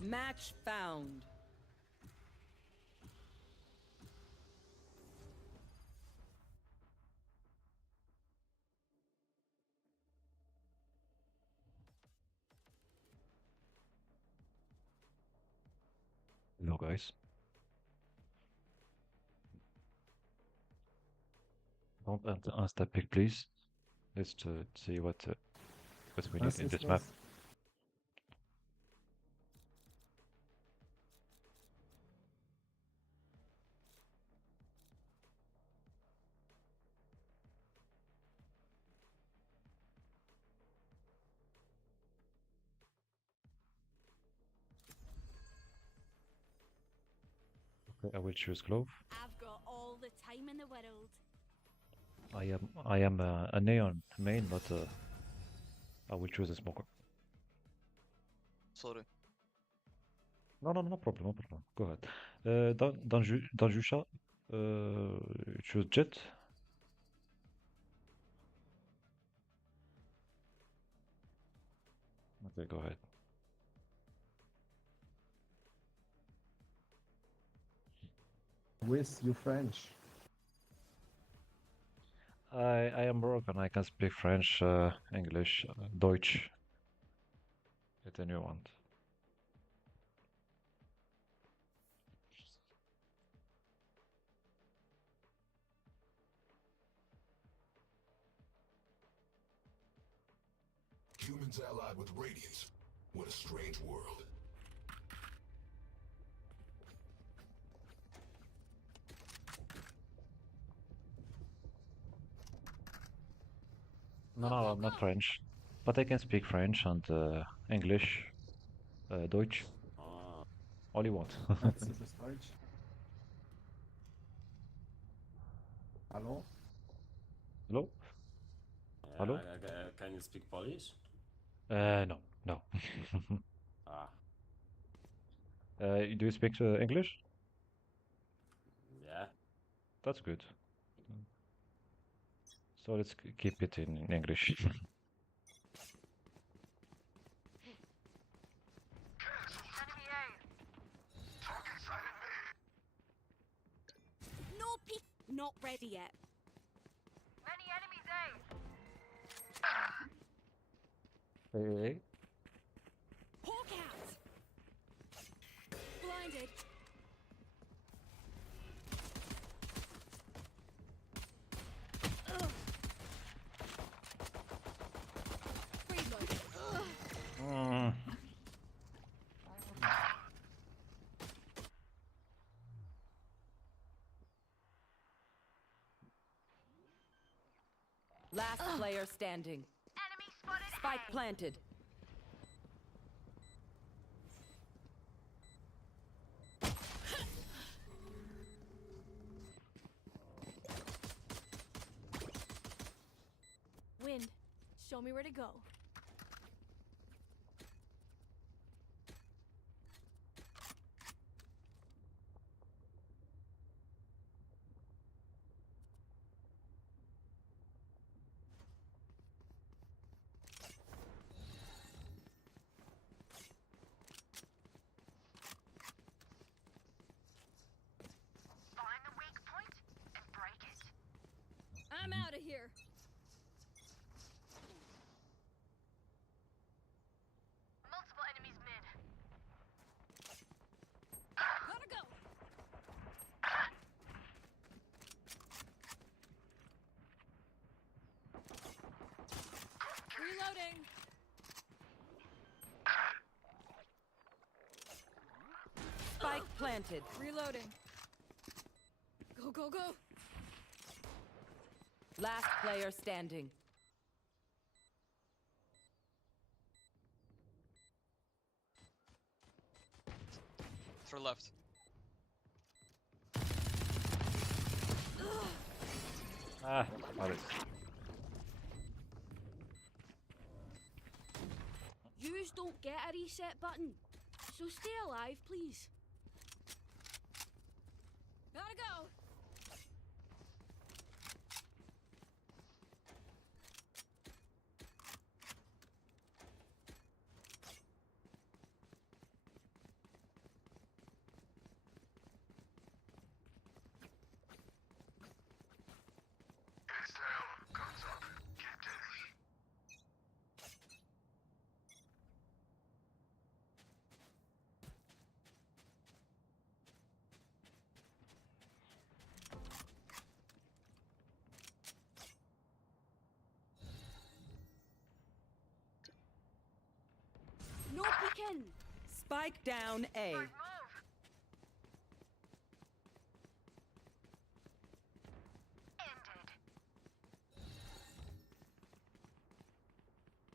Match found. Hello, guys. Don't insta pick, please. Let's see what we need Nice, in nice, this map. nice. Okay, I will choose glove. I've got all the time in the world. I am a neon main, but I will choose a smoker. Sorry. No problem, no problem. Go ahead. Danjusha, choose jet. Okay, go ahead. With you French. I am Moroccan. I can speak French, English, Deutsch. Get any you want. Humans allied with Radiants. What a strange world. No, I'm not French, but I can speak French and English, Deutsch, all you want. That's the Deutsch. Hello? Hello? Hello? Can you speak Polish? No, no. Ah, Do you speak English? yeah. That's good. So let's keep it in English. No peek. Not ready yet. Many enemies, Hey. Hawk out. Blinded. Ugh. Reload. Ugh. Mm. Last player standing. Enemy spotted. Spike planted. Wind. Show me where to go. Find the weak point and break it. I'm out of here. Multiple enemies mid. Gotta go. Reloading. Spike planted. Reloading. Go, go, go. Last player standing. Through left. Ah, Alex. Yous don't get a reset button. So stay alive, please. Gotta go. peeking. Spike down A. Move. Ended.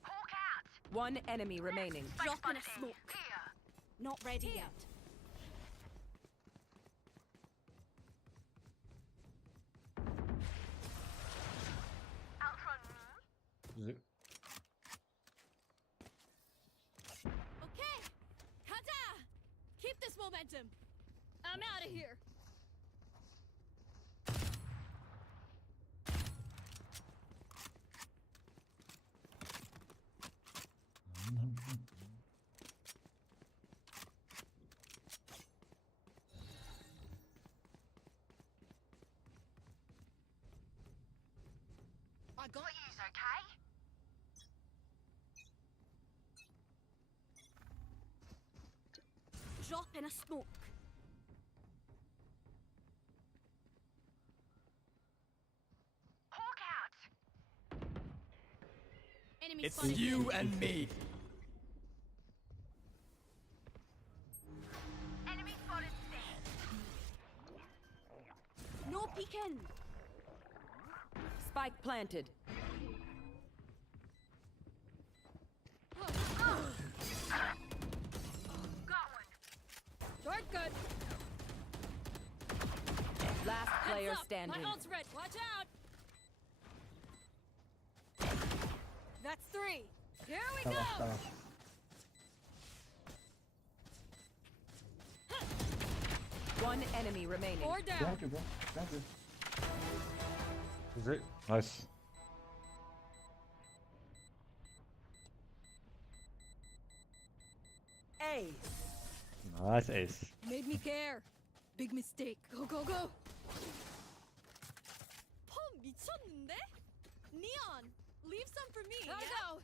Hawk out. One enemy remaining. Drop in a Spotted A. smoke. Here. Not ready yet. Outrun me. Okay. Kata! Keep this momentum. I'm out of here. I got yous, okay? Drop in a smoke. Hawk out. Enemy It's spotted. you and me. Enemy spotted C. No peeking. Spike planted. Got one. Short good. Last player Heads up. standing. My ult's red. Watch out. That's 3. Here we go. Stella. One enemy remaining. 4 down. Behind you, bro. Behind you. Is it? Nice. A. Nice ace. Made me care. Big mistake. Go, go, go. 펌 미쳤는데? Neon, leave some for me. Gotta go.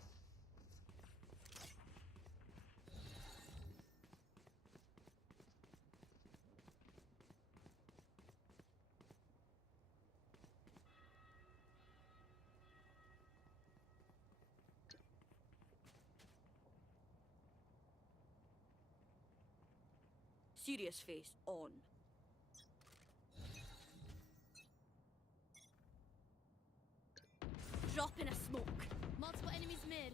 Serious face on. Drop in a smoke. Multiple enemies mid.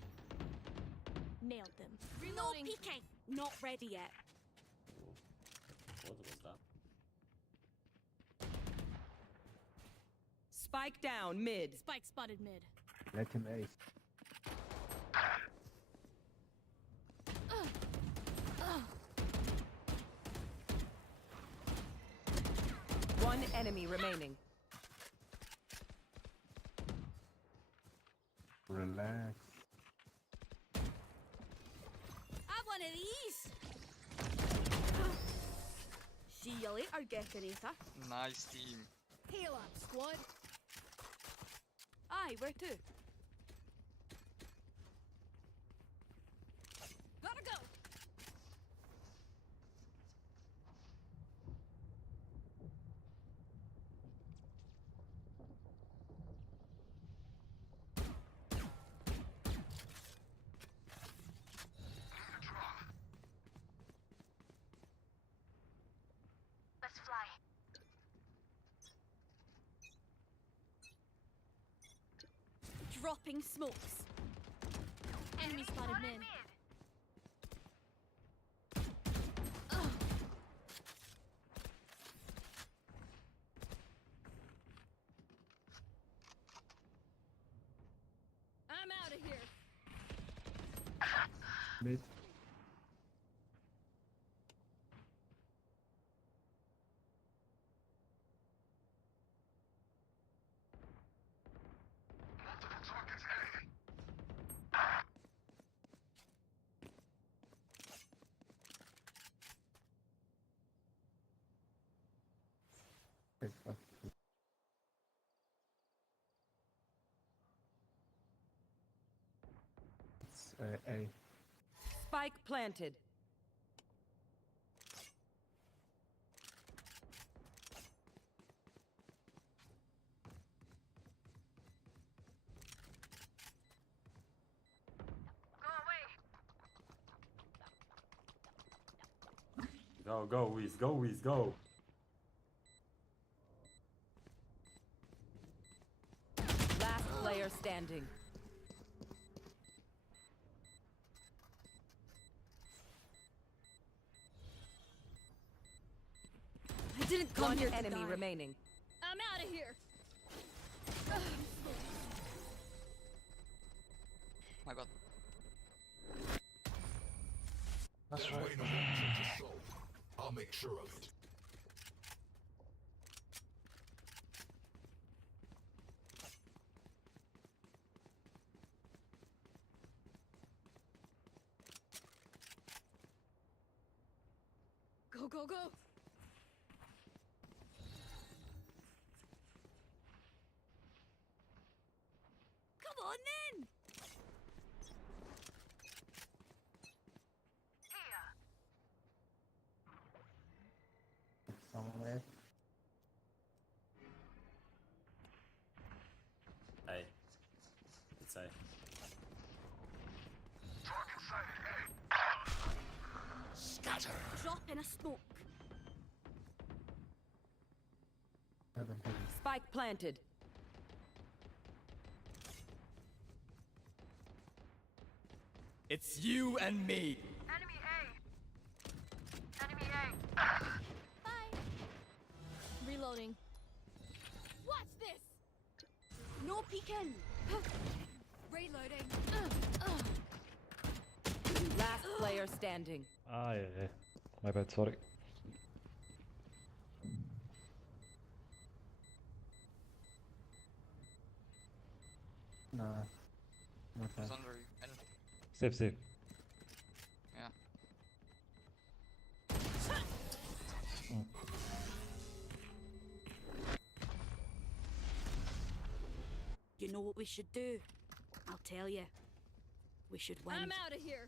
Nailed them. Reloading. No peeking. Not ready yet. What was that? Spike down mid. Spike spotted mid. Let him ace. One enemy remaining. Relax. Have one of these. See you later, Geckerator. Nice team. Heal up, squad. Aye, where to? Gotta go. Let's fly. Dropping smokes. Enemy spotted mid. I'm out of here. Mid. Multiple targets A. Okay, fuck. It's A. Spike planted. Go away. Go, go, Wiz, go, Wiz, go. Last player standing. I didn't come One here to enemy die. remaining. I'm out of here. My bad. That's That right. way no one takes a soul. I'll make sure of it. Go, go, go. Come on then. Here. Somewhere. Hey. It's A. Target sighted. Scatter. Drop in a smoke. Heaven, heaven. Spike planted. It's you and me. Enemy A. Enemy A. Bye. Reloading. Watch this. No peeking. Reloading. Last player standing. Ah, yeah, yeah. My bad, sorry. Nah. Not It's bad. under you. And Safe, safe. yeah. You know what we should do? I'll tell you. We should win. I'm out of here.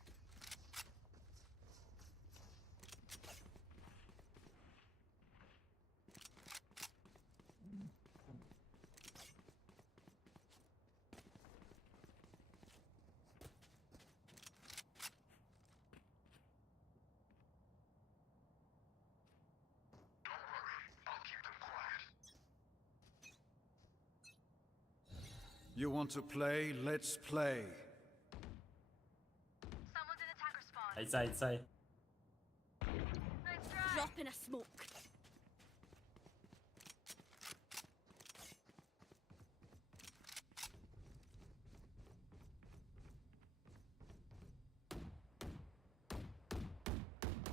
I'll keep them quiet. You want to play? Let's play. Someone's in attacker spawn. It's A, it's A. Nice try. Drop in a smoke.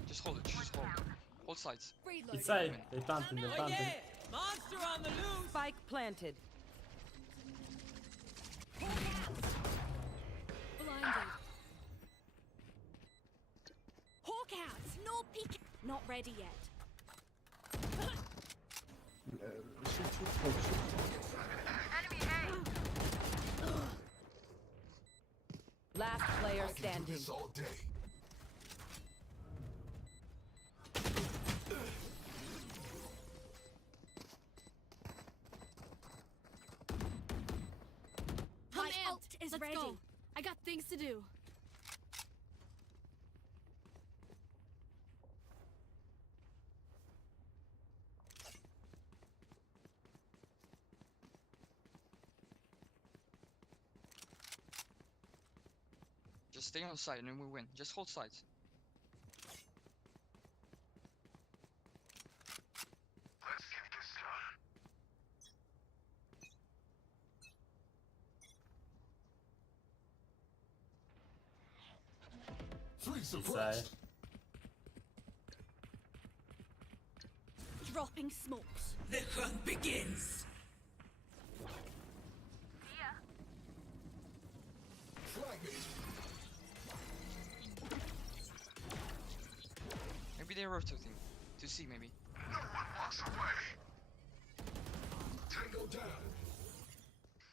Just hold it. Just hold it. Hold sides. It's A. They planted, they planted. Monster on the loose. Spike planted. Blinded. Hawk out. No peek. Not ready yet. Shoot, shoot. Enemy A. Last player I can do standing. this all day. My ult is ready. Go. I got things to do. Just stay on side and then we win. Just hold sides. Let's get this done. Three It's A. suppressed. Dropping smokes. The hunt begins. Here. Fragment. Maybe they're rotating. To see maybe. No one walks away. Tango down.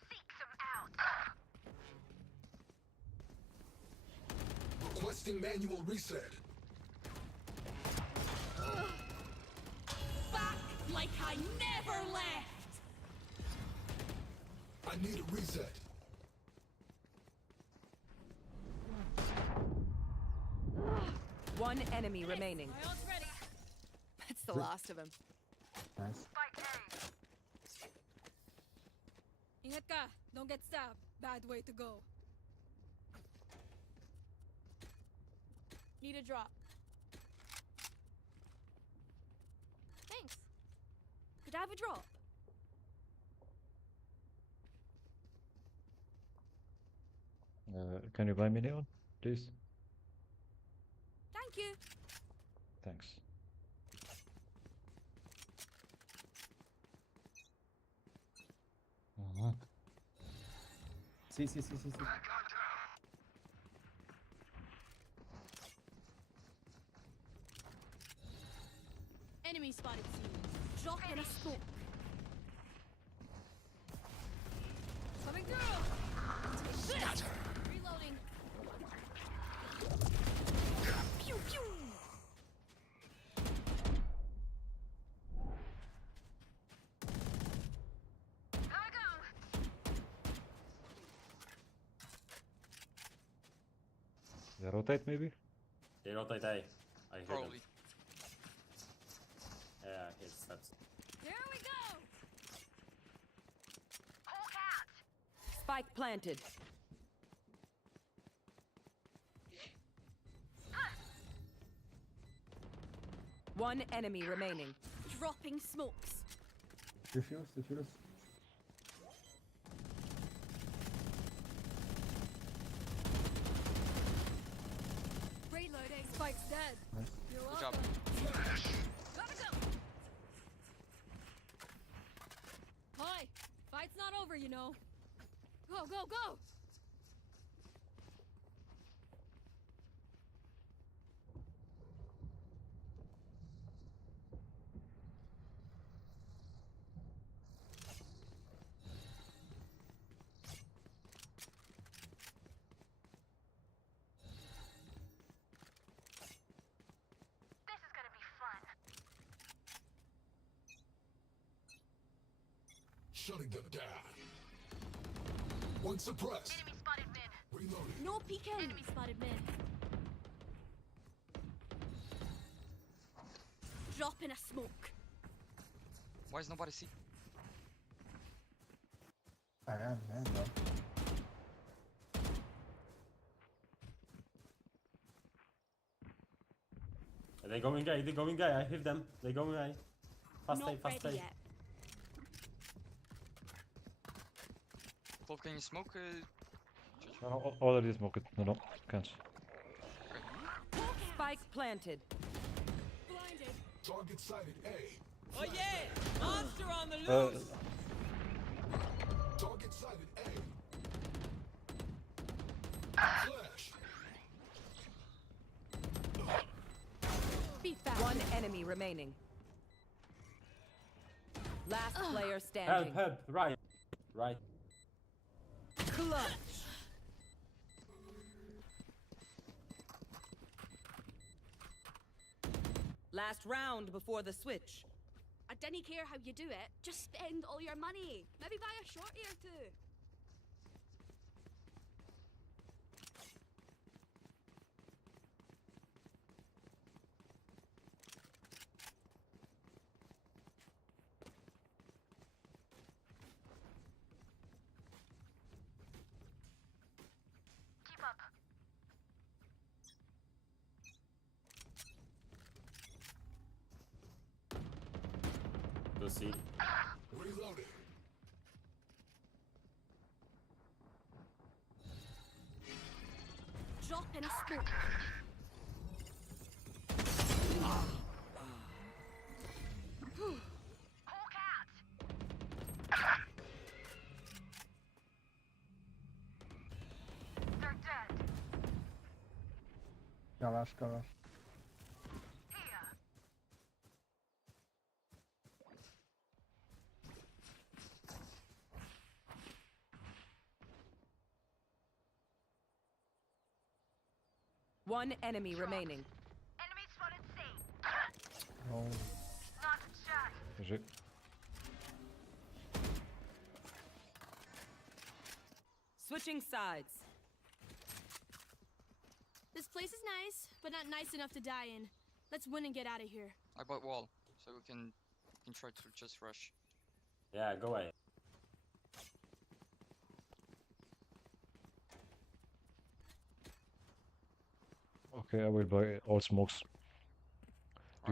Seek them out. Requesting manual reset. Back like I never left. I need a reset. One enemy remaining. My ult's ready. the last of him. Nice. Ingat ka, don't get stabbed. Bad way to go. Need a drop. Thanks. Could I have a drop? Can you buy me neon, please? Thank you. Thanks. See. Enemy spotted C. Drop in a smoke. Coming through. Reloading. Pew pew. They rotate maybe? They rotate A. I hear them. Probably. Yeah, I hear steps. Here we go. Spike planted. One enemy remaining. Dropping smokes. Diffuse. Reloading. Spike's dead. Nice. You're Good job. welcome. Gotta go. Hi. Fight's not over, you know. Go, go, go. This is gonna be fun. Shutting them down. One suppressed. Enemy spotted mid. Reloading. No peeking. Enemy spotted mid. Drop in a smoke. Why is nobody see? I am, bro. They going A. They going A. I hear them. They going A. Fast A. Not Fast A. ready yet. Wolf, can you smoke? Already smoke it. No, can't. Spike planted. Blinded. Target sighted A. Oh yeah! Monster on the loose! Target sighted A. Flash. Be fast. One enemy remaining. Last player Help, standing. help. Right. Right. Clutch. Last round before the switch. I didn't care how you do it. Just spend all your money. Maybe buy a shorty or two. Keep up. Go see. Reloading. Drop in a smoke. Hawk out. They're dead. Garage. Here. One enemy remaining. Enemy spotted C. Oh, Not shot. GG. Switching sides. This place is nice, but not nice enough to die in. Let's win and get out of here. I bought wall. so we can try to just rush. Yeah, go away. Okay, I will buy all smokes. Do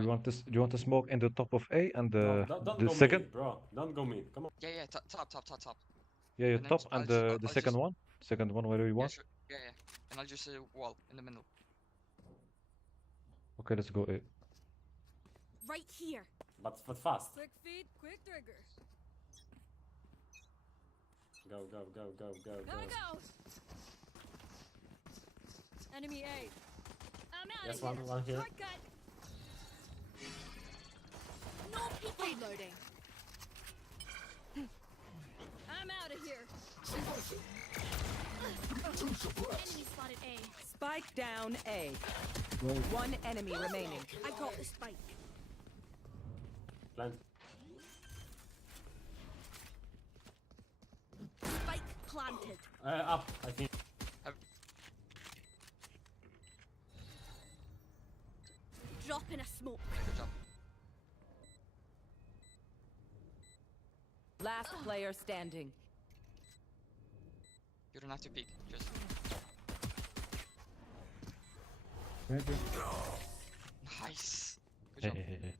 you Alright. want this? Do you want the smoke in the top of A and No, the don't the go second? mid, bro. Don't go mid. Come on. Yeah, yeah, top. Yeah, your And then top and the I'll second just, one. Second one, where do you yeah, want? sure. Yeah, yeah. And I'll just wall in the middle. Okay, let's go A. Right here. But fast. Quick feet, quick trigger. Go. Gotta go. Enemy A. I'm out Yes, of here. one here. Shortcut. No peeking. Reloading. I'm out of here. Enemy spotted A. Spike down A. Go. One enemy remaining. I got the spike. Plant. Spike planted. Up, I think. Drop in a smoke. Good job. Last player standing. You don't have to peek. Just Maybe. nice. Good Hey, job. hey, hey, hey.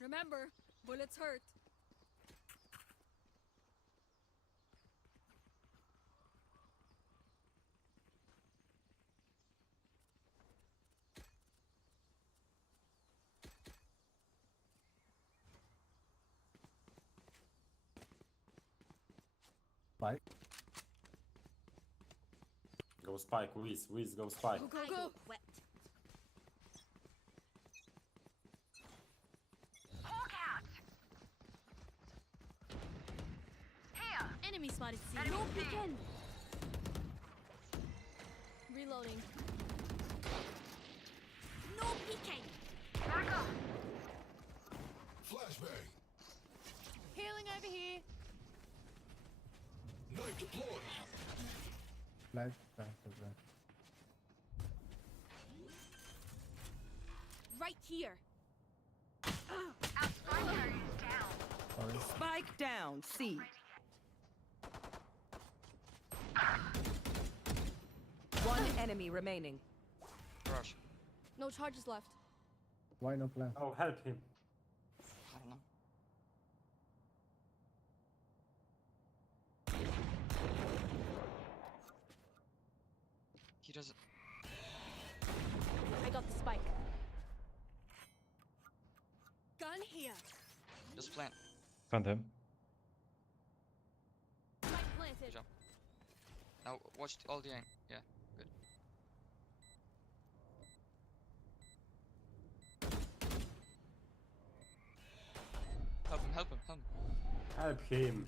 Remember, bullets hurt. Spike. Go spike, Wiz, go spike. Go, go, I go. got whipped. Hawk out. Here. Enemy spotted C. No peeking. Reloading. No peeking. Back up. Flashbang. Healing over here. Knife deployed. Flash. Flash. Flash. Right here. Outside is down. Sorry. Spike down C. One enemy remaining. Rush. No charges left. Why no plan? Oh, help him. I don't know. He doesn't. I got the spike. Gun here. Just plant. Found him. Spike planted. Good job. Now watch all the aim. Yeah, good. Help him. Help him.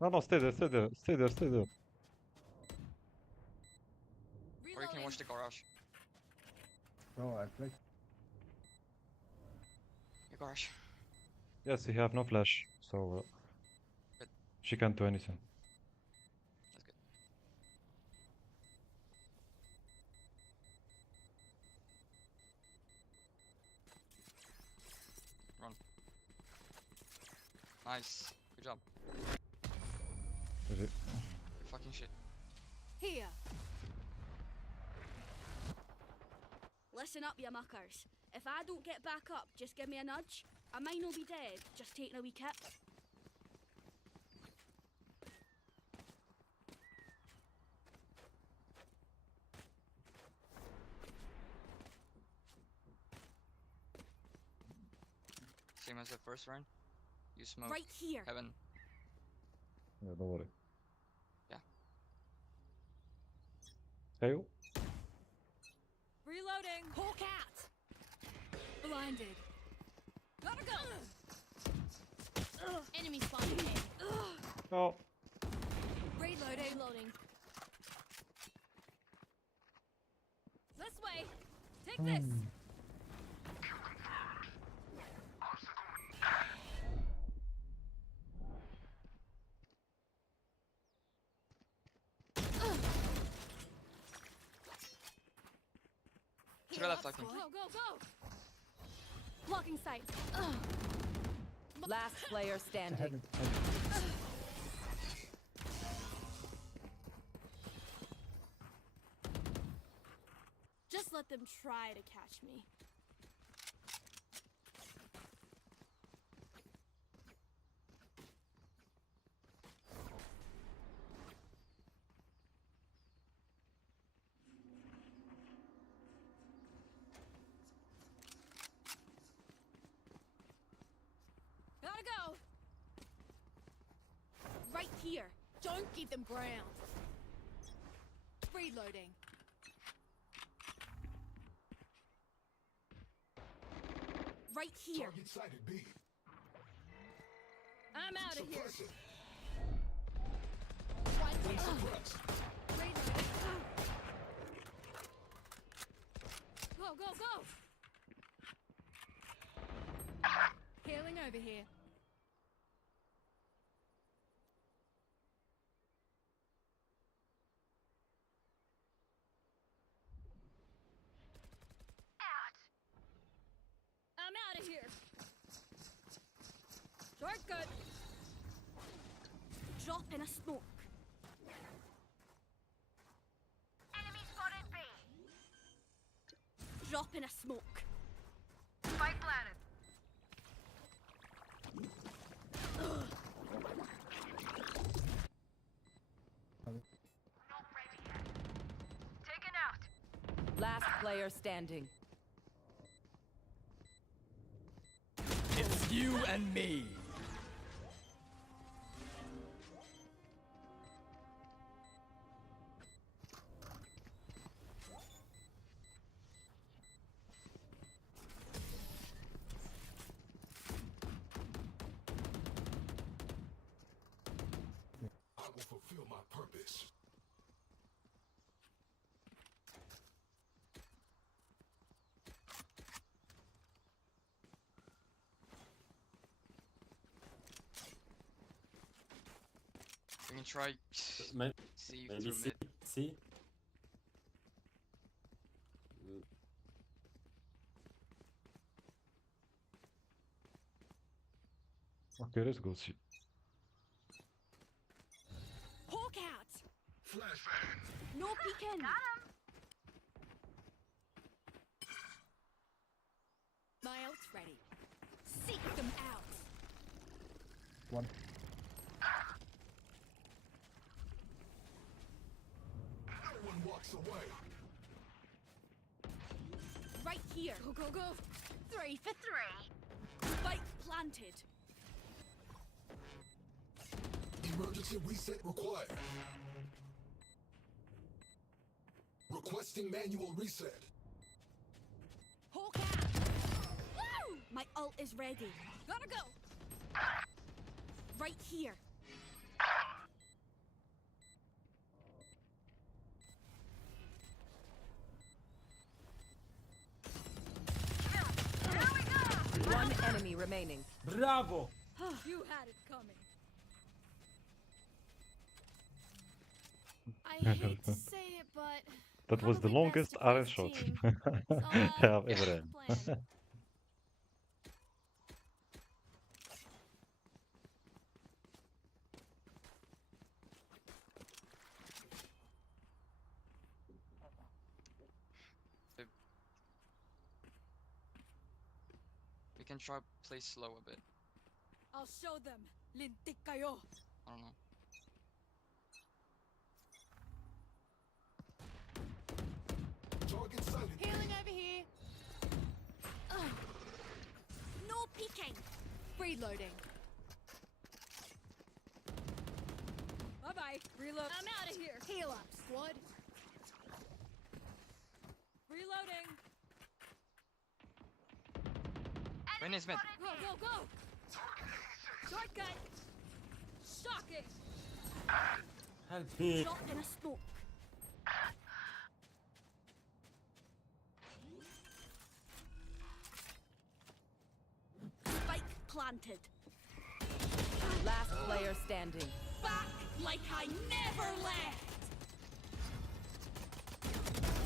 No, stay there. Or you can Reloading. watch the garage. Bro, I played. The garage. Yes, he have no flash, so Good. she can't do anything. That's good. Run. Nice. Good job. Is it? Good fucking shit. Here. Listen up, you muckers. If I don't get back up, just give me a nudge. I might not be dead, just taking a wee kip. Same as the first round. You smoke Right here. heaven. Yeah, don't worry. Yeah. Hey, you? Reloading. Hawk out. Blinded. Gotta go. Enemy spotted A. Oh. Reloading. Reloading. This way. Take this. To the left, I think. Go, go, go! Blocking sight. Last player standing. Heaven. Just let them try to catch me. Gotta go! Right here. Don't give them ground. Reloading. Right here. Target sighted B. I'm out of here. Suppress it. Suppress. Suppress. Go, go, go! Healing over here. I'm out of here. Shortcut. Drop in a smoke. Enemy spotted B. Drop in a smoke. Spike planted. Not ready yet. Taken out. Last player standing. It's you and me. I will fulfill my purpose. We can try Maybe see maybe through C. mid. C. Okay, let's go see. Hawk out. Flashbang. No peeking. My ult's ready. Seek them out. One. No one walks away. Right here. Go, go, go! 3 for 3. Spike planted. Emergency reset required. Requesting manual reset. Hawk out. Woo! My ult is ready. Gotta go! Right here. One enemy remaining. Bravo. You had it coming. I hate to say it, but That was the probably longest best to arrow first shot team. I have ever done. Plan. We can try play slow a bit. I'll show them. Lintik kayo. I don't know. Target sighted. Healing over here. No peeking. Reloading. Bye-bye. Reload. I'm out of here. Heal up, squad. Reloading. Rain is mid. Go, go, go! Shortcut! Shocking! Help me. Drop in a smoke. Spike planted. Last player standing. Back like I never left.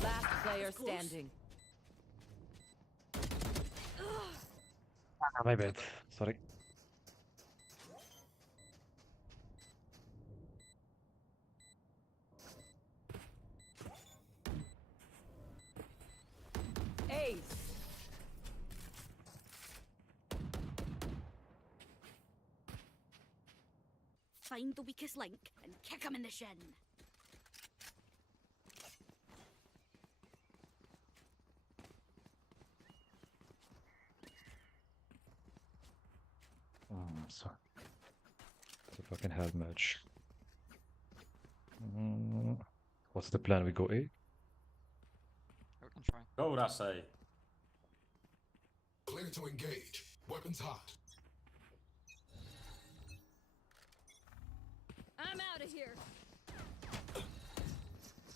Last player Close. standing. Ah, my bad. Sorry. Ace. Find the weakest link and kick him in the shin. So. It's a fucking hell match. Mm, what's the plan? We go A? We can try. Go, Rasai. Clear to engage. Weapons hot. I'm out of here.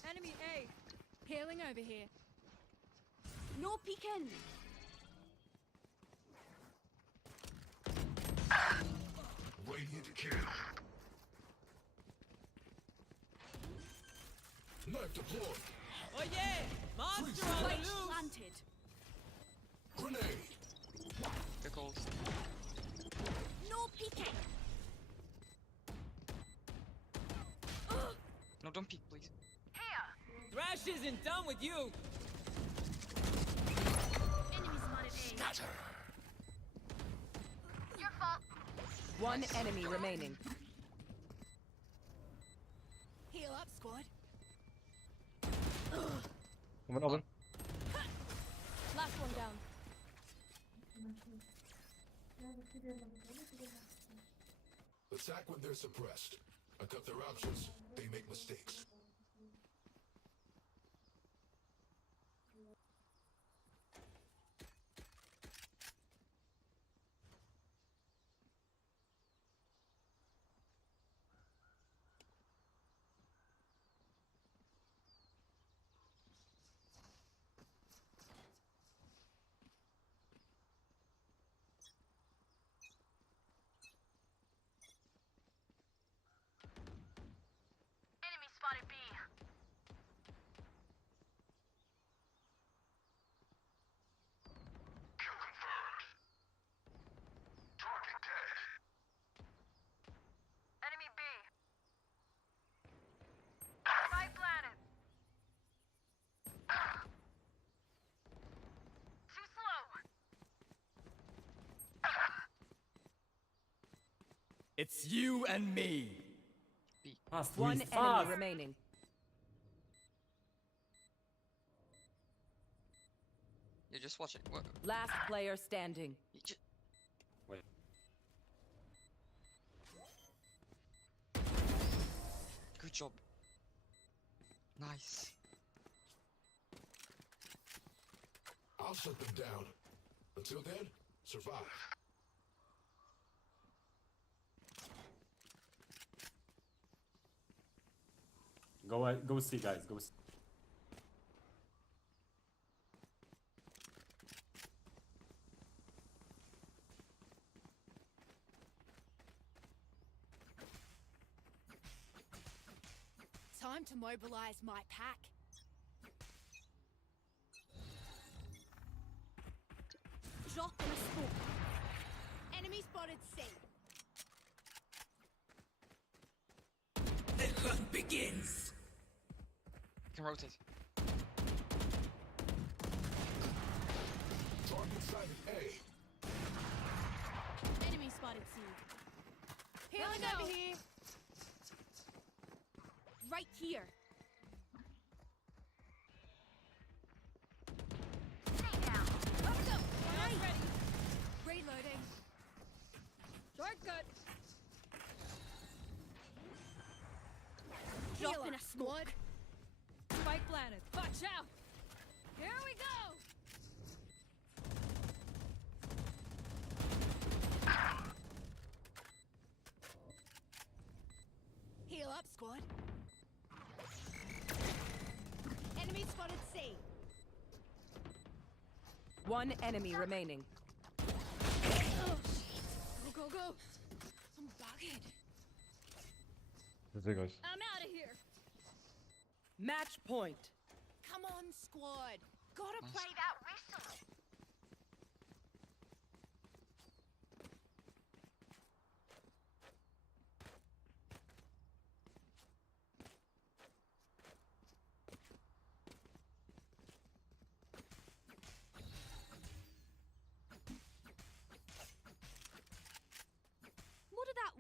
Enemy A. Healing over here. No peeking. Radiant kill. Knife deployed. Oh yeah! Monster on the Spike loose! planted. Grenade. Pickles. No peeking. No, don't peek, please. Thrash isn't done with you! Enemy spotted A. Scatter. Your fault. One enemy remaining. Heal up, squad. Open. Last one down. Attack when they're suppressed. I cut their options. They make mistakes. Enemy spotted B. Kill confirmed. Target dead. Enemy B. Spike planted. Too slow. It's you and me. Fast, One Luis, enemy fast. remaining. Yeah, just watch it. What? Last player standing. You ju- Wait. Good job. Nice. I'll shut them down. Until then, survive. Go see, guys. Go see. Time to mobilize my pack. Drop in a smoke. Enemy spotted C. The hunt begins. You can rotate. Target sighted A. Enemy spotted C. Healing Let's go. over here. Right here. Over go. Guys ready. Reloading. Shortcut. Drop Heal in up, a smoke. squad. Spike planted. Watch out. Here we go. Heal up, squad. Enemy spotted C. One enemy remaining. Oh shit. Go, go, go. I'm bugged. Let's go, guys. I'm out of here. Match point. Come on, squad. Gotta Nice. play Play that whistle.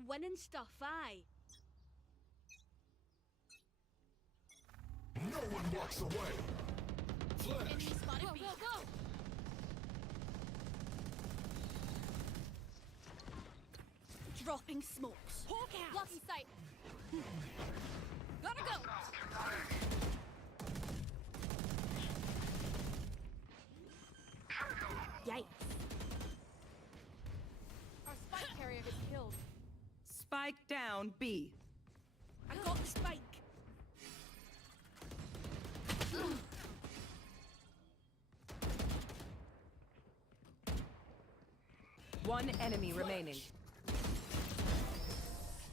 winning stuff, aye. No one walks away. Flash. Go, go, go! Dropping smokes. Hawk out. Lucky sight. Gotta go. Yikes. Our spike carrier is killed. Spike down B. I got the spike. One enemy remaining.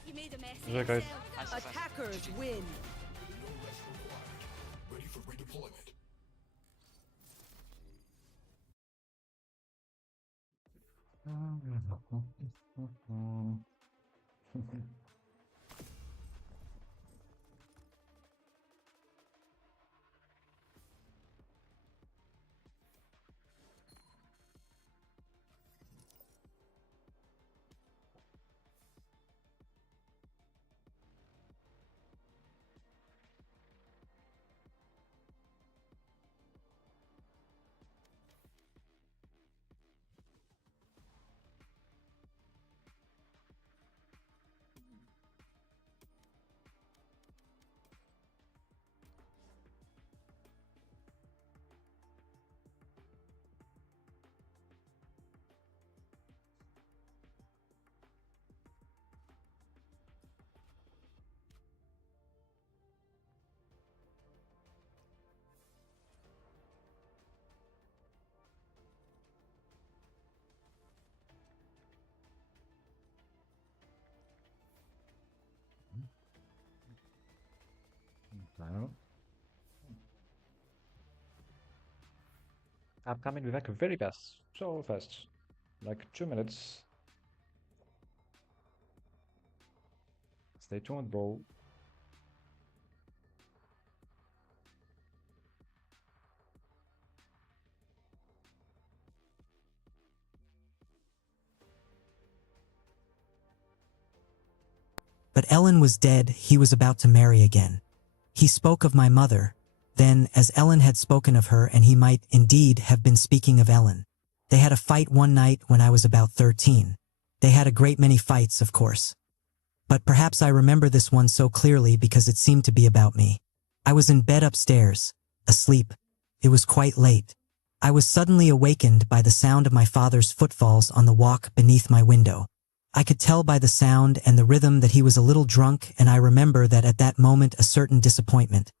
You made a mess. Is that guys? Nice, nice. Attackers win. No rest required. Ready for redeployment. No. I'm coming back very fast. So fast. Like 2 minutes. Stay tuned, bro. But Ellen was dead. He was about to marry again. He spoke of my mother. Then, as Ellen had spoken of her, and he might indeed have been speaking of Ellen. They had a fight one night when I was about 13. They had a great many fights, of course. But perhaps I remember this one so clearly because it seemed to be about me. I was in bed upstairs, asleep. It was quite late. I was suddenly awakened by the sound of my father's footfalls on the walk beneath my window. I could tell by the sound and the rhythm that he was a little drunk, and I remember that at that moment a certain disappointment,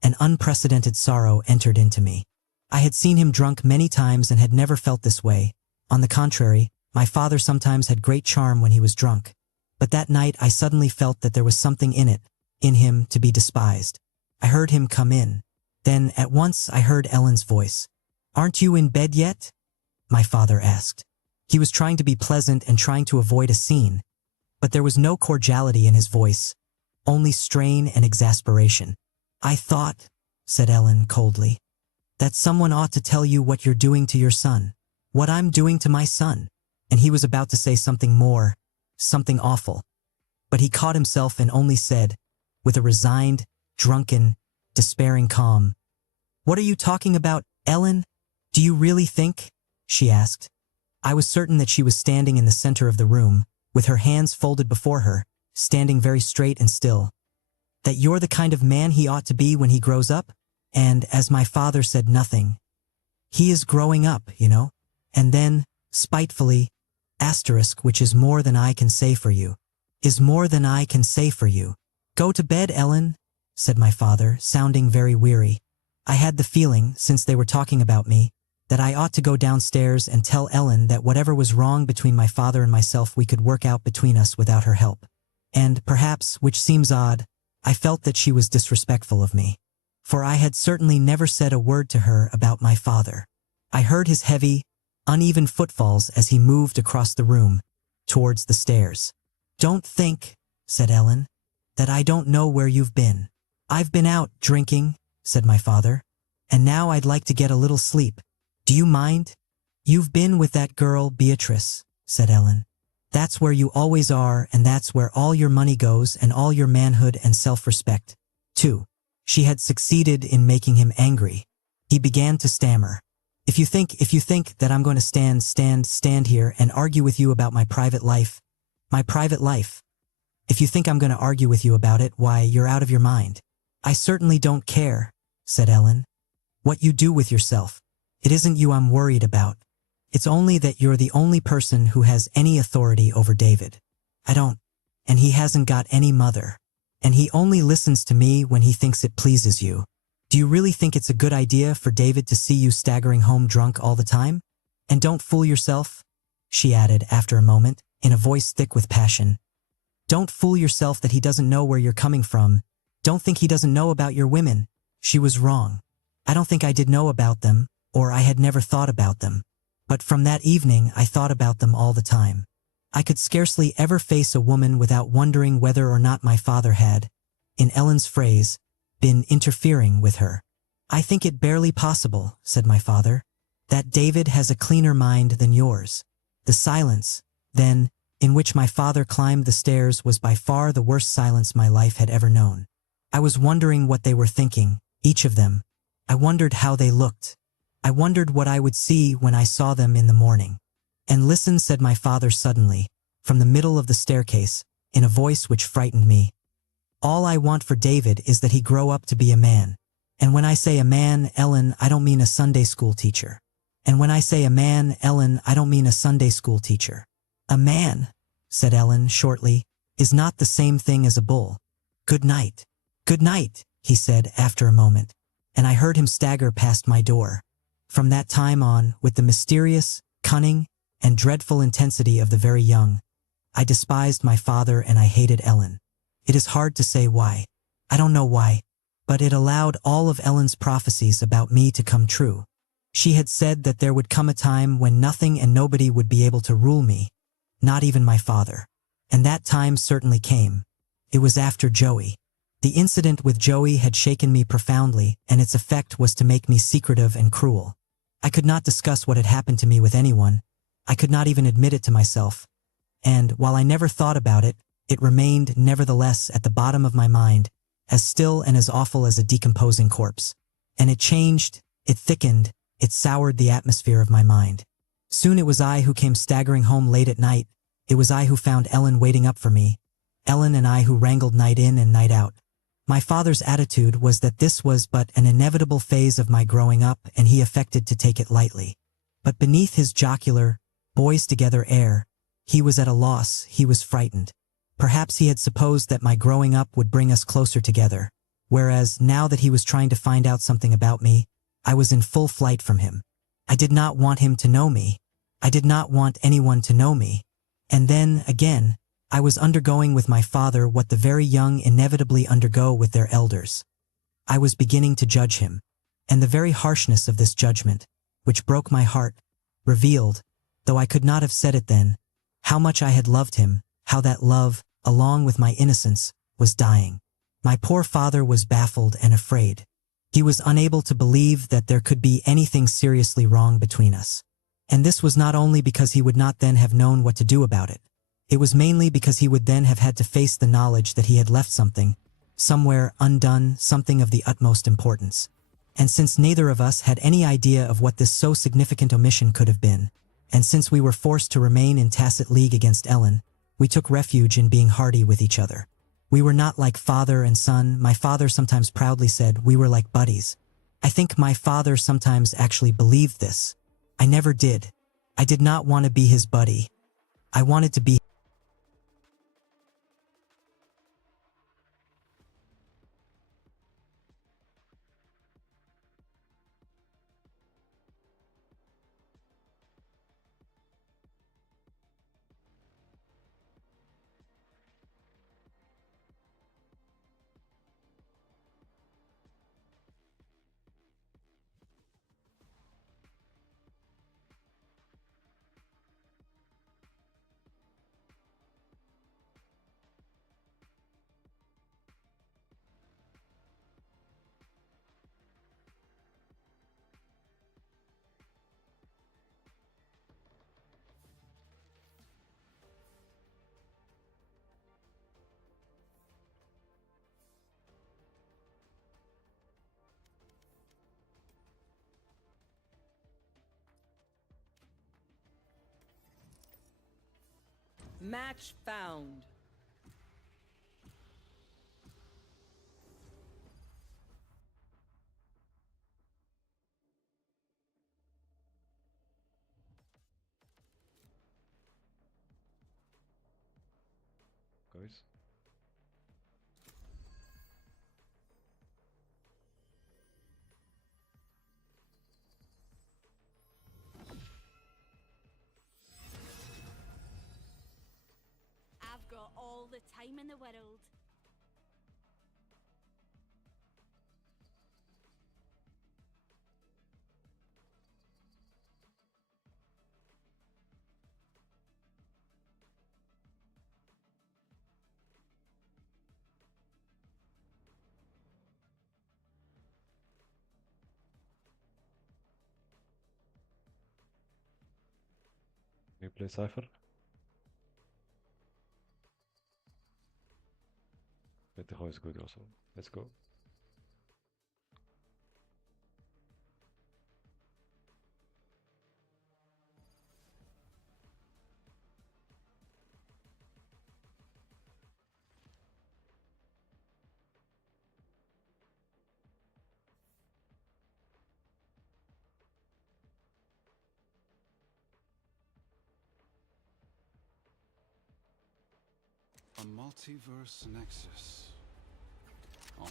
an unprecedented sorrow entered into me. I had seen him drunk many times and had never felt this way. On the contrary, my father sometimes had great charm when he was drunk. But that night I suddenly felt that there was something in him to be despised. I heard him come in. Then, at once, I heard Ellen's voice. "Aren't you in bed yet?" my father asked. He was trying to be pleasant and trying to avoid a scene. But there was no cordiality in his voice, only strain and exasperation. "I thought," said Ellen coldly, "that someone ought to tell you what you're doing to your son, what I'm doing to my son." And he was about to say something more, something awful. But he caught himself and only said, with a resigned, drunken, despairing calm, "What are you talking about, Ellen? Do you really think?" she asked. I was certain that she was standing in the center of the room, with her hands folded before her, standing very straight and still. "That you're the kind of man he ought to be when he grows up?" And, as my father said nothing, "He is growing up, you know." And then, spitefully, which is more than I can say for you, is more than I can say for you. "Go to bed, Ellen," said my father, sounding very weary. I had the feeling, since they were talking about me, that I ought to go downstairs and tell Ellen that whatever was wrong between my father and myself we could work out between us without her help. And, perhaps, which seems odd, I felt that she was disrespectful of me. For I had certainly never said a word to her about my father. I heard his heavy, uneven footfalls as he moved across the room, towards the stairs. "Don't think," said Ellen, "that I don't know where you've been." "I've been out drinking," said my father, "and now I'd like to get a little sleep. Do you mind?" "You've been with that girl, Beatrice," said Ellen. That's where you always are, and that's where all your money goes and all your manhood and self-respect, too. She had succeeded in making him angry. He began to stammer. If you think that I'm going to stand here and argue with you about my private life, if you think I'm going to argue with you about it, why, you're out of your mind. I certainly don't care, said Ellen. What you do with yourself. It isn't you I'm worried about. It's only that you're the only person who has any authority over David. I don't. And he hasn't got any mother. And he only listens to me when he thinks it pleases you. Do you really think it's a good idea for David to see you staggering home drunk all the time? And don't fool yourself, she added after a moment, in a voice thick with passion. Don't fool yourself that he doesn't know where you're coming from. Don't think he doesn't know about your women. She was wrong. I don't think I did know about them, or I had never thought about them. But from that evening I thought about them all the time. I could scarcely ever face a woman without wondering whether or not my father had, in Ellen's phrase, been interfering with her. I think it barely possible, said my father, that David has a cleaner mind than yours. The silence, then, in which my father climbed the stairs was by far the worst silence my life had ever known. I was wondering what they were thinking, each of them. I wondered how they looked. I wondered what I would see when I saw them in the morning. And listen, said my father suddenly, from the middle of the staircase, in a voice which frightened me. All I want for David is that he grow up to be a man. And when I say a man, Ellen, I don't mean a Sunday school teacher. And when I say a man, Ellen, I don't mean a Sunday school teacher. A man, said Ellen shortly, is not the same thing as a bull. Good night. Good night, he said after a moment, and I heard him stagger past my door. From that time on, with the mysterious, cunning, and dreadful intensity of the very young, I despised my father and I hated Ellen. It is hard to say why. I don't know why, but it allowed all of Ellen's prophecies about me to come true. She had said that there would come a time when nothing and nobody would be able to rule me, not even my father. And that time certainly came. It was after Joey. The incident with Joey had shaken me profoundly, and its effect was to make me secretive and cruel. I could not discuss what had happened to me with anyone. I could not even admit it to myself. And, while I never thought about it, it remained, nevertheless, at the bottom of my mind, as still and as awful as a decomposing corpse. And it changed, it thickened, it soured the atmosphere of my mind. Soon it was I who came staggering home late at night. It was I who found Ellen waiting up for me. Ellen and I who wrangled night in and night out. My father's attitude was that this was but an inevitable phase of my growing up, and he affected to take it lightly. But beneath his jocular, boys-together air, he was at a loss, he was frightened. Perhaps he had supposed that my growing up would bring us closer together, whereas, now that he was trying to find out something about me, I was in full flight from him. I did not want him to know me. I did not want anyone to know me. And then, again, I was undergoing with my father what the very young inevitably undergo with their elders. I was beginning to judge him, and the very harshness of this judgment, which broke my heart, revealed, though I could not have said it then, how much I had loved him, how that love, along with my innocence, was dying. My poor father was baffled and afraid. He was unable to believe that there could be anything seriously wrong between us. And this was not only because he would not then have known what to do about it. It was mainly because he would then have had to face the knowledge that he had left something, somewhere undone, something of the utmost importance. And since neither of us had any idea of what this so significant omission could have been, and since we were forced to remain in tacit league against Ellen, we took refuge in being hardy with each other. We were not like father and son. My father sometimes proudly said we were like buddies. I think my father sometimes actually believed this. I never did. I did not want to be his buddy. I wanted to be Match found. Guys. I've got all the time in the world. We play Cypher. Beteho is good also. Let's go. A multiverse nexus. Oh.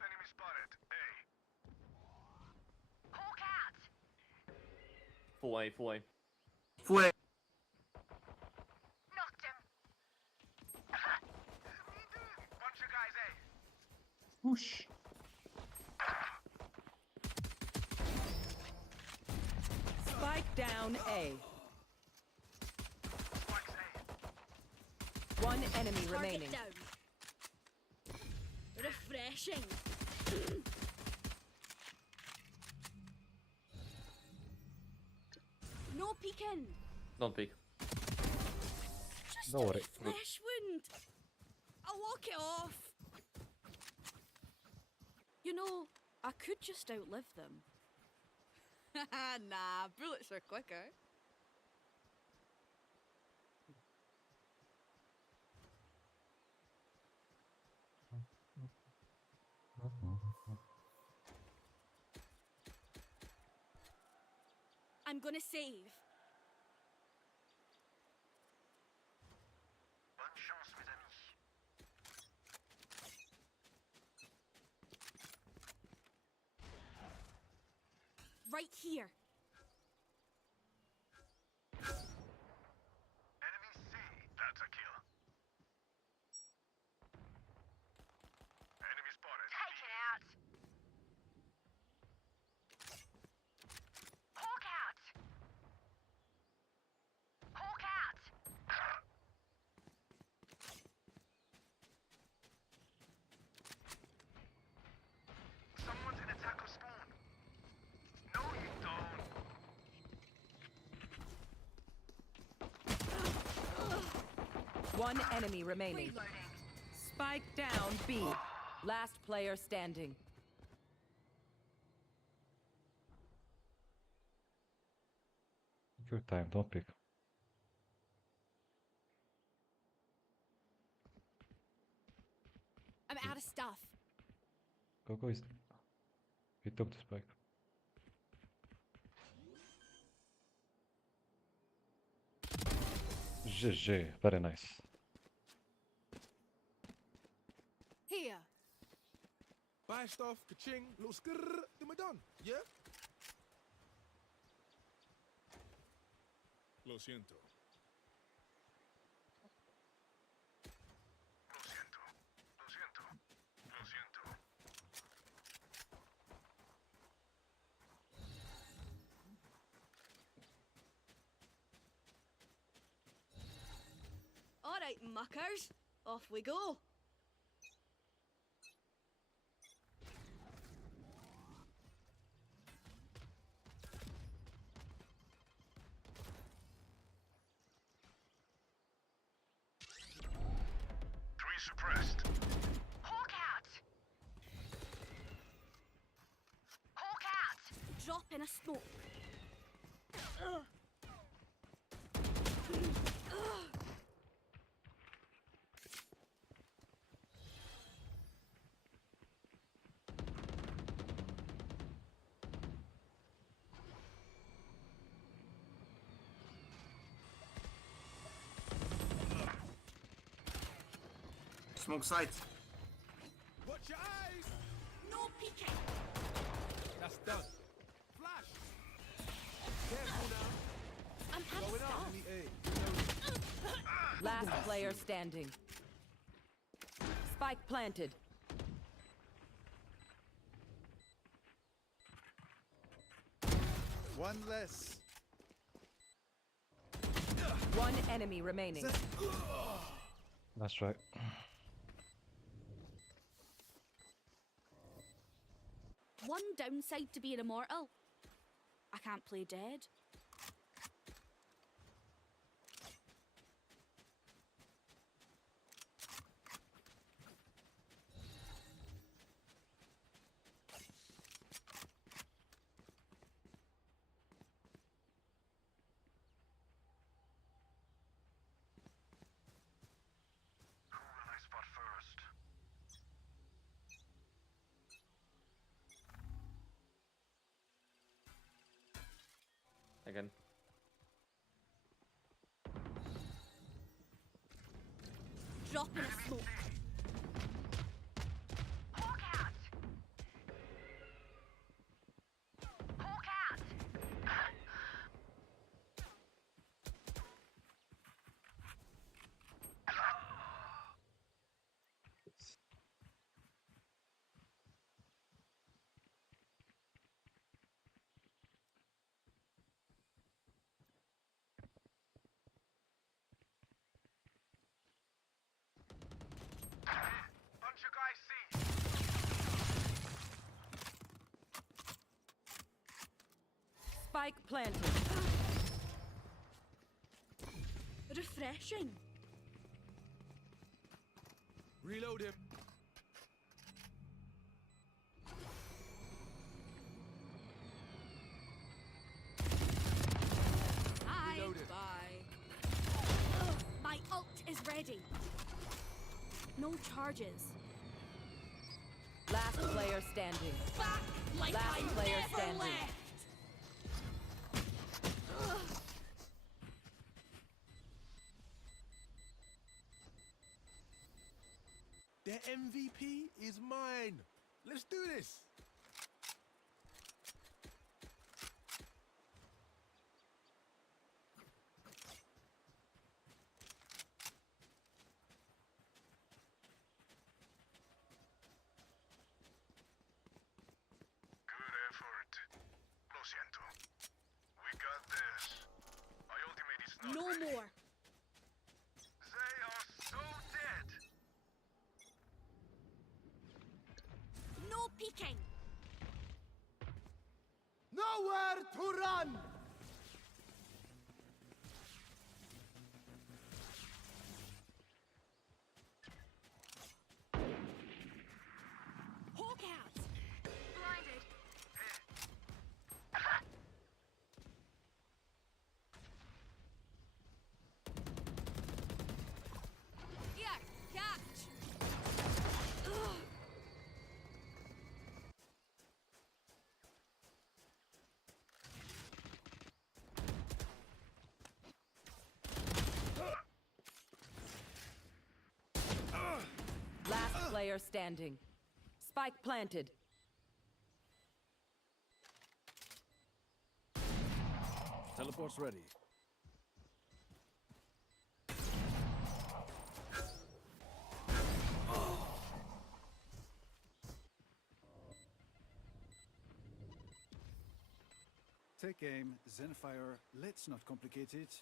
Enemy spotted. A. Hawk out. Full A, full A. Knocked him. Bunch of guys A. Whoosh. Spike down A. Spikes A. One enemy Target remaining. down. Refreshing. No peeking. Don't peek. Just Don't a worry. flesh wound. I'll walk it off. You know, I could just outlive them. Nah, bullets are quicker. I'm gonna save. Bonne chance, mes amis. Right here. Enemy C. That's a kill. Enemy spotted. Take it out. Hawk out. Hawk out. Someone's in attacker spawn. No, you don't. One enemy remaining. Reloading. Spike down B. Last player standing. Take your time, don't pick. I'm out of stuff. Coco is. He took the spike. GG, very nice. Here. Buy stuff, ka-ching, little skrrr, then we're done. Yeah? Lo siento. All right, muckers. Off we go. Suppressed. Hawk out! Hawk out! Drop in a smoke. Smoke sight. Watch your eyes! No peeking. That's done. Flash! Careful now. I'm out of Going up stuff. in the A. Last player standing. Spike planted. One less. One enemy remaining. That's right. One downside to being immortal. I can't play dead. Who will I spot first? Again. Drop in a smoke. Hawk out! Hawk out! Bunch of guys see. Spike planted. Refreshing. Reload him. Hi. Reloaded. Bye. My ult is ready. No charges. Last player standing. Back like Last I player never standing. left. Their MVP is mine. Let's do this. Good effort. Lo siento. We got this. My ultimate is not No ready. more. They are so dead. No peeking. Nowhere to run. Hawk out. Blinded. Here, catch. Last player standing. Spike planted. Teleport's ready. Take aim, then fire. Let's not complicate it.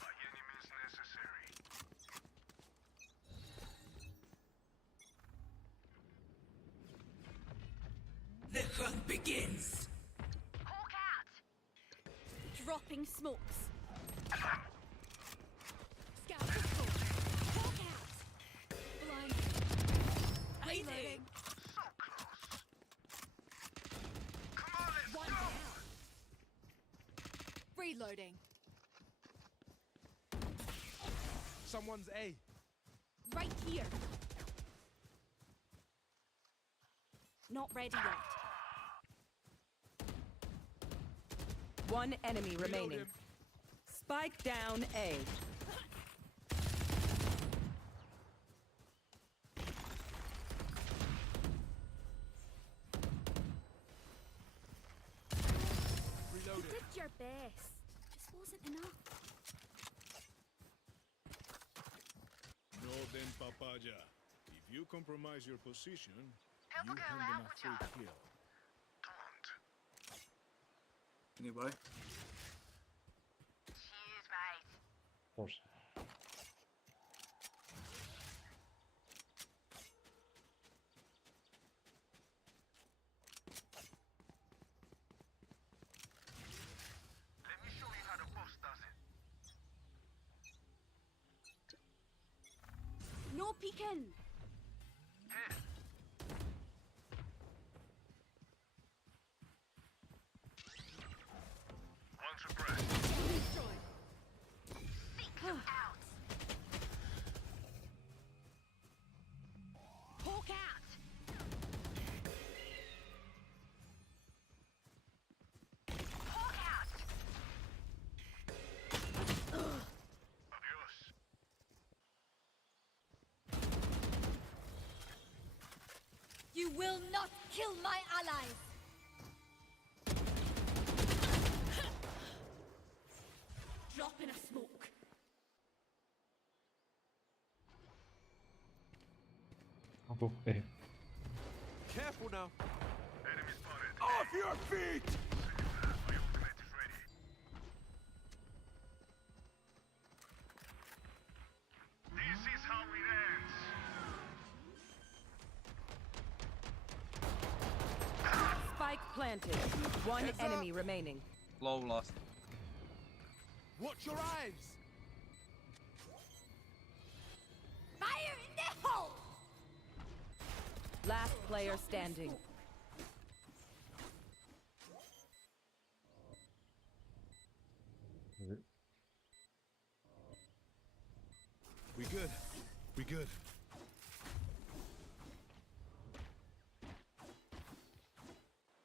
By any means necessary. The hunt begins. Hawk out! Dropping smokes. Scout pistol. Hawk out! Blind. Reloading. So close. Come on, let's One go! down. Reloading. Someone's A. Right here. Not ready yet. One enemy remaining. him. Spike down A. Reloading. Did your best. Just wasn't enough. No, then, papaya. If you compromise your position, Help you a girl hand out, them a would free ya? kill. Don't. Anybody? Cheers, mate. Of course. Let me show you how the boss does it. No peeking. Here. One suppressed. Destroy. Seek them out. Hawk out. Hawk out. Adios. You will not kill my allies. Drop in a smoke. I'll go A. Careful now. Enemy spotted. Off your feet! My ultimate is ready. This is how it ends. Spike planted. One Heads enemy up. remaining. Low last. Watch your eyes! Fire in the hole. Last player standing. We good. We good.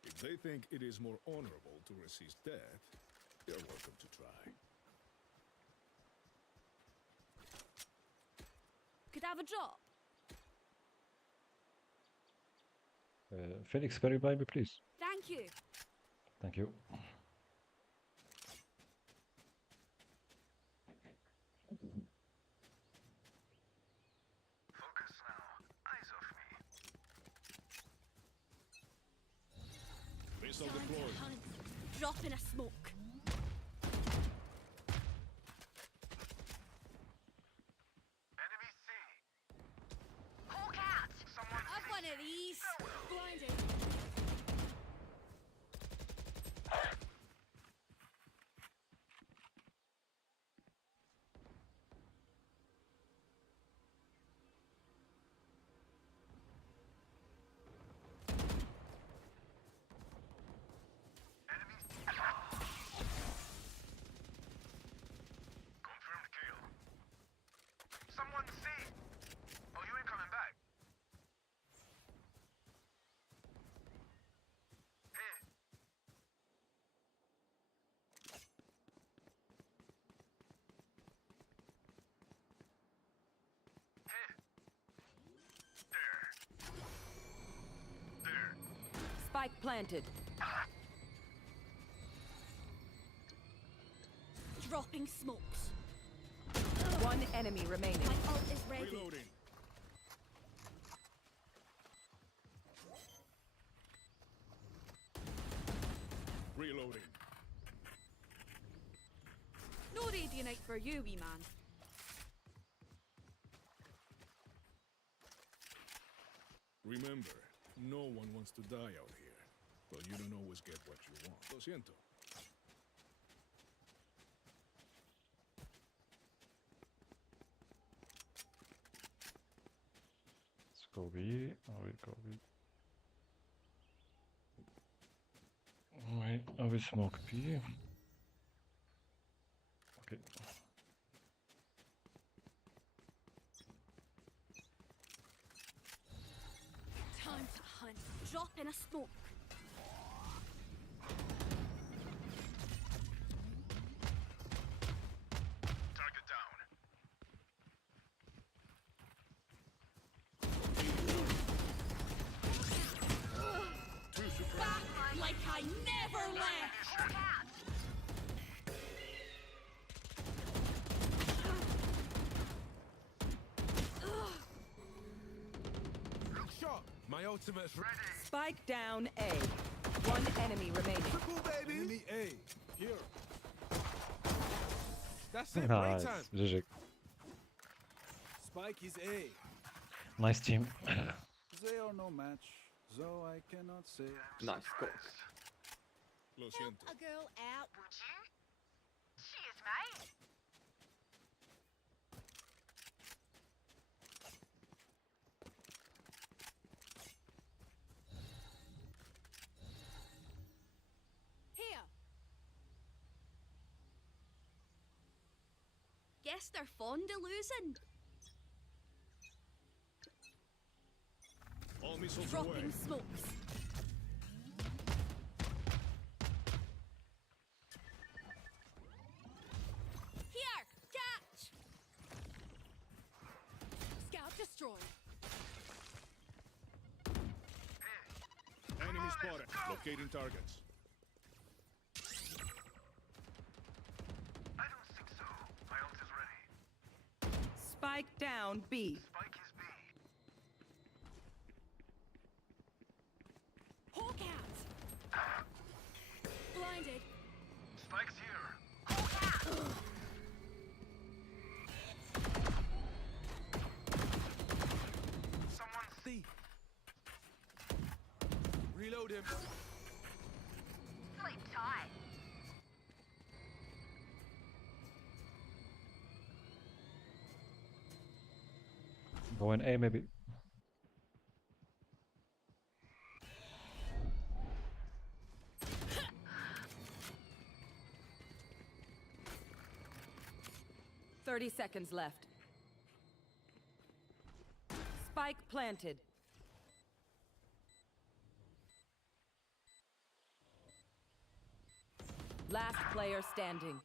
If they think it is more honorable to resist death, they're welcome to try. Could I have a drop? Felix, very baby, please. Thank you. Thank you. Focus now. Eyes off me. Missile Time to deployed. hunt. Drop in a smoke. Enemy C. Hawk out. Someone Have one of these. Blinded. Enemy Spike planted. Dropping smokes. One enemy remaining. My ult is ready. Reloading. Reloading. No radiant for you, wee man. Remember, no one wants to die out here. But you don't always get what you want. Lo siento. Let's go B. I will go B. Wait, I will smoke B. Okay. Time to hunt. Drop in a smoke. Target down. Back like I never left. Shot. My ultimate's ready. Spike down A. One enemy remaining. Triple, baby. Enemy A. Here. That's it. Nice. Playtime. GG. Spike is A. Nice team. They are no match, so I cannot say. Nice, cool. Lo siento. A girl out. Would you? Cheers, mate. Here. Guess they're fond of losing. All missiles away. Dropping smokes. Here, catch. Scout destroyed. Enemy spotted. Locating targets. I don't think so. My ult is ready. Spike down B. Spike is B. Hawk out. Blinded. Spike's here. Someone C. Reload him. Sleep tight. Go in A maybe. Thirty seconds left. Spike planted. Last player standing.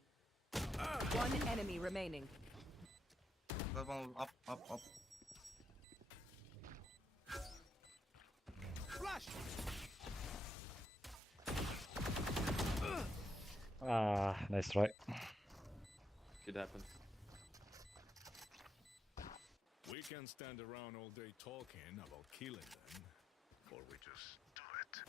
One enemy remaining. That one up. Flash. Ah, nice try. Could happen. We can stand around all day talking about killing them, or we just do it.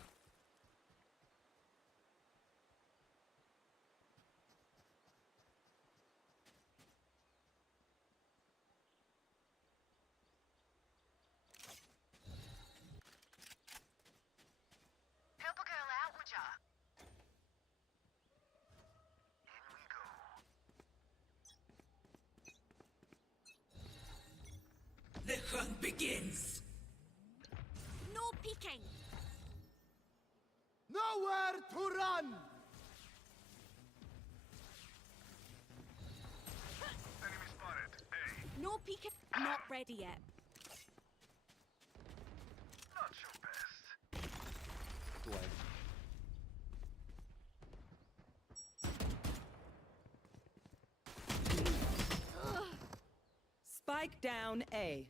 Help a girl out, would ya? In we go. The hunt begins. No peeking. Nowhere to run. Enemy spotted. A. No peeking. Not ready yet. Not your best. Away. Spike down A.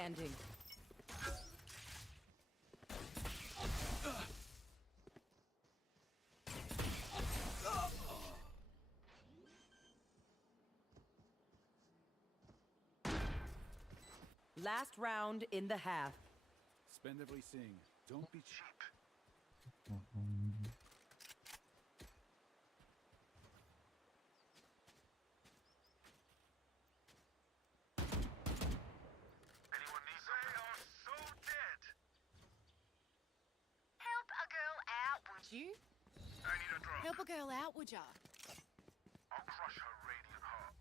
standing. Last round in the half. Spend everything. Don't be cheap. Anyone need they are so dead. Help a girl out, would you? I need a drop. Help a girl out, would ya? I'll crush her radiant heart.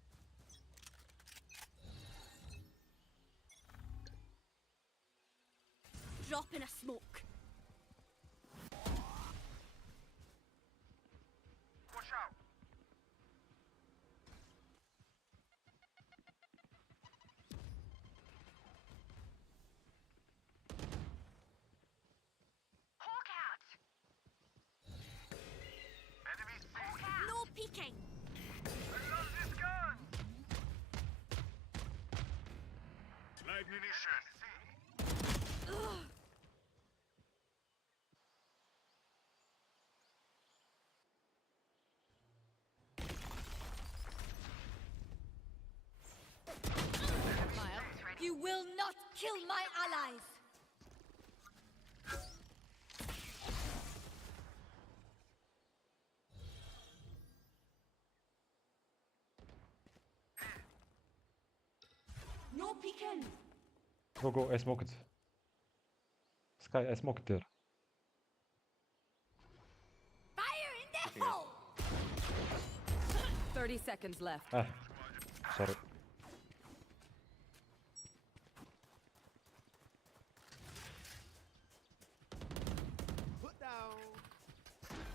Drop in a smoke. Watch out. Hawk out. Enemy Hawk out. No peeking. I love this gun. Light munition. You will not kill my allies! No peeking. Go, go, I smoke it. Sky, I smoke it there. Fire in the hole! 30 seconds left. Ah, sorry. Put down.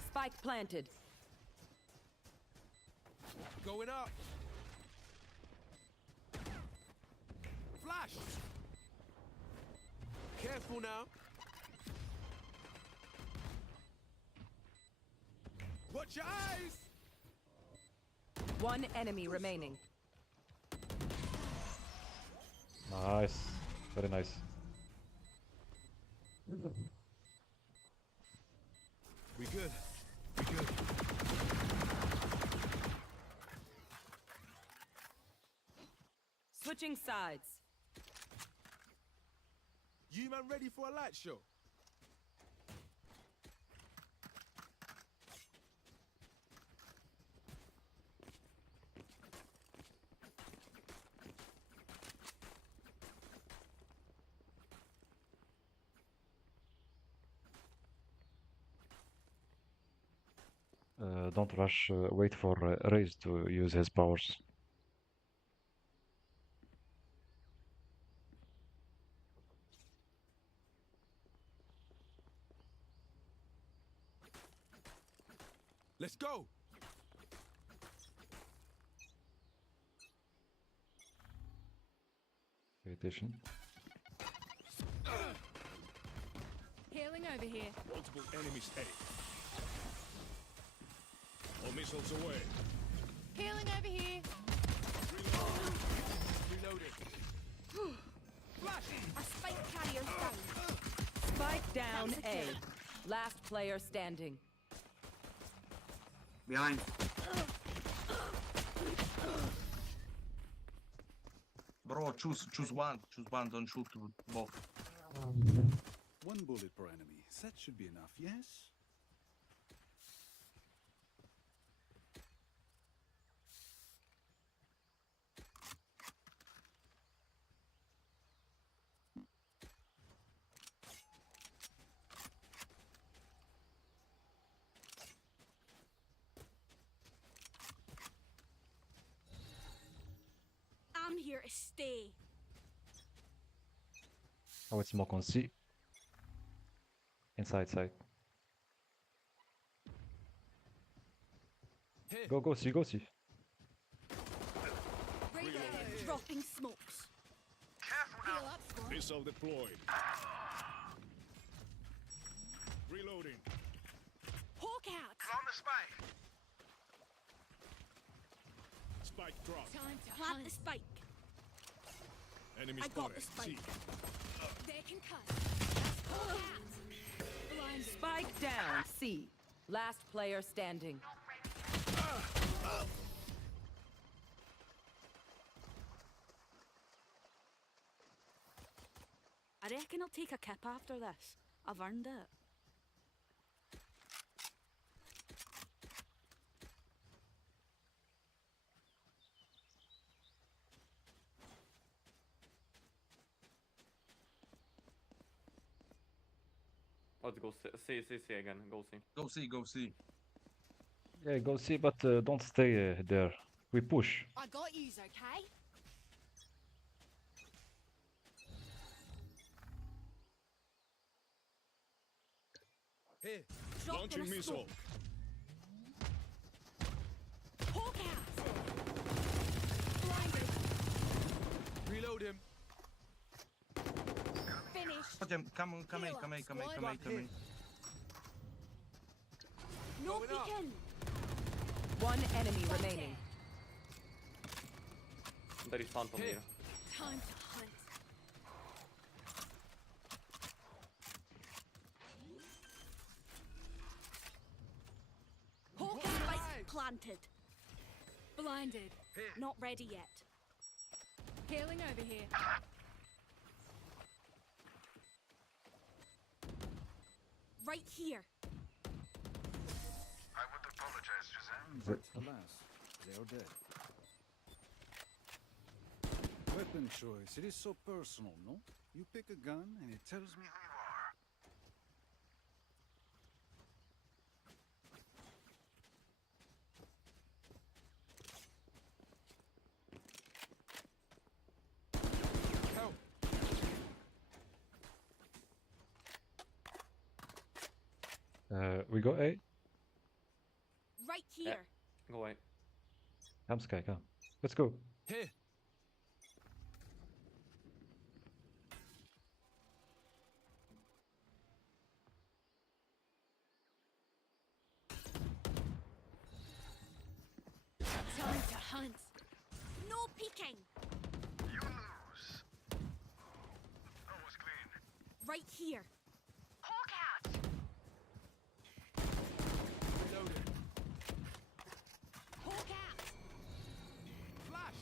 Spike planted. Going up. Flash. Careful now. Watch your eyes. One enemy remaining. Nice. Very nice. We good. We good. Switching sides. You man ready for a light show? Don't rush, wait for Raze to use his powers. Let's go. Pay attention. Healing over here. Multiple enemies A. All missiles away. Healing over here. Reloading. A spike carrier's down. Spike down A. Last player standing. Behind. Bro, choose one. Choose one. Don't shoot both. One bullet per enemy. That should be enough, yes? I'm here to stay. Oh, it's smoke on C. Inside side. Here. Go, go C, go C. Right there, dropping smokes. Heal up, squad. Missile deployed. Reloading. Hawk out. On the spike. Spike drop. Time to Plant hunt. the spike. Enemy I got the spotted. spike. See. They can cut. Blinded. Spike down C. Last player standing. I reckon I'll take a kip after this. I've earned it. Let's go see again. Go see. Go see, go see. Yeah, go see, but don't stay there. We push. I got yous, okay? Here. Drop in Launching a missile. smoke. Hawk out. Blinded. Reload him. Finished. Got him. Come on, come in, come in, come in, come in, come in. No Going up. peeking. One enemy remaining. There is phantom here. Time to hunt. Hawk Nice. spike planted. Blinded. Not ready yet. Healing over here. Right here. I would apologize, Giselle. But alas, they are dead. Weapon choice, it is so personal, no? You pick a gun and it tells me Who you are. Help. We go A. Right here. Go away. Come Sky, come. Let's go. Here. Time to hunt. No peeking. You lose. That was clean. Right here. Hawk out. Reload him. Hawk out. Flash.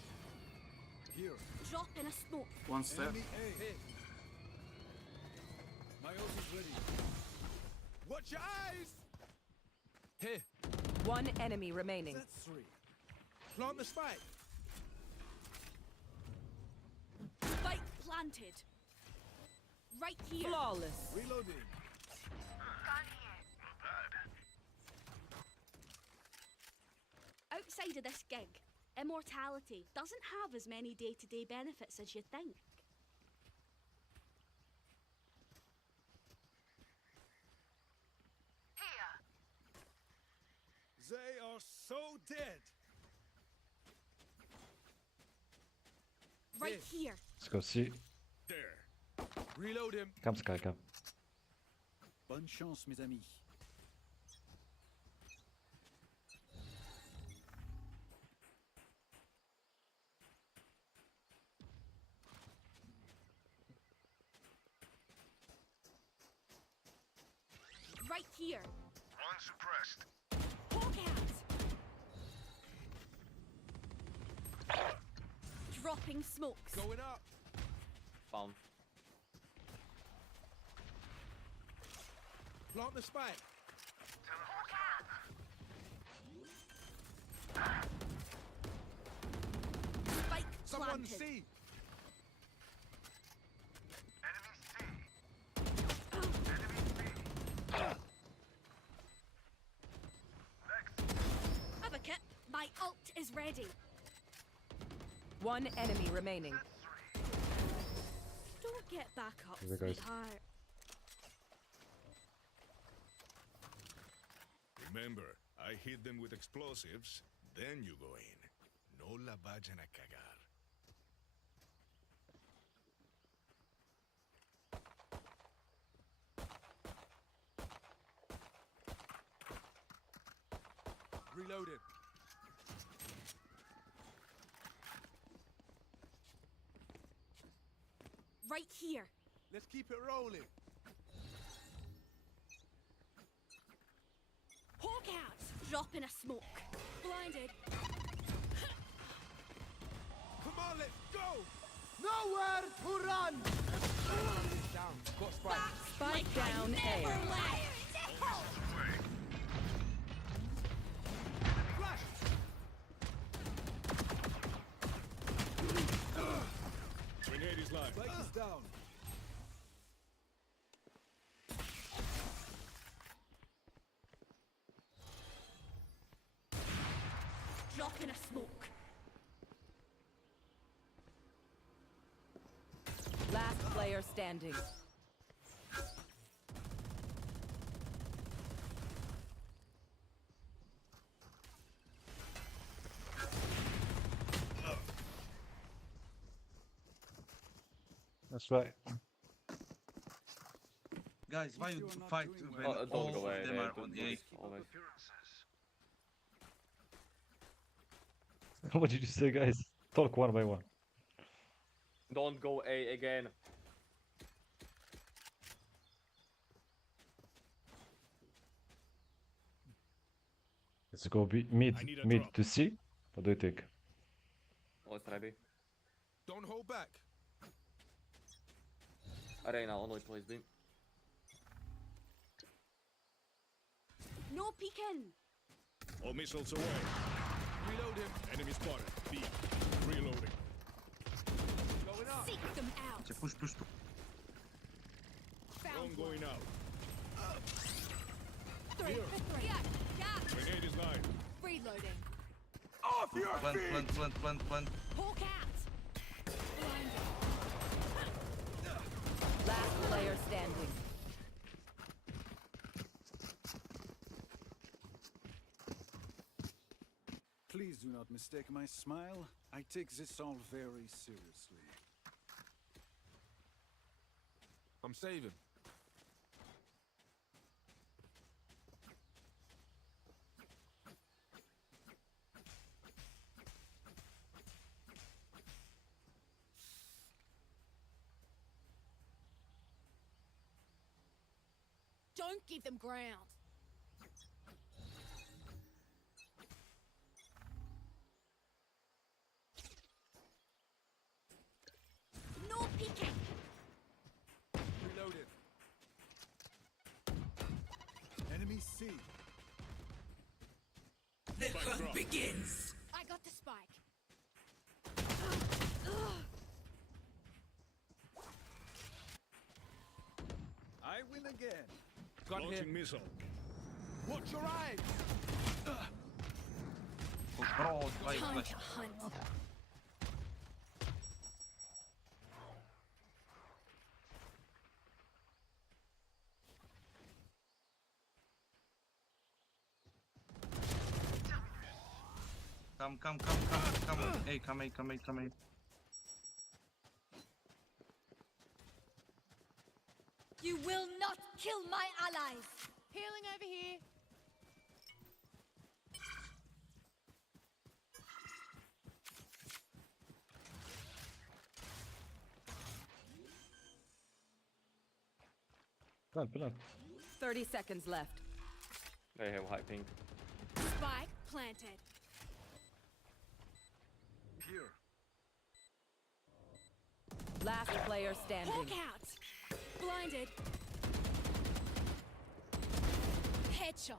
here. Drop in a smoke. One step. Enemy A. Here. My ult is ready. Watch your eyes. Here. One enemy remaining. That's 3. Plant the spike. Spike planted. Right here. Flawless. Reloading. Gun here. Not bad. Outside of this gig, immortality doesn't have as many day-to-day benefits as you'd think. Here. They are so dead. Right here. Let's go C. There. Reload him. Come Sky, come. Bonne chance, mes amis. Right here. One suppressed. Hawk out. Dropping smokes. Going up. Found. Plant the spike. Hawk out. Spike Someone planted. C. Enemy C. Enemy C. Next. Have a kip. My ult is ready. One enemy remaining. That's 3. Don't get back up, Here we go. sweetheart. Remember, I hit them with explosives, then you go in. No la vayan a cagar. Reloaded. right here. Let's keep it rolling. Hawk out. Drop in a smoke. Blinded. Come on, let's go. Nowhere to run! Down. Got spike. Spike down A. Flash. Grenade is live. Spike is down. Drop in a smoke. Last player standing. That's right. Guys, why you fight when Don't all go away. of them They are do on this A? always. What did you say, guys? Talk one by one. Don't go A again. Let's go mid I need a mid drop. to C. What do you think? Oh, it's ready. Don't hold back. Arena only plays B. No peeking. All missiles away. Reload him. Enemy spotted. B. Reloading. Going up. Seek them out. Okay, push, push, push. Drone going out. Three for three. Yeah. Grenade is live. Reloading. Off your Plant, feet. plant, plant, plant, plant. Hawk out. Blinded. Last player standing. Please do not mistake my smile. I take this all very seriously. I'm saving. Don't give them ground. No peeking. Reloaded. Enemy C. Spike drop. I got the spike. I win again. Got Launching him. missile. Watch your eyes. Oh, bro, why Time flash? to hunt. Come, come, come, come, come. Hey, come, hey, come, hey, come, hey. You will not kill my allies. Healing over here. Plant, plant. 30 seconds left. They have high ping. Spike planted. Here. Last player standing. Hawk out. Blinded. Headshot.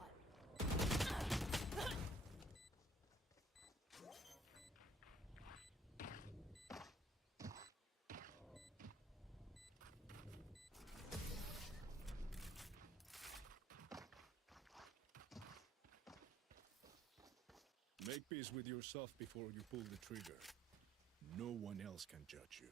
Make peace with yourself before you pull the trigger. No one else can judge you.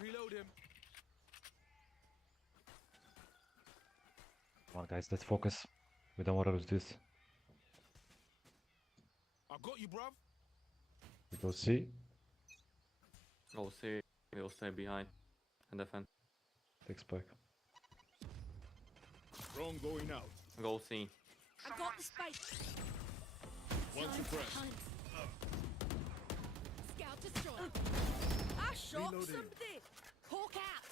Reload him. Come on, guys, let's focus. We don't want to lose this. I got you, bruv. We go C. Go C. We'll stay behind and defend. Take spike. Drone going out. Go C. I got the spike. One suppressed. Scout destroyed. I shot Reloading. somebody. Hawk out.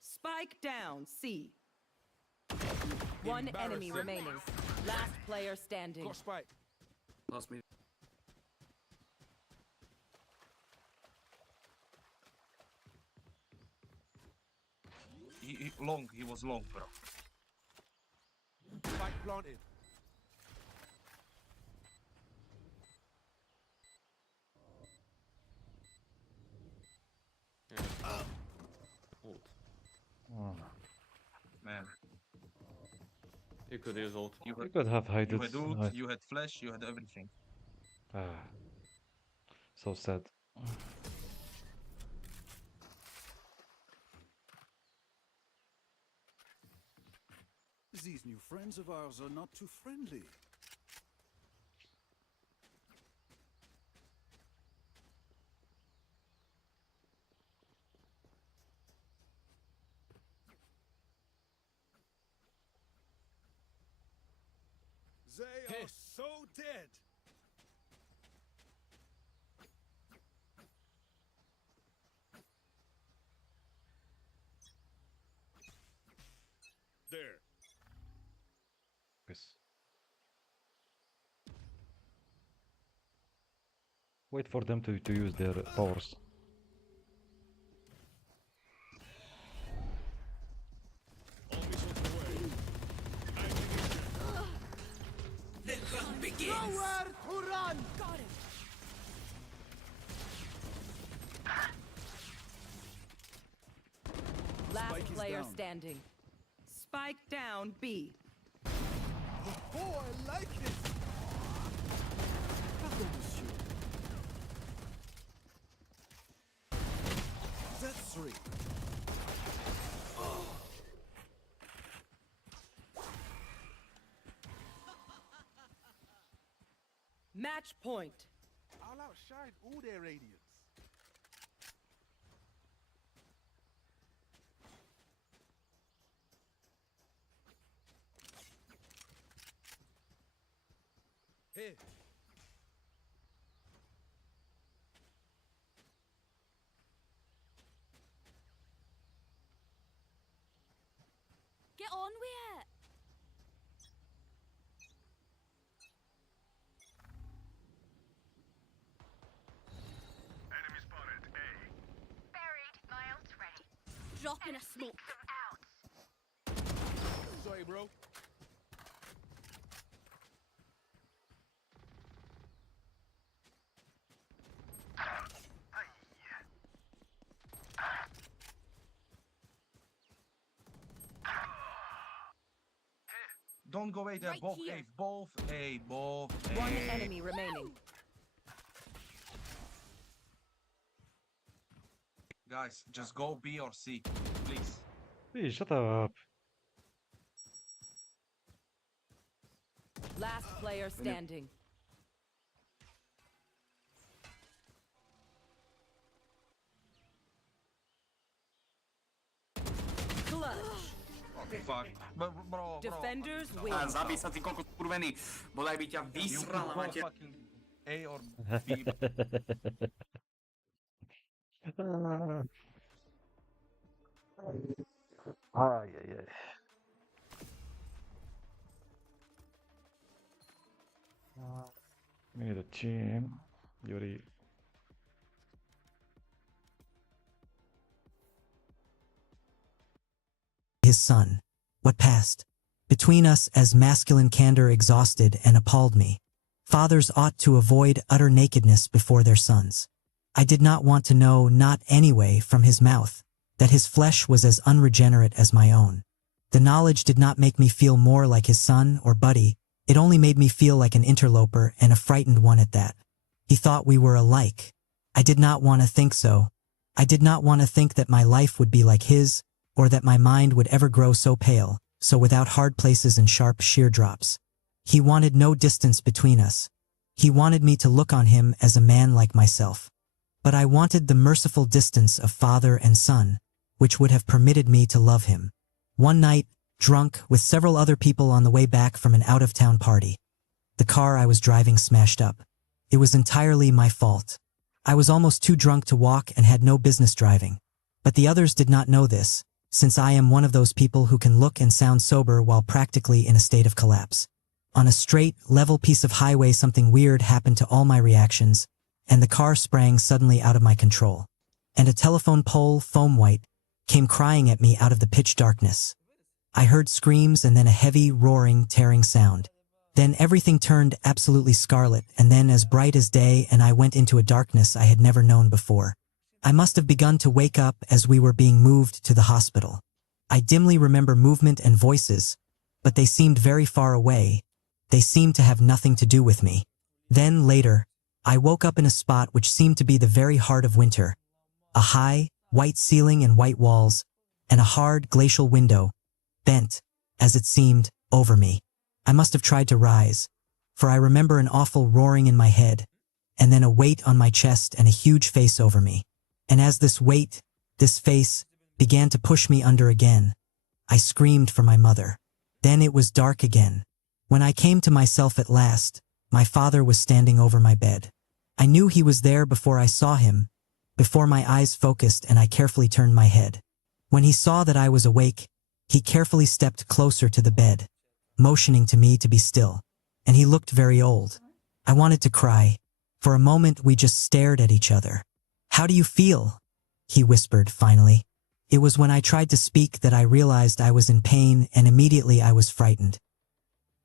Spike down, C. One enemy remaining. Last player standing. Got spike. Last me. He was long, bro. Spike planted. Ult. Oh. Man, You could use ult. you You had, could have hide you it. had ult, you had flash, you had everything. Ah. So sad. These new friends of ours are not too friendly. They are so dead. There. Yes. Wait for them to use their powers. All missiles away. The hunt begins. Nowhere to run. Got him. Last Spike is player down. standing. Spike down, B. Oh, I like it. Pardon, monsieur. That's three. Match point. I'll outshine all their radiance. Here. Get on with it. Enemy spotted. A. Buried. My ult's ready. Dropping a smoke. Out. Sorry, bro. Don't go A there, Right both here. A, both A, both A. One enemy remaining. Guys, just go B or C, please. Hey, shut up. Last player standing. Clutch. Okay, fuck. Bro. Defenders win. Zabij sa ty kokos kurvený. Bodaj by ťa You vysral na could go mater. fucking A or B. Ay, ay, ay. We need a team. Yuri. His son. What passed between us as masculine candor exhausted and appalled me. Fathers ought to avoid utter nakedness before their sons. I did not want to know, not anyway from his mouth, that his flesh was as unregenerate as my own. The knowledge did not make me feel more like his son or buddy, it only made me feel like an interloper and a frightened one at that. He thought we were alike. I did not want to think so. I did not want to think that my life would be like his, or that my mind would ever grow so pale, so without hard places and sharp sheer drops. He wanted no distance between us. He wanted me to look on him as a man like myself. But I wanted the merciful distance of father and son, which would have permitted me to love him. One night, drunk, with several other people on the way back from an out-of-town party. The car I was driving smashed up. It was entirely my fault. I was almost too drunk to walk and had no business driving. But the others did not know this, since I am one of those people who can look and sound sober while practically in a state of collapse. On a straight, level piece of highway, something weird happened to all my reactions, and the car sprang suddenly out of my control. And a telephone pole, foam white, came crying at me out of the pitch darkness. I heard screams and then a heavy, roaring, tearing sound. Then everything turned absolutely scarlet and then as bright as day, and I went into a darkness I had never known before. I must have begun to wake up as we were being moved to the hospital. I dimly remember movement and voices, but they seemed very far away. They seemed to have nothing to do with me. Then, later, I woke up in a spot which seemed to be the very heart of winter. A high, white ceiling and white walls, and a hard, glacial window, bent, as it seemed, over me. I must have tried to rise, for I remember an awful roaring in my head, and then a weight on my chest and a huge face over me. And as this weight, this face, began to push me under again, I screamed for my mother. Then it was dark again. When I came to myself at last, my father was standing over my bed. I knew he was there before I saw him, before my eyes focused and I carefully turned my head. When he saw that I was awake, he carefully stepped closer to the bed, motioning to me to be still. And he looked very old. I wanted to cry. For a moment we just stared at each other. "How do you feel?" he whispered finally. It was when I tried to speak that I realized I was in pain, and immediately I was frightened.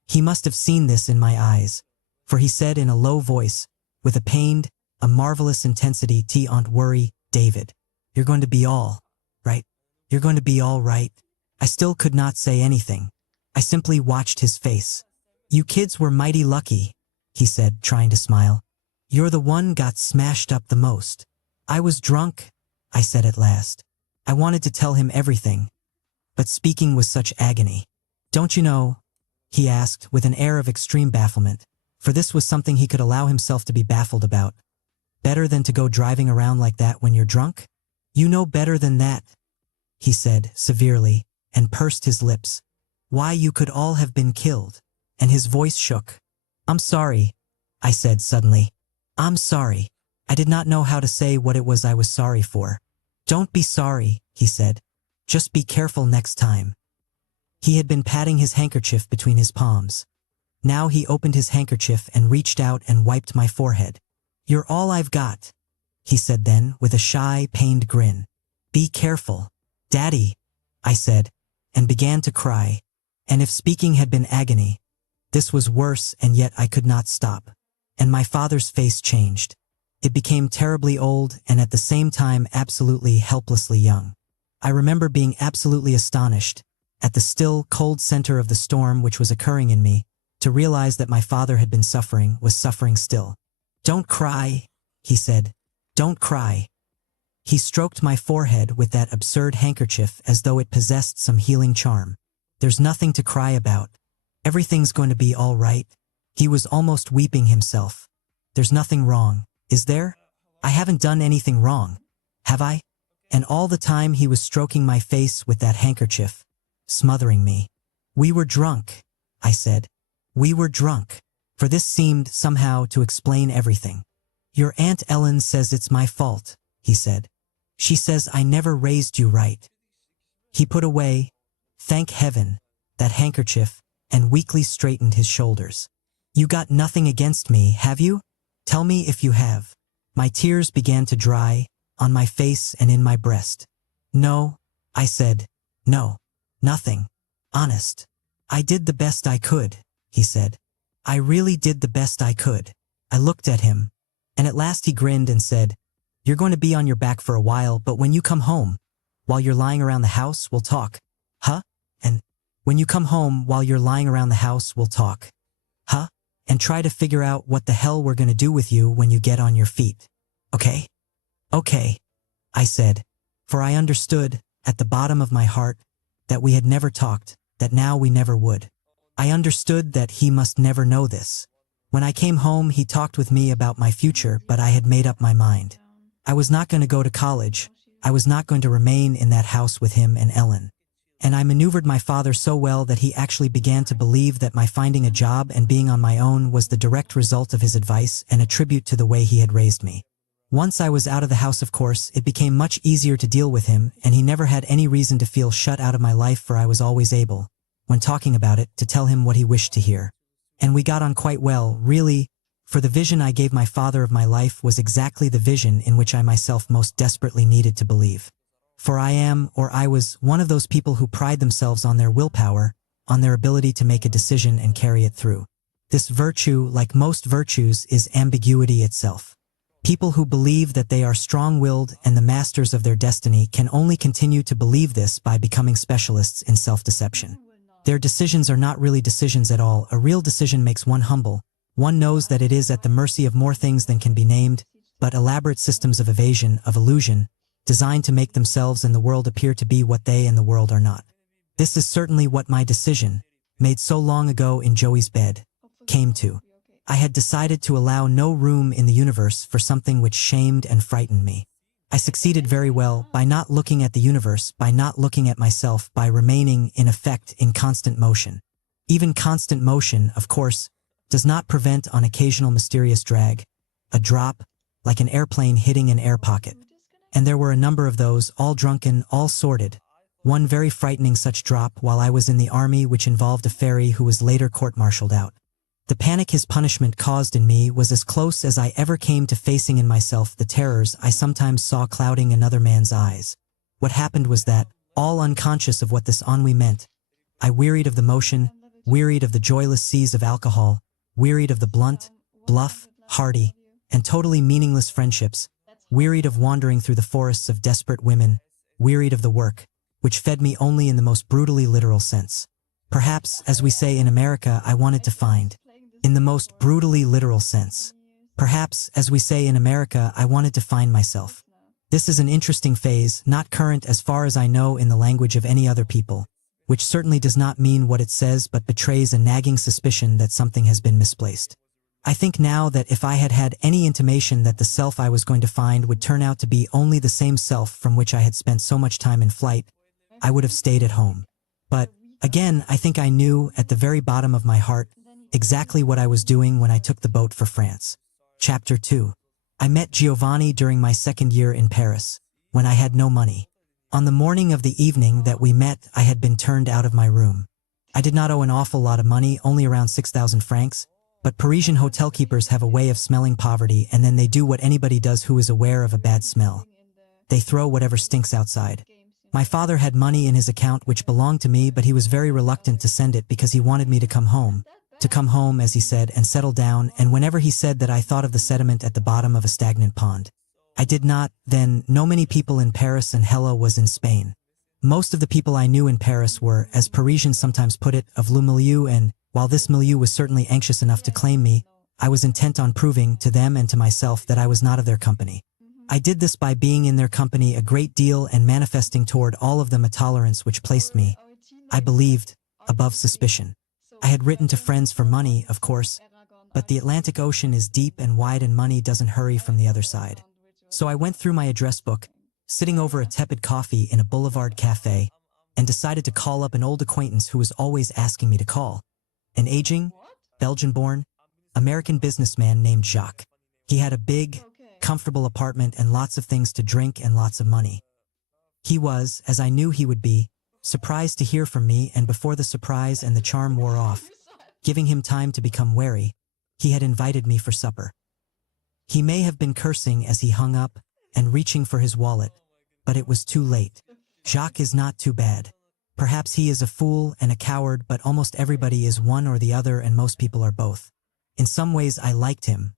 He must have seen this in my eyes, for he said in a low voice, with a pained, a marvelous intensity, "Don't worry, David. You're going to be all right. You're going to be all right." I still could not say anything. I simply watched his face. "You kids were mighty lucky," he said, trying to smile. "You're the one got smashed up the most." "I was drunk," I said at last. I wanted to tell him everything, but speaking was such agony. "Don't you know?" he asked with an air of extreme bafflement, for this was something he could allow himself to be baffled about. "Better than to go driving around like that when you're drunk? You know better than that," he said severely, and pursed his lips. "Why, you could all have been killed," and his voice shook. "I'm sorry," I said suddenly. "I'm sorry." I did not know how to say what it was I was sorry for. "Don't be sorry," he said. "Just be careful next time." He had been patting his handkerchief between his palms. Now he opened his handkerchief and reached out and wiped my forehead. "You're all I've got," he said then, with a shy, pained grin. "Be careful." "Daddy," I said, and began to cry. And if speaking had been agony, this was worse, and yet I could not stop. And my father's face changed. It became terribly old and at the same time absolutely helplessly young. I remember being absolutely astonished, at the still, cold center of the storm which was occurring in me, to realize that my father had been suffering, was suffering still. "Don't cry," he said. "Don't cry." He stroked my forehead with that absurd handkerchief as though it possessed some healing charm. "There's nothing to cry about. Everything's going to be all right." He was almost weeping himself. "There's nothing wrong, is there? I haven't done anything wrong, have I?" And all the time he was stroking my face with that handkerchief, smothering me. "We were drunk," I said. "We were drunk." For this seemed, somehow, to explain everything. "Your Aunt Ellen says it's my fault," he said. "She says I never raised you right." He put away, thank heaven, that handkerchief, and weakly straightened his shoulders. "You got nothing against me, have you? Tell me if you have." My tears began to dry, on my face and in my breast. "No," I said. "No. Nothing. Honest. I did the best I could," he said. "I really did the best I could." I looked at him, and at last he grinned and said, "You're going to be on your back for a while, but when you come home, while you're lying around the house, we'll talk. Huh? And when you come home while you're lying around the house, we'll talk. Huh? And try to figure out what the hell we're going to do with you when you get on your feet. Okay?" "Okay," I said, for I understood, at the bottom of my heart, that we had never talked, that now we never would. I understood that he must never know this. When I came home, he talked with me about my future, but I had made up my mind. I was not going to go to college. I was not going to remain in that house with him and Ellen. And I maneuvered my father so well that he actually began to believe that my finding a job and being on my own was the direct result of his advice and a tribute to the way he had raised me. Once I was out of the house, of course, it became much easier to deal with him, and he never had any reason to feel shut out of my life, for I was always able, when talking about it, to tell him what he wished to hear. And we got on quite well, really, for the vision I gave my father of my life was exactly the vision in which I myself most desperately needed to believe. For I was, one of those people who pride themselves on their willpower, on their ability to make a decision and carry it through. This virtue, like most virtues, is ambiguity itself. People who believe that they are strong-willed and the masters of their destiny can only continue to believe this by becoming specialists in self-deception. Their decisions are not really decisions at all. A real decision makes one humble. One knows that it is at the mercy of more things than can be named, but elaborate systems of evasion, of illusion, designed to make themselves and the world appear to be what they and the world are not. This is certainly what my decision, made so long ago in Joey's bed, came to. I had decided to allow no room in the universe for something which shamed and frightened me. I succeeded very well by not looking at the universe, by not looking at myself, by remaining, in effect, in constant motion. Even constant motion, of course, does not prevent on occasional mysterious drag, a drop, like an airplane hitting an air pocket. And there were a number of those, all drunken, all sordid. One very frightening such drop while I was in the army, which involved a fairy who was later court-martialed out. The panic his punishment caused in me was as close as I ever came to facing in myself the terrors I sometimes saw clouding another man's eyes. What happened was that, all unconscious of what this ennui meant, I wearied of the motion, wearied of the joyless seas of alcohol, wearied of the blunt, bluff, hearty, and totally meaningless friendships, wearied of wandering through the forests of desperate women, wearied of the work, which fed me only in the most brutally literal sense. Perhaps, as we say in America, I wanted to find, in the most brutally literal sense. Perhaps, as we say in America, I wanted to find myself. This is an interesting phase, not current as far as I know in the language of any other people, which certainly does not mean what it says but betrays a nagging suspicion that something has been misplaced. I think now that if I had had any intimation that the self I was going to find would turn out to be only the same self from which I had spent so much time in flight, I would have stayed at home. But, again, I think I knew, at the very bottom of my heart, exactly what I was doing when I took the boat for France. Chapter 2. I met Giovanni during my second year in Paris, when I had no money. On the morning of the evening that we met, I had been turned out of my room. I did not owe an awful lot of money, only around 6,000 francs, but Parisian hotel keepers have a way of smelling poverty, and then they do what anybody does who is aware of a bad smell. They throw whatever stinks outside. My father had money in his account which belonged to me, but he was very reluctant to send it because he wanted me to come home, as he said, and settle down, and whenever he said that I thought of the sediment at the bottom of a stagnant pond. I did not, then, know many people in Paris, and Hella was in Spain. Most of the people I knew in Paris were, as Parisians sometimes put it, of le milieu, and, while this milieu was certainly anxious enough to claim me, I was intent on proving, to them and to myself, that I was not of their company. I did this by being in their company a great deal and manifesting toward all of them a tolerance which placed me, I believed, above suspicion. I had written to friends for money, of course, but the Atlantic Ocean is deep and wide and money doesn't hurry from the other side. So I went through my address book, sitting over a tepid coffee in a boulevard cafe, and decided to call up an old acquaintance who was always asking me to call. An aging, Belgian-born, American businessman named Jacques. He had a big, comfortable apartment and lots of things to drink and lots of money. He was, as I knew he would be, surprised to hear from me, and before the surprise and the charm wore off, giving him time to become wary, he had invited me for supper. He may have been cursing as he hung up and reaching for his wallet, but it was too late. Jacques is not too bad. Perhaps he is a fool and a coward, but almost everybody is one or the other, and most people are both. In some ways I liked him.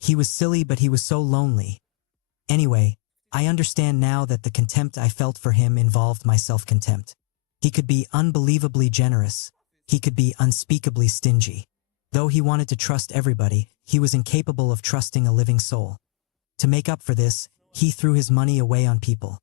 He was silly, but he was so lonely. Anyway, I understand now that the contempt I felt for him involved my self-contempt. He could be unbelievably generous. He could be unspeakably stingy. Though he wanted to trust everybody, he was incapable of trusting a living soul. To make up for this, he threw his money away on people.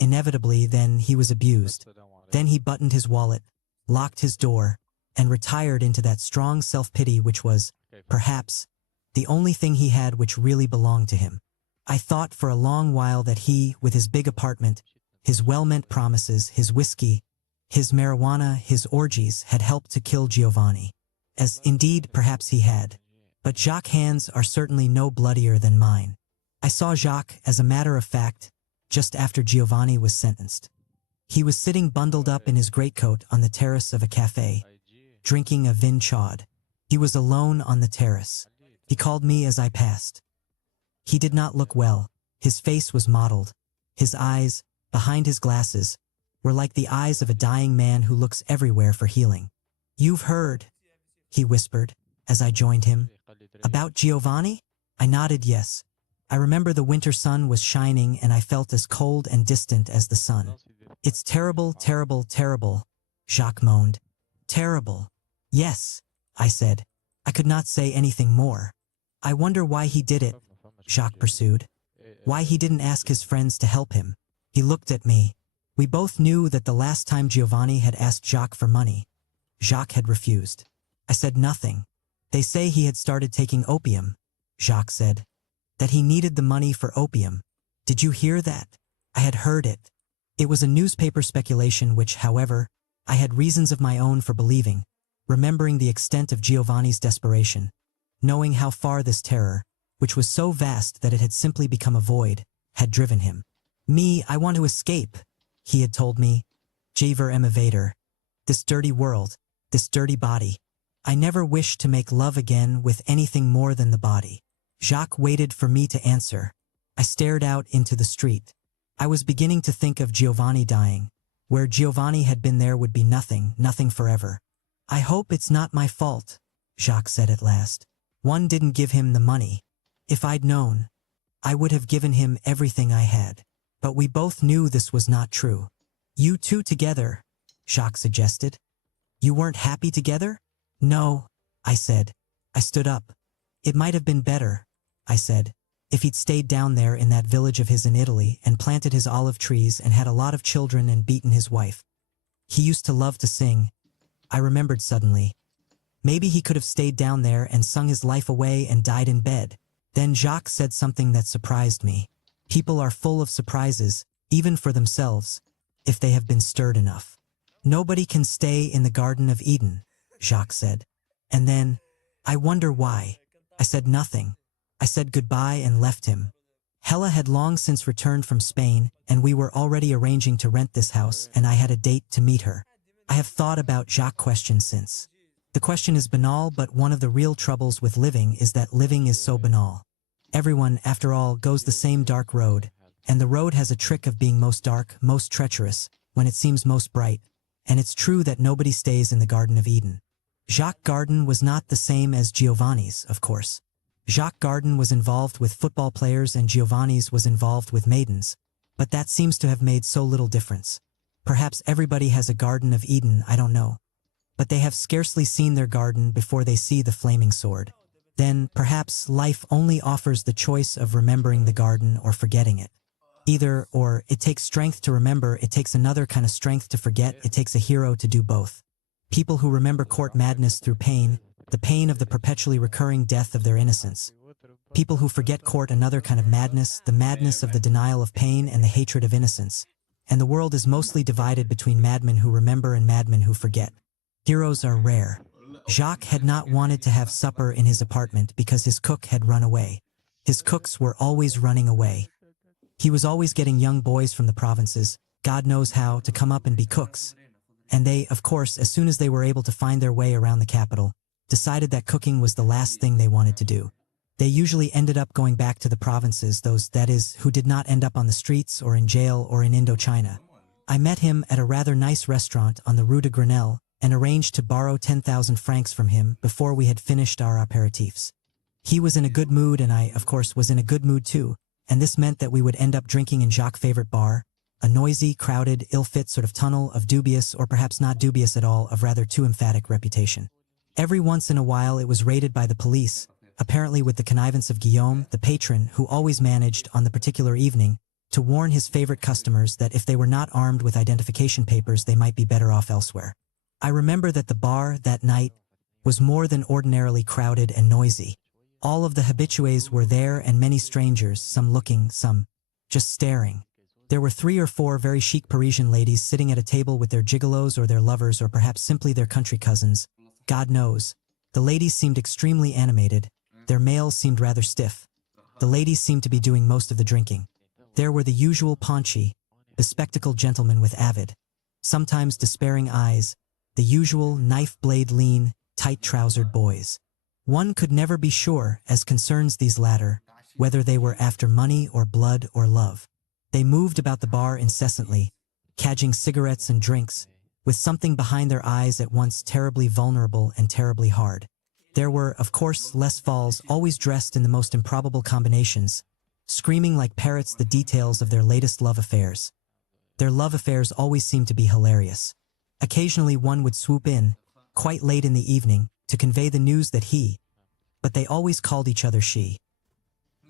Inevitably, then, he was abused. Then he buttoned his wallet, locked his door, and retired into that strong self-pity which was, perhaps, the only thing he had which really belonged to him. I thought for a long while that he, with his big apartment, his well-meant promises, his whiskey, his marijuana, his orgies, had helped to kill Giovanni. As indeed perhaps he had. But Jacques' hands are certainly no bloodier than mine. I saw Jacques, as a matter of fact, just after Giovanni was sentenced. He was sitting bundled up in his greatcoat on the terrace of a cafe, drinking a vin chaud. He was alone on the terrace. He called me as I passed. He did not look well. His face was mottled. His eyes, behind his glasses, were like the eyes of a dying man who looks everywhere for healing. "You've heard," he whispered, as I joined him. "About Giovanni?" I nodded yes. I remember the winter sun was shining and I felt as cold and distant as the sun. "It's terrible, terrible, terrible," Jacques moaned. "Terrible." "Yes," I said. I could not say anything more. "I wonder why he did it," Jacques pursued. "Why he didn't ask his friends to help him." He looked at me. We both knew that the last time Giovanni had asked Jacques for money, Jacques had refused. I said nothing. "They say he had started taking opium," Jacques said. "That he needed the money for opium. Did you hear that?" I had heard it. It was a newspaper speculation which, however, I had reasons of my own for believing, remembering the extent of Giovanni's desperation, knowing how far this terror, which was so vast that it had simply become a void, had driven him. "Me, I want to escape," he had told me. "Je veux m'évader. This dirty world, this dirty body. I never wished to make love again with anything more than the body." Jacques waited for me to answer. I stared out into the street. I was beginning to think of Giovanni dying. Where Giovanni had been there would be nothing, nothing forever. "I hope it's not my fault," Jacques said at last. "One didn't give him the money. If I'd known, I would have given him everything I had." But we both knew this was not true. "You two together," Jacques suggested. "You weren't happy together?" "No," I said. I stood up. "It might have been better," I said, "if he'd stayed down there in that village of his in Italy and planted his olive trees and had a lot of children and beaten his wife. He used to love to sing." I remembered suddenly. Maybe he could have stayed down there and sung his life away and died in bed. Then Jacques said something that surprised me. "People are full of surprises, even for themselves, if they have been stirred enough. Nobody can stay in the Garden of Eden," Jacques said. And then, "I wonder why." I said nothing. I said goodbye and left him. Hella had long since returned from Spain, and we were already arranging to rent this house, and I had a date to meet her. I have thought about Jacques' question since. The question is banal, but one of the real troubles with living is that living is so banal. Everyone, after all, goes the same dark road, and the road has a trick of being most dark, most treacherous, when it seems most bright, and it's true that nobody stays in the Garden of Eden. Jacques' garden was not the same as Giovanni's, of course. Jacques' garden was involved with football players and Giovanni's was involved with maidens, but that seems to have made so little difference. Perhaps everybody has a Garden of Eden, I don't know. But they have scarcely seen their garden before they see the flaming sword. Then, perhaps, life only offers the choice of remembering the garden or forgetting it. Either or, it takes strength to remember, it takes another kind of strength to forget, it takes a hero to do both. People who remember court madness through pain, the pain of the perpetually recurring death of their innocence. People who forget court another kind of madness, the madness of the denial of pain and the hatred of innocence. And the world is mostly divided between madmen who remember and madmen who forget. Heroes are rare. Jacques had not wanted to have supper in his apartment because his cook had run away. His cooks were always running away. He was always getting young boys from the provinces, God knows how, to come up and be cooks. And they, of course, as soon as they were able to find their way around the capital, decided that cooking was the last thing they wanted to do. They usually ended up going back to the provinces, those, that is, who did not end up on the streets or in jail or in Indochina. I met him at a rather nice restaurant on the Rue de Grenelle and arranged to borrow 10,000 francs from him before we had finished our aperitifs. He was in a good mood and I, of course, was in a good mood too, and this meant that we would end up drinking in Jacques' favorite bar, a noisy, crowded, ill-fit sort of tunnel of dubious or perhaps not dubious at all of rather too emphatic reputation. Every once in a while it was raided by the police, apparently with the connivance of Guillaume, the patron, who always managed, on the particular evening, to warn his favorite customers that if they were not armed with identification papers they might be better off elsewhere. I remember that the bar, that night, was more than ordinarily crowded and noisy. All of the habitués were there and many strangers, some looking, some just staring. There were 3 or 4 very chic Parisian ladies sitting at a table with their gigolos or their lovers or perhaps simply their country cousins. God knows. The ladies seemed extremely animated. Their males seemed rather stiff. The ladies seemed to be doing most of the drinking. There were the usual paunchy, bespectacled gentlemen with avid, sometimes despairing eyes, the usual knife-blade lean, tight-trousered boys. One could never be sure, as concerns these latter, whether they were after money or blood or love. They moved about the bar incessantly, cadging cigarettes and drinks, with something behind their eyes at once terribly vulnerable and terribly hard. There were, of course, les Falls, always dressed in the most improbable combinations, screaming like parrots the details of their latest love affairs. Their love affairs always seemed to be hilarious. Occasionally one would swoop in, quite late in the evening, to convey the news that he, but they always called each other she,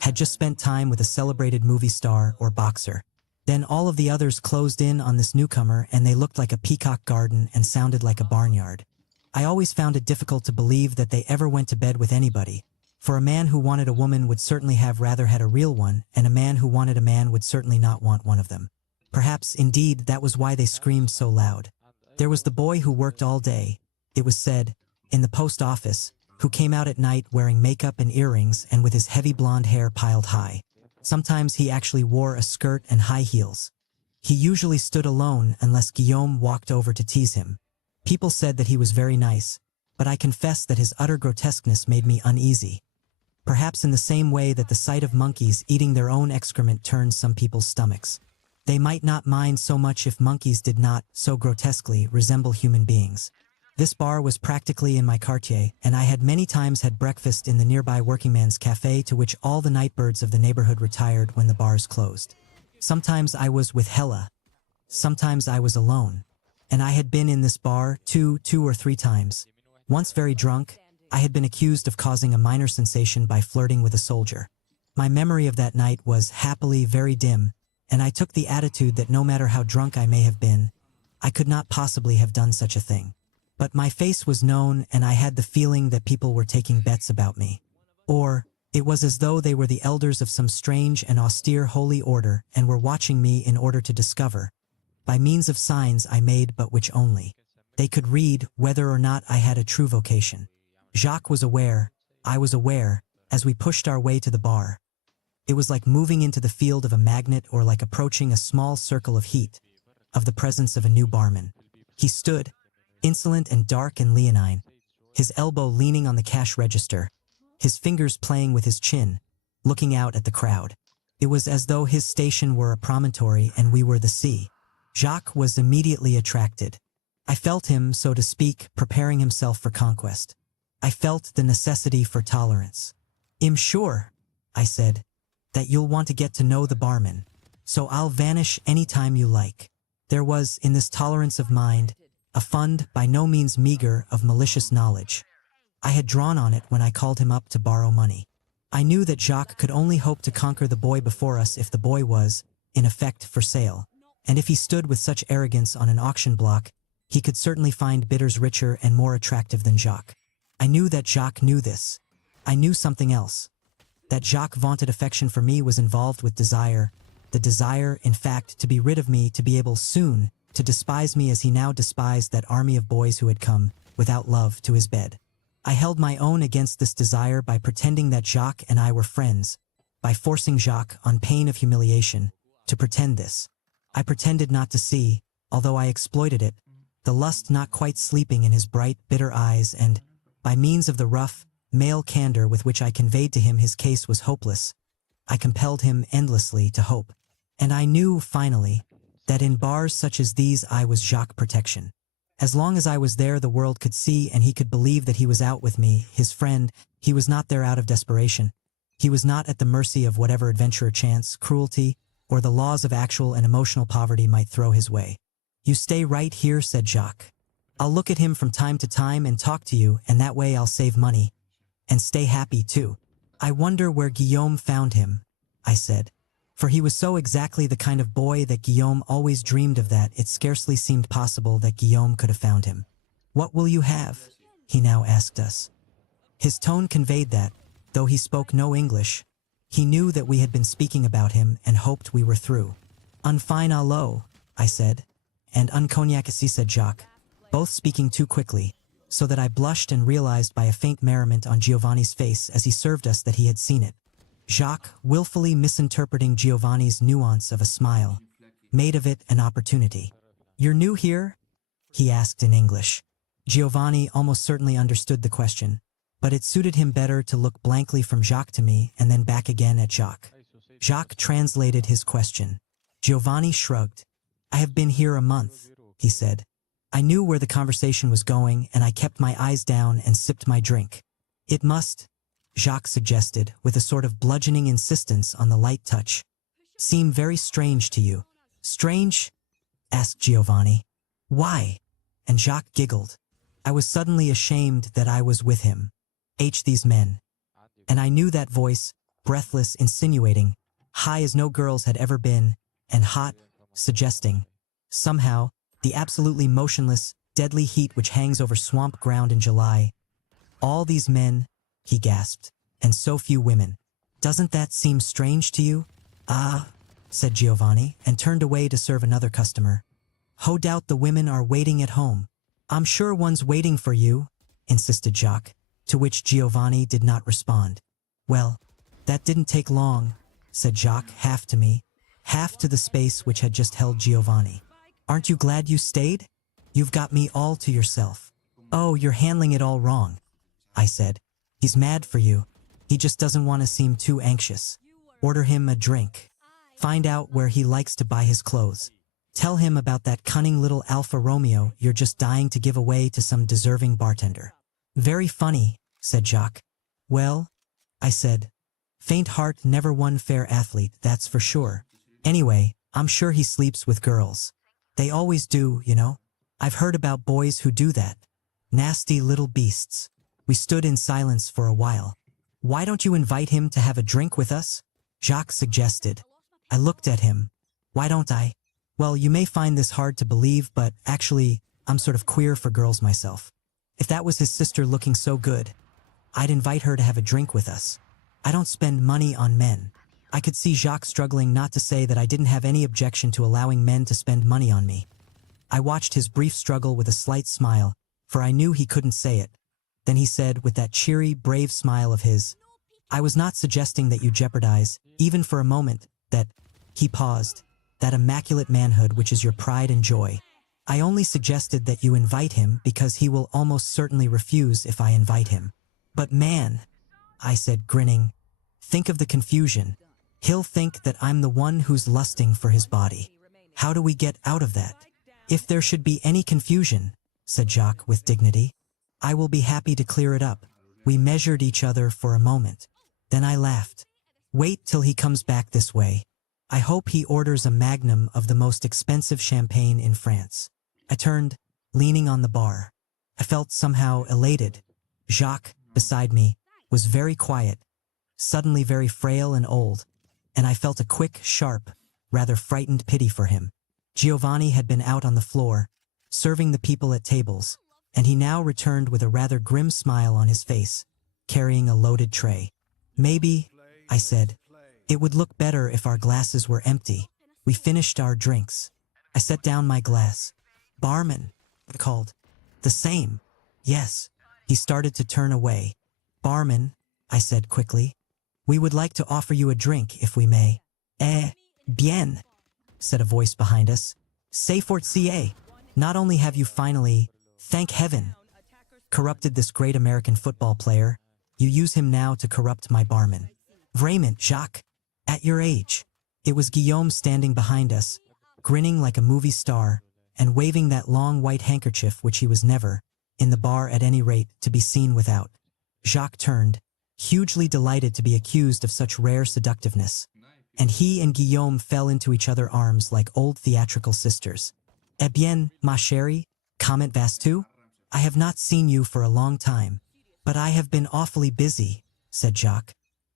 had just spent time with a celebrated movie star or boxer. Then all of the others closed in on this newcomer and they looked like a peacock garden and sounded like a barnyard. I always found it difficult to believe that they ever went to bed with anybody, for a man who wanted a woman would certainly have rather had a real one, and a man who wanted a man would certainly not want one of them. Perhaps, indeed, that was why they screamed so loud. There was the boy who worked all day, it was said, in the post office, who came out at night wearing makeup and earrings and with his heavy blonde hair piled high. Sometimes he actually wore a skirt and high heels. He usually stood alone unless Guillaume walked over to tease him. People said that he was very nice, but I confess that his utter grotesqueness made me uneasy. Perhaps in the same way that the sight of monkeys eating their own excrement turns some people's stomachs. They might not mind so much if monkeys did not, so grotesquely, resemble human beings. This bar was practically in my quartier, and I had many times had breakfast in the nearby workingman's cafe to which all the nightbirds of the neighborhood retired when the bars closed. Sometimes I was with Hella. Sometimes I was alone. And I had been in this bar two or three times. Once very drunk, I had been accused of causing a minor sensation by flirting with a soldier. My memory of that night was happily very dim, and I took the attitude that no matter how drunk I may have been, I could not possibly have done such a thing. But my face was known and I had the feeling that people were taking bets about me. Or, it was as though they were the elders of some strange and austere holy order and were watching me in order to discover, by means of signs I made but which only they could read, whether or not I had a true vocation. Jacques was aware, I was aware, as we pushed our way to the bar. It was like moving into the field of a magnet or like approaching a small circle of heat, of the presence of a new barman. He stood, insolent and dark and leonine, his elbow leaning on the cash register, his fingers playing with his chin, looking out at the crowd. It was as though his station were a promontory and we were the sea. Jacques was immediately attracted. I felt him, so to speak, preparing himself for conquest. I felt the necessity for tolerance. "I'm sure," I said, "that you'll want to get to know the barman, so I'll vanish any time you like." There was, in this tolerance of mind, a fund, by no means meager, of malicious knowledge. I had drawn on it when I called him up to borrow money. I knew that Jacques could only hope to conquer the boy before us if the boy was, in effect, for sale. And if he stood with such arrogance on an auction block, he could certainly find bidders richer and more attractive than Jacques. I knew that Jacques knew this. I knew something else. That Jacques' vaunted affection for me was involved with desire, the desire, in fact, to be rid of me, to be able soon to despise me as he now despised that army of boys who had come, without love, to his bed. I held my own against this desire by pretending that Jacques and I were friends, by forcing Jacques, on pain of humiliation, to pretend this. I pretended not to see, although I exploited it, the lust not quite sleeping in his bright, bitter eyes, and, by means of the rough, male candor with which I conveyed to him his case was hopeless, I compelled him endlessly to hope. And I knew, finally, that in bars such as these I was Jacques' protection. As long as I was there the world could see and he could believe that he was out with me, his friend. He was not there out of desperation. He was not at the mercy of whatever adventure chance, cruelty, or the laws of actual and emotional poverty might throw his way. "You stay right here," said Jacques. "I'll look at him from time to time and talk to you, and that way I'll save money. And stay happy, too." "I wonder where Guillaume found him," I said. For he was so exactly the kind of boy that Guillaume always dreamed of that it scarcely seemed possible that Guillaume could have found him. What will you have? He now asked us. His tone conveyed that, though he spoke no English, he knew that we had been speaking about him and hoped we were through. Un fine allo, I said, and un cognac, said Jacques, both speaking too quickly, so that I blushed and realized by a faint merriment on Giovanni's face as he served us that he had seen it. Jacques, willfully misinterpreting Giovanni's nuance of a smile, made of it an opportunity. You're new here? He asked in English. Giovanni almost certainly understood the question, but it suited him better to look blankly from Jacques to me and then back again at Jacques. Jacques translated his question. Giovanni shrugged. I have been here a month, he said. I knew where the conversation was going, and I kept my eyes down and sipped my drink. It must, Jacques suggested, with a sort of bludgeoning insistence on the light touch, seem very strange to you. Strange? Asked Giovanni. Why? And Jacques giggled. I was suddenly ashamed that I was with him. These men. And I knew that voice, breathless, insinuating, high as no girl's had ever been, and hot, suggesting, somehow, the absolutely motionless, deadly heat which hangs over swamp ground in July. All these men, he gasped, and so few women. Doesn't that seem strange to you? Ah, said Giovanni, and turned away to serve another customer. Ho doubt the women are waiting at home. I'm sure one's waiting for you, insisted Jacques, to which Giovanni did not respond. Well, that didn't take long, said Jacques, half to me, half to the space which had just held Giovanni. Aren't you glad you stayed? You've got me all to yourself. Oh, you're handling it all wrong, I said. He's mad for you. He just doesn't want to seem too anxious. Order him a drink. Find out where he likes to buy his clothes. Tell him about that cunning little Alfa Romeo you're just dying to give away to some deserving bartender. Very funny, said Jacques. Well, I said, faint heart never won fair athlete, that's for sure. Anyway, I'm sure he sleeps with girls. They always do, you know. I've heard about boys who do that. Nasty little beasts. We stood in silence for a while. Why don't you invite him to have a drink with us? Jacques suggested. I looked at him. Why don't I? Well, you may find this hard to believe, but actually, I'm sort of queer for girls myself. If that was his sister looking so good, I'd invite her to have a drink with us. I don't spend money on men. I could see Jacques struggling not to say that I didn't have any objection to allowing men to spend money on me. I watched his brief struggle with a slight smile, for I knew he couldn't say it. Then he said, with that cheery, brave smile of his, I was not suggesting that you jeopardize, even for a moment, that, he paused, that immaculate manhood which is your pride and joy. I only suggested that you invite him because he will almost certainly refuse if I invite him. But man, I said, grinning, think of the confusion. He'll think that I'm the one who's lusting for his body. How do we get out of that? If there should be any confusion, said Jacques with dignity, I will be happy to clear it up. We measured each other for a moment. Then I laughed. Wait till he comes back this way. I hope he orders a magnum of the most expensive champagne in France. I turned, leaning on the bar. I felt somehow elated. Jacques, beside me, was very quiet, suddenly very frail and old, and I felt a quick, sharp, rather frightened pity for him. Giovanni had been out on the floor, serving the people at tables, and he now returned with a rather grim smile on his face, carrying a loaded tray. Maybe, I said, it would look better if our glasses were empty. We finished our drinks. I set down my glass. Barman, I called. The same. Yes. He started to turn away. Barman, I said quickly, we would like to offer you a drink if we may. Bien, said a voice behind us. C'est fort ca. Not only have you finally, thank heaven, corrupted this great American football player, you use him now to corrupt my barman. Vraiment, Jacques, at your age. It was Guillaume standing behind us, grinning like a movie star, and waving that long white handkerchief which he was never, in the bar at any rate, to be seen without. Jacques turned, hugely delighted to be accused of such rare seductiveness, and he and Guillaume fell into each other's arms like old theatrical sisters. Eh bien, ma chérie, comment vas-tu? I have not seen you for a long time, but I have been awfully busy, said Jacques.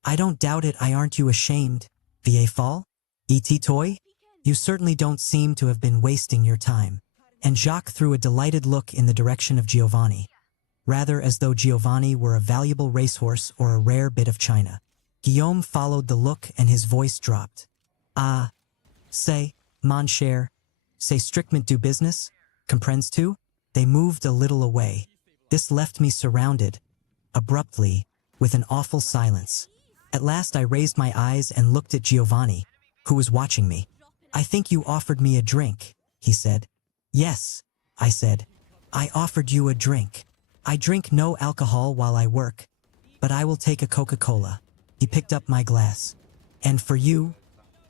I don't doubt it. Aren't you ashamed? Vieille folle? Et toy? You certainly don't seem to have been wasting your time. And Jacques threw a delighted look in the direction of Giovanni, rather as though Giovanni were a valuable racehorse or a rare bit of china. Guillaume followed the look and his voice dropped. Ah, c'est, mon cher, c'est strictement du business, comprends tu? They moved a little away. This left me surrounded, abruptly, with an awful silence. At last I raised my eyes and looked at Giovanni, who was watching me. I think you offered me a drink, he said. Yes, I said. I offered you a drink. I drink no alcohol while I work, but I will take a Coca-Cola. He picked up my glass. And for you,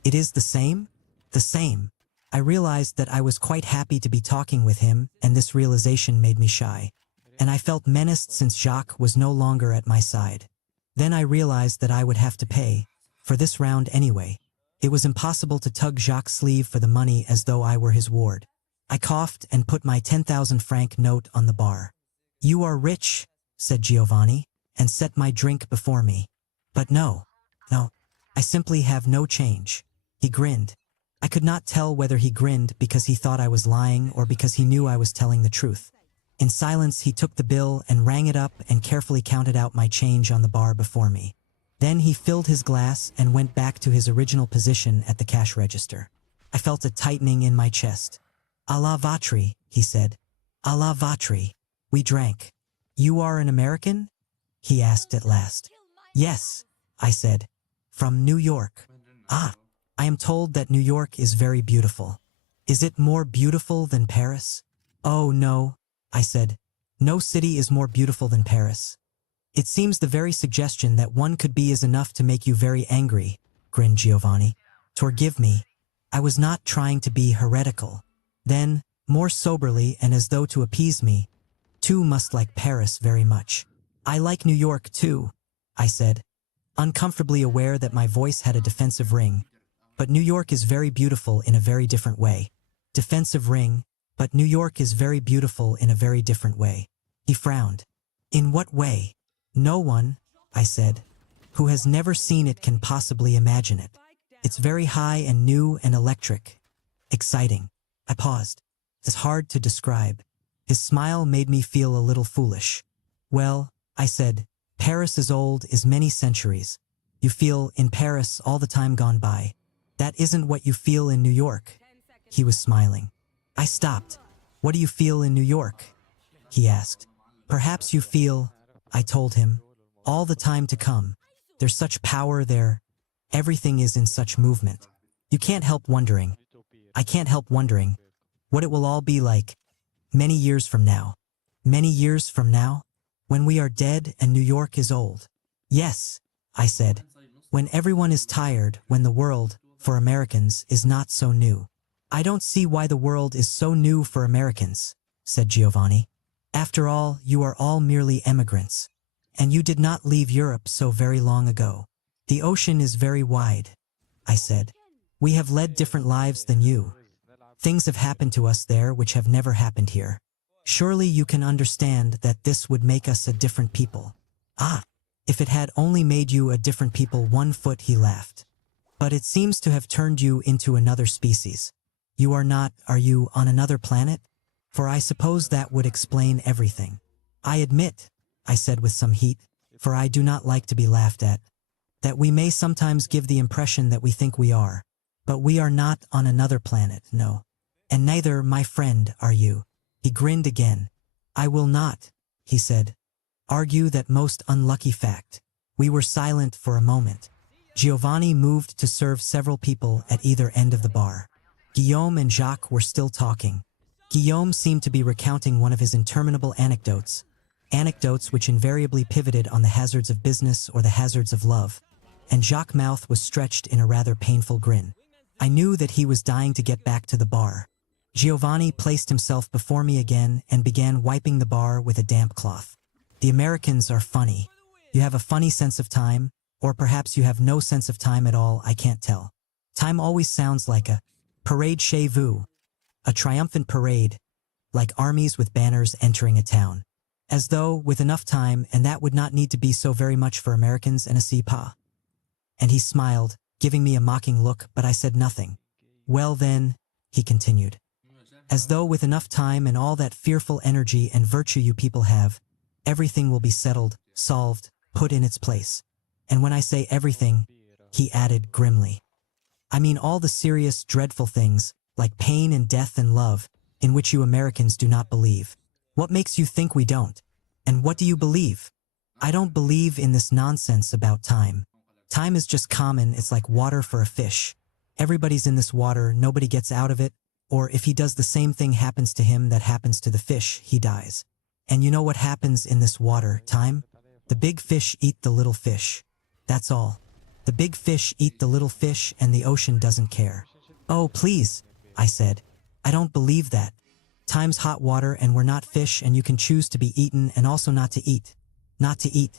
it is the same? The same. I realized that I was quite happy to be talking with him, and this realization made me shy. And I felt menaced since Jacques was no longer at my side. Then I realized that I would have to pay, for this round anyway. It was impossible to tug Jacques' sleeve for the money as though I were his ward. I coughed and put my 10,000 franc note on the bar. You are rich, said Giovanni, and set my drink before me. But no, I simply have no change. He grinned. I could not tell whether he grinned because he thought I was lying or because he knew I was telling the truth. In silence, he took the bill and rang it up and carefully counted out my change on the bar before me. Then he filled his glass and went back to his original position at the cash register. I felt a tightening in my chest. "À la vatri," he said. "À la vatri." We drank. "You are an American?" he asked at last. "Yes," I said. "From New York." "Ah, I am told that New York is very beautiful. Is it more beautiful than Paris?" "Oh no," I said. "No city is more beautiful than Paris." "It seems the very suggestion that one could be is enough to make you very angry," grinned Giovanni. "Forgive me. I was not trying to be heretical." Then, more soberly and as though to appease me, "Two must like Paris very much." "I like New York too," I said, uncomfortably aware that my voice had a defensive ring. "But New York is very beautiful in a very different way." Defensive ring, but New York is very beautiful in a very different way. He frowned. "In what way?" "No one," I said, "who has never seen it can possibly imagine it. It's very high and new and electric. Exciting." I paused. It's hard to describe. His smile made me feel a little foolish. "Well," I said, "Paris is old, is many centuries. You feel, in Paris, all the time gone by. That isn't what you feel in New York." He was smiling. I stopped. "What do you feel in New York?" he asked. "Perhaps you feel," I told him, "all the time to come. There's such power there. Everything is in such movement. You can't help wondering. I can't help wondering what it will all be like many years from now. Many years from now? When we are dead and New York is old." "Yes," I said, "when everyone is tired, when the world, for Americans, is not so new." "I don't see why the world is so new for Americans," said Giovanni. "After all, you are all merely emigrants. And you did not leave Europe so very long ago. The ocean is very wide," I said. "We have led different lives than you. Things have happened to us there which have never happened here. Surely you can understand that this would make us a different people." "Ah, if it had only made you a different people 1 foot," he laughed. "But it seems to have turned you into another species. You are not, are you, on another planet? For I suppose that would explain everything." "I admit," I said with some heat, for I do not like to be laughed at, "that we may sometimes give the impression that we think we are. But we are not on another planet, no. And neither, my friend, are you." He grinned again. "I will not," he said, "argue that most unlucky fact." We were silent for a moment. Giovanni moved to serve several people at either end of the bar. Guillaume and Jacques were still talking. Guillaume seemed to be recounting one of his interminable anecdotes which invariably pivoted on the hazards of business or the hazards of love, and Jacques' mouth was stretched in a rather painful grin. I knew that he was dying to get back to the bar. Giovanni placed himself before me again and began wiping the bar with a damp cloth. "The Americans are funny. You have a funny sense of time, or perhaps you have no sense of time at all, I can't tell. Time always sounds like a parade chez vous, a triumphant parade, like armies with banners entering a town. As though, with enough time, and that would not need to be so very much for Americans, and a see pas." And he smiled, giving me a mocking look, but I said nothing. "Well then," he continued, As though with enough time and all that fearful energy and virtue you people have, everything will be settled, solved, put in its place. And when I say everything, he added grimly, I mean all the serious, dreadful things, like pain and death and love, in which you Americans do not believe. What makes you think we don't? And what do you believe? I don't believe in this nonsense about time. Time is just common, it's like water for a fish. Everybody's in this water, nobody gets out of it, or if he does the same thing happens to him that happens to the fish, he dies. And you know what happens in this water, time? The big fish eat the little fish. That's all. The big fish eat the little fish and the ocean doesn't care. Oh, please, I said. I don't believe that. Time's hot water and we're not fish and you can choose to be eaten and also not to eat. Not to eat,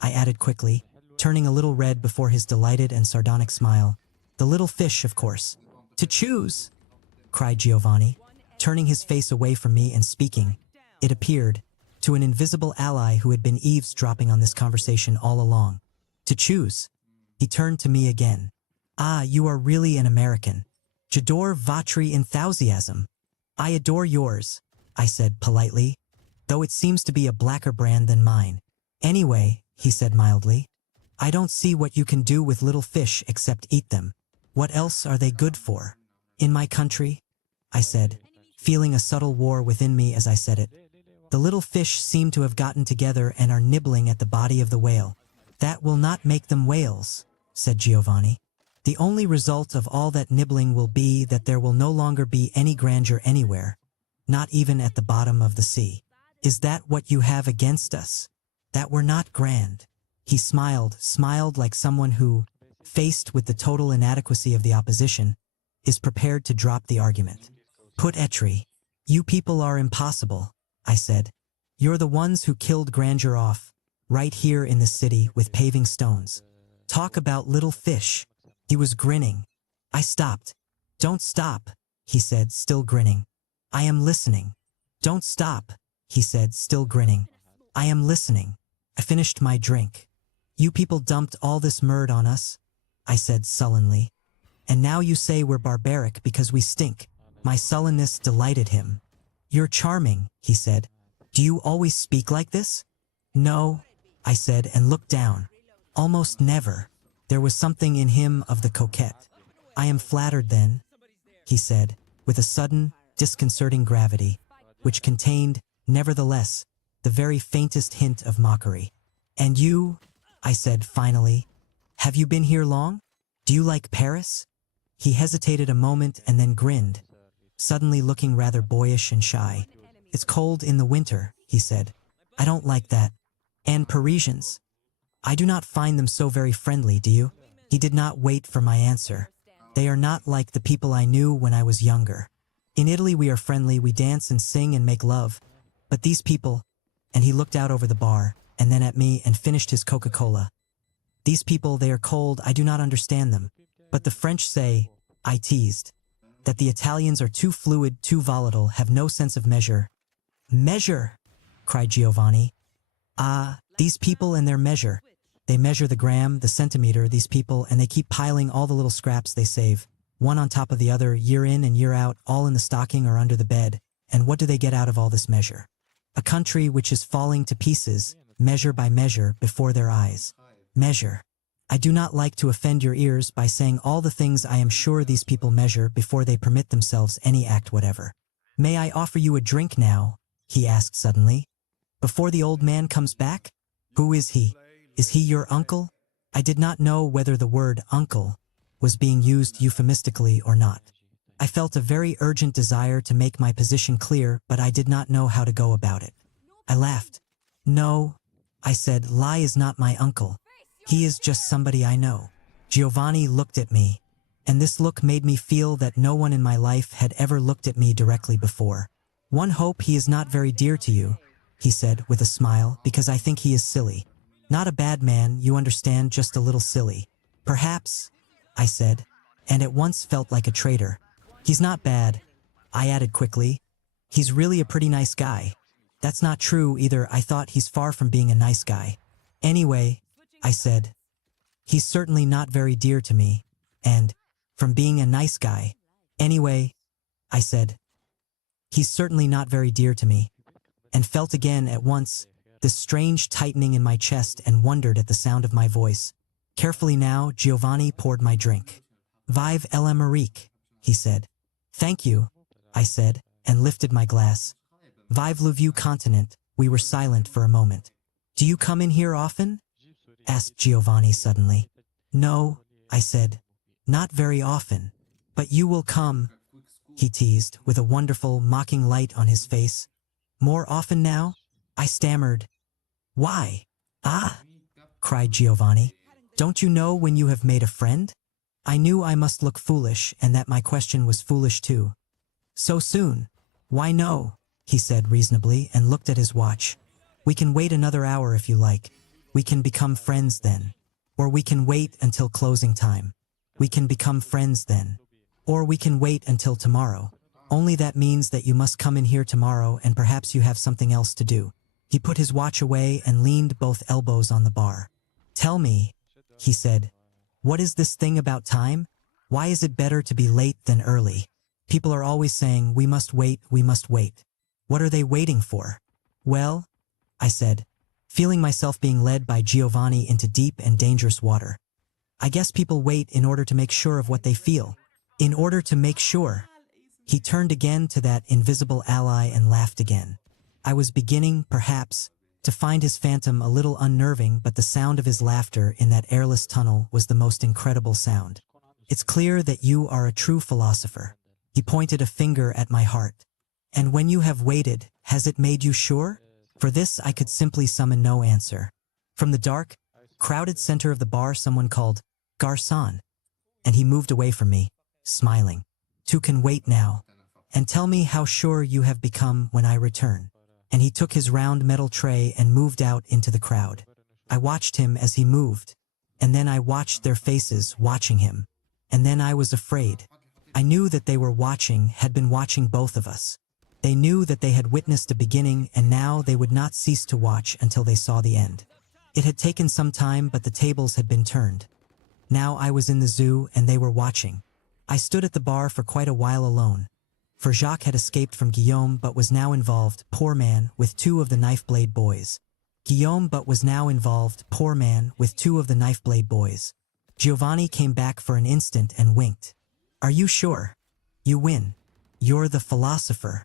I added quickly, turning a little red before his delighted and sardonic smile. The little fish, of course. To choose, cried Giovanni, turning his face away from me and speaking, it appeared, to an invisible ally who had been eavesdropping on this conversation all along. To choose. He turned to me again. Ah, you are really an American. J'adore votre enthusiasm. I adore yours, I said politely, though it seems to be a blacker brand than mine. Anyway, he said mildly, I don't see what you can do with little fish except eat them. What else are they good for? In my country, I said, feeling a subtle war within me as I said it. The little fish seem to have gotten together and are nibbling at the body of the whale. That will not make them whales, said Giovanni. The only result of all that nibbling will be that there will no longer be any grandeur anywhere, not even at the bottom of the sea. Is that what you have against us? That we're not grand? He smiled like someone who, faced with the total inadequacy of the opposition, is prepared to drop the argument. Put etri. You people are impossible, I said. You're the ones who killed grandeur off, right here in the city with paving stones. Talk about little fish. He was grinning. I stopped. Don't stop, he said, still grinning. I am listening. Don't stop, he said, still grinning. I am listening. I finished my drink. You people dumped all this murd on us, I said sullenly. And now you say we're barbaric because we stink. My sullenness delighted him. You're charming, he said. Do you always speak like this? No, I said and looked down. Almost never. There was something in him of the coquette. I am flattered then, he said, with a sudden, disconcerting gravity, which contained, nevertheless, the very faintest hint of mockery. And you, I said finally, have you been here long? Do you like Paris? He hesitated a moment and then grinned, suddenly looking rather boyish and shy. It's cold in the winter, he said. I don't like that. And Parisians? I do not find them so very friendly, do you? He did not wait for my answer. They are not like the people I knew when I was younger. In Italy we are friendly, we dance and sing and make love. But these people, and he looked out over the bar, and then at me and finished his Coca-Cola. These people, they are cold, I do not understand them. But the French say, I teased, that the Italians are too fluid, too volatile, have no sense of measure. Measure, cried Giovanni. Ah, these people and their measure. They measure the gram, the centimeter, these people, and they keep piling all the little scraps they save, one on top of the other, year in and year out, all in the stocking or under the bed. And what do they get out of all this measure? A country which is falling to pieces, measure by measure, before their eyes. Measure. I do not like to offend your ears by saying all the things I am sure these people measure before they permit themselves any act whatever. May I offer you a drink now? He asked suddenly. Before the old man comes back? Who is he? Is he your uncle? I did not know whether the word uncle was being used euphemistically or not. I felt a very urgent desire to make my position clear, but I did not know how to go about it. I laughed. No, I said, Lai is not my uncle. He is just somebody I know. Giovanni looked at me, and this look made me feel that no one in my life had ever looked at me directly before. One hope he is not very dear to you, he said with a smile, because I think he is silly. Not a bad man, you understand, just a little silly. Perhaps, I said, and at once felt like a traitor. He's not bad, I added quickly. He's really a pretty nice guy. That's not true either, I thought he's far from being a nice guy. Anyway, I said, he's certainly not very dear to me, and, from being a nice guy. Anyway, I said, He's certainly not very dear to me. And felt again at once this strange tightening in my chest and wondered at the sound of my voice. Carefully now, Giovanni poured my drink. Vive l'Amérique, he said. Thank you, I said, and lifted my glass. Vive le vieux continent. We were silent for a moment. Do you come in here often? Asked Giovanni suddenly. No, I said. Not very often. But you will come, he teased, with a wonderful, mocking light on his face. More often now? I stammered. Why? Ah! Cried Giovanni. Don't you know when you have made a friend? I knew I must look foolish and that my question was foolish too. So soon? Why no, he said reasonably and looked at his watch. We can wait another hour if you like. We can become friends then. Or we can wait until closing time. We can become friends then. Or we can wait until tomorrow. Only that means that you must come in here tomorrow and perhaps you have something else to do. He put his watch away and leaned both elbows on the bar. Tell me, he said, what is this thing about time? Why is it better to be late than early? People are always saying, we must wait, we must wait. What are they waiting for? Well, I said, feeling myself being led by Giovanni into deep and dangerous water. I guess people wait in order to make sure of what they feel. In order to make sure. He turned again to that invisible ally and laughed again. I was beginning, perhaps, to find his phantom a little unnerving, but the sound of his laughter in that airless tunnel was the most incredible sound. It's clear that you are a true philosopher. He pointed a finger at my heart. And when you have waited, has it made you sure? For this I could simply summon no answer. From the dark, crowded center of the bar someone called, Garçon. And he moved away from me, smiling. Two can wait now. And tell me how sure you have become when I return. And he took his round metal tray and moved out into the crowd. I watched him as he moved. And then I watched their faces watching him. And then I was afraid. I knew that they were watching, had been watching both of us. They knew that they had witnessed a beginning and now they would not cease to watch until they saw the end. It had taken some time, but the tables had been turned. Now I was in the zoo and they were watching. I stood at the bar for quite a while alone. For Jacques had escaped from Guillaume but was now involved, poor man, with two of the knife blade boys. Guillaume but was now involved, poor man, with two of the knife blade boys. Giovanni came back for an instant and winked. Are you sure? You win. You're the philosopher.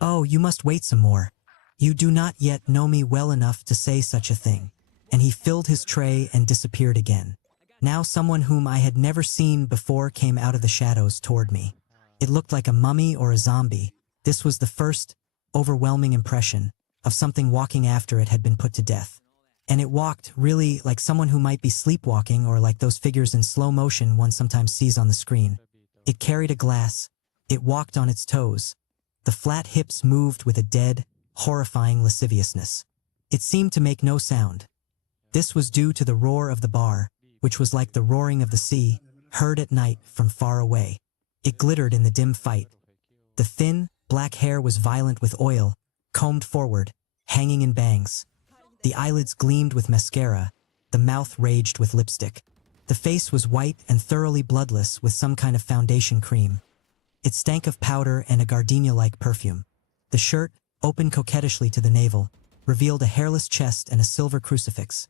Oh, you must wait some more. You do not yet know me well enough to say such a thing. And he filled his tray and disappeared again. Now someone whom I had never seen before came out of the shadows toward me. It looked like a mummy or a zombie. This was the first, overwhelming impression of something walking after it had been put to death. And it walked, really, like someone who might be sleepwalking or like those figures in slow motion one sometimes sees on the screen. It carried a glass. It walked on its toes. The flat hips moved with a dead, horrifying lasciviousness. It seemed to make no sound. This was due to the roar of the bar, which was like the roaring of the sea, heard at night from far away. It glittered in the dim fight. The thin, black hair was violent with oil, combed forward, hanging in bangs. The eyelids gleamed with mascara, the mouth raged with lipstick. The face was white and thoroughly bloodless with some kind of foundation cream. It stank of powder and a gardenia-like perfume. The shirt, open coquettishly to the navel, revealed a hairless chest and a silver crucifix.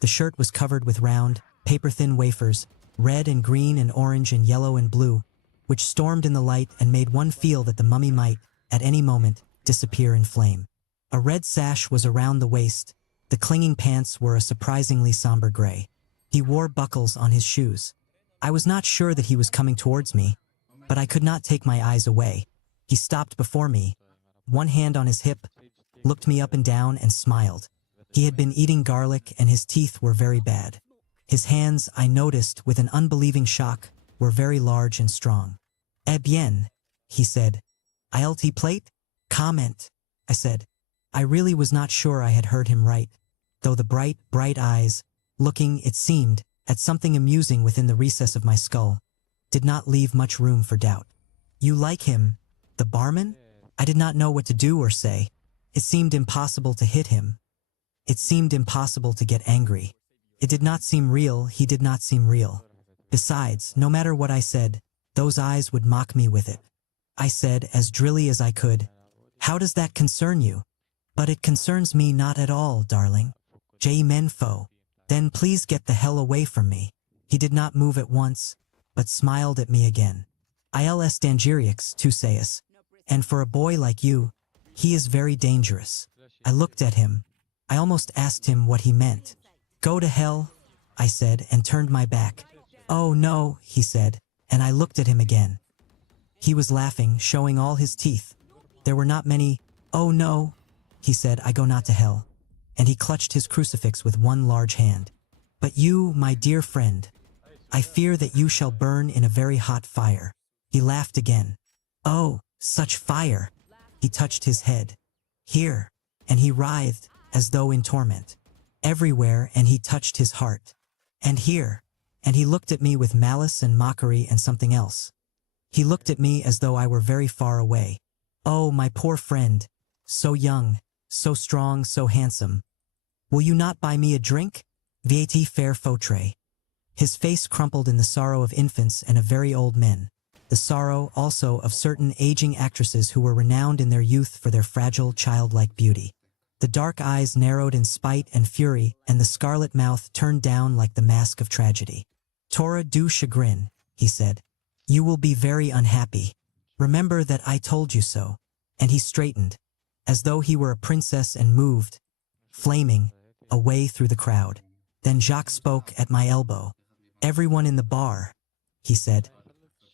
The shirt was covered with round, paper-thin wafers, red and green and orange and yellow and blue, which stormed in the light and made one feel that the mummy might, at any moment, disappear in flame. A red sash was around the waist. The clinging pants were a surprisingly somber gray. He wore buckles on his shoes. I was not sure that he was coming towards me, but I could not take my eyes away. He stopped before me, one hand on his hip, looked me up and down and smiled. He had been eating garlic and his teeth were very bad. His hands, I noticed with an unbelieving shock, were very large and strong. Eh bien, he said. ILT plate? Comment, I said. I really was not sure I had heard him right, though the bright, bright eyes, looking, it seemed, at something amusing within the recess of my skull, did not leave much room for doubt. You like him, the barman? I did not know what to do or say. It seemed impossible to hit him. It seemed impossible to get angry. It did not seem real, he did not seem real. Besides, no matter what I said, those eyes would mock me with it. I said, as drilly as I could, How does that concern you? But it concerns me not at all, darling. J Menfo. Then please get the hell away from me. He did not move at once, but smiled at me again. ILS Dangeriux, tu sayas. And for a boy like you, he is very dangerous. I looked at him. I almost asked him what he meant. Go to hell, I said, and turned my back. Oh no, he said, and I looked at him again. He was laughing, showing all his teeth. There were not many. Oh no, he said, I go not to hell. And he clutched his crucifix with one large hand. But you, my dear friend, I fear that you shall burn in a very hot fire. He laughed again. Oh, such fire. He touched his head. Here, and he writhed, as though in torment. Everywhere, and he touched his heart. And here, and he looked at me with malice and mockery and something else. He looked at me as though I were very far away. Oh, my poor friend, so young, so strong, so handsome. Will you not buy me a drink? VAT fair fautre. His face crumpled in the sorrow of infants and of very old men. The sorrow, also, of certain aging actresses who were renowned in their youth for their fragile, childlike beauty. The dark eyes narrowed in spite and fury, and the scarlet mouth turned down like the mask of tragedy. Tora du chagrin, he said. You will be very unhappy. Remember that I told you so. And he straightened, as though he were a princess, and moved, flaming, away through the crowd. Then Jacques spoke at my elbow. Everyone in the bar, he said,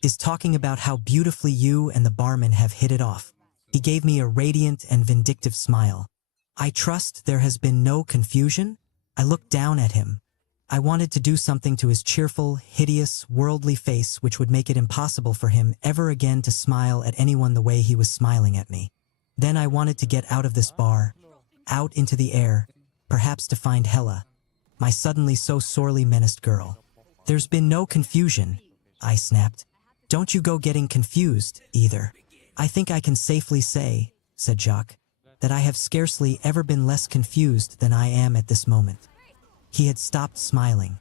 is talking about how beautifully you and the barman have hit it off. He gave me a radiant and vindictive smile. I trust there has been no confusion? I looked down at him. I wanted to do something to his cheerful, hideous, worldly face which would make it impossible for him ever again to smile at anyone the way he was smiling at me. Then I wanted to get out of this bar, out into the air, perhaps to find Hella, my suddenly so sorely menaced girl. There's been no confusion, I snapped. Don't you go getting confused, either. I think I can safely say, said Jacques, that I have scarcely ever been less confused than I am at this moment. He had stopped smiling.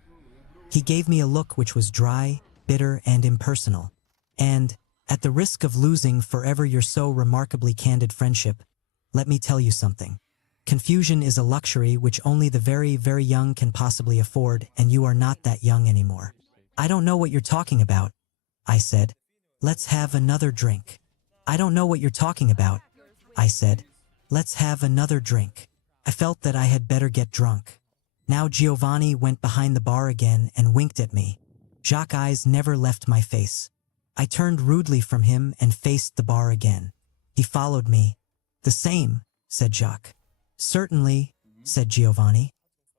He gave me a look which was dry, bitter, and impersonal. And, at the risk of losing forever your so remarkably candid friendship, let me tell you something. Confusion is a luxury which only the very, very young can possibly afford, and you are not that young anymore. I don't know what you're talking about, I said. Let's have another drink. I don't know what you're talking about, I said. Let's have another drink. I felt that I had better get drunk. Now Giovanni went behind the bar again and winked at me. Jacques' eyes never left my face. I turned rudely from him and faced the bar again. He followed me. The same, said Jacques. Certainly, said Giovanni.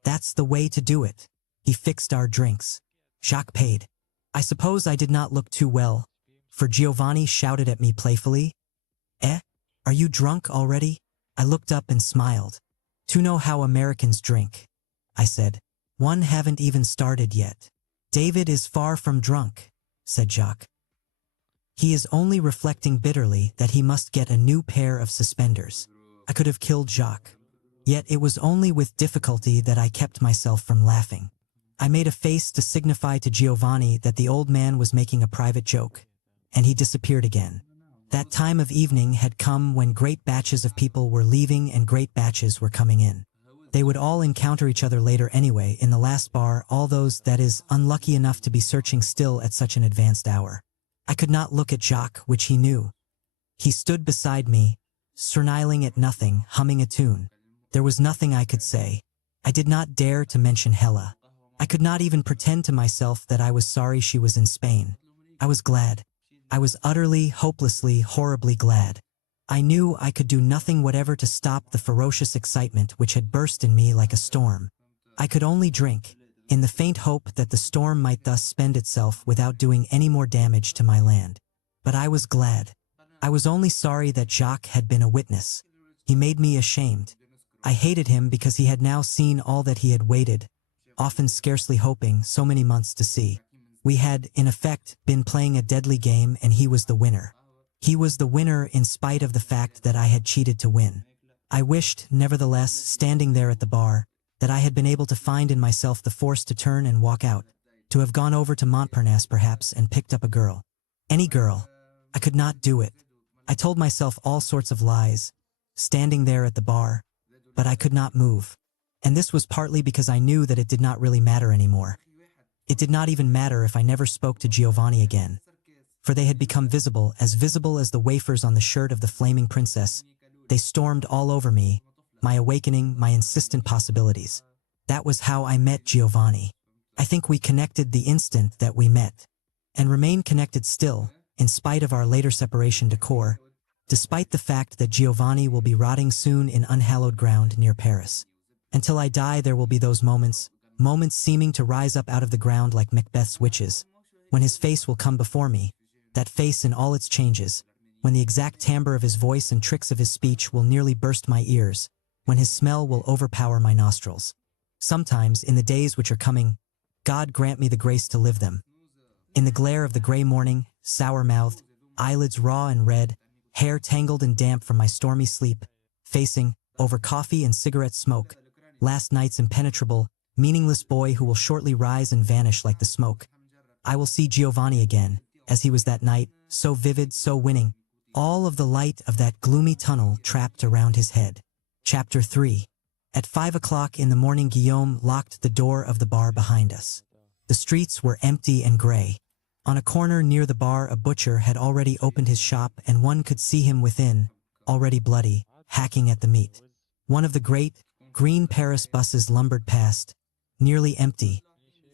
That's the way to do it. He fixed our drinks. Jacques paid. I suppose I did not look too well, for Giovanni shouted at me playfully. Eh? Are you drunk already? I looked up and smiled. To know how Americans drink, I said. One haven't even started yet. David is far from drunk, said Jacques. He is only reflecting bitterly that he must get a new pair of suspenders. I could have killed Jacques. Yet it was only with difficulty that I kept myself from laughing. I made a face to signify to Giovanni that the old man was making a private joke, and he disappeared again. That time of evening had come when great batches of people were leaving and great batches were coming in. They would all encounter each other later anyway, in the last bar, all those, that is, unlucky enough to be searching still at such an advanced hour. I could not look at Jacques, which he knew. He stood beside me, surniling at nothing, humming a tune. There was nothing I could say. I did not dare to mention Hella. I could not even pretend to myself that I was sorry she was in Spain. I was glad. I was utterly, hopelessly, horribly glad. I knew I could do nothing whatever to stop the ferocious excitement which had burst in me like a storm. I could only drink, in the faint hope that the storm might thus spend itself without doing any more damage to my land. But I was glad. I was only sorry that Jacques had been a witness. He made me ashamed. I hated him because he had now seen all that he had waited, often scarcely hoping, so many months to see. We had, in effect, been playing a deadly game, and he was the winner. He was the winner in spite of the fact that I had cheated to win. I wished, nevertheless, standing there at the bar, that I had been able to find in myself the force to turn and walk out, to have gone over to Montparnasse perhaps and picked up a girl. Any girl. I could not do it. I told myself all sorts of lies, standing there at the bar, but I could not move. And this was partly because I knew that it did not really matter anymore. It did not even matter if I never spoke to Giovanni again, for they had become visible as the wafers on the shirt of the flaming princess. They stormed all over me, my awakening, my insistent possibilities. That was how I met Giovanni. I think we connected the instant that we met, and remain connected still, in spite of our later separation to core, despite the fact that Giovanni will be rotting soon in unhallowed ground near Paris. Until I die, there will be those moments seeming to rise up out of the ground like Macbeth's witches, when his face will come before me, that face in all its changes, when the exact timbre of his voice and tricks of his speech will nearly burst my ears, when his smell will overpower my nostrils. Sometimes, in the days which are coming, God grant me the grace to live them. In the glare of the gray morning, sour-mouthed, eyelids raw and red, hair tangled and damp from my stormy sleep, facing, over coffee and cigarette smoke, last night's impenetrable, meaningless boy who will shortly rise and vanish like the smoke. I will see Giovanni again, as he was that night, so vivid, so winning, all of the light of that gloomy tunnel trapped around his head. Chapter 3. At 5 o'clock in the morning, Guillaume locked the door of the bar behind us. The streets were empty and gray. On a corner near the bar, a butcher had already opened his shop, and one could see him within, already bloody, hacking at the meat. One of the great, green Paris buses lumbered past, nearly empty,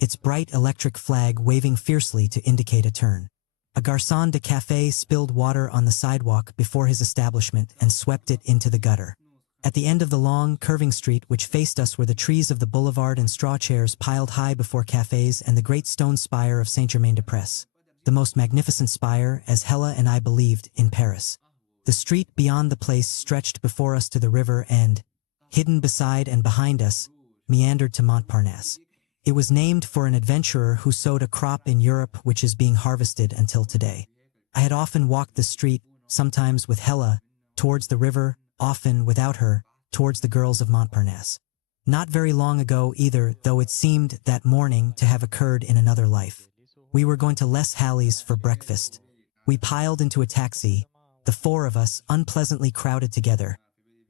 its bright electric flag waving fiercely to indicate a turn. A garçon de café spilled water on the sidewalk before his establishment and swept it into the gutter. At the end of the long, curving street which faced us were the trees of the boulevard and straw chairs piled high before cafés and the great stone spire of Saint-Germain-des-Prés, the most magnificent spire, as Hella and I believed, in Paris. The street beyond the place stretched before us to the river and, hidden beside and behind us, meandered to Montparnasse. It was named for an adventurer who sowed a crop in Europe which is being harvested until today. I had often walked the street, sometimes with Hella, towards the river, often, without her, towards the girls of Montparnasse. Not very long ago either, though it seemed that morning to have occurred in another life. We were going to Les Halles for breakfast. We piled into a taxi, the four of us unpleasantly crowded together,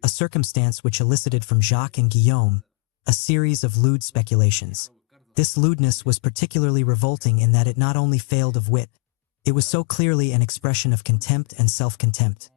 a circumstance which elicited from Jacques and Guillaume a series of lewd speculations. This lewdness was particularly revolting in that it not only failed of wit, it was so clearly an expression of contempt and self-contempt.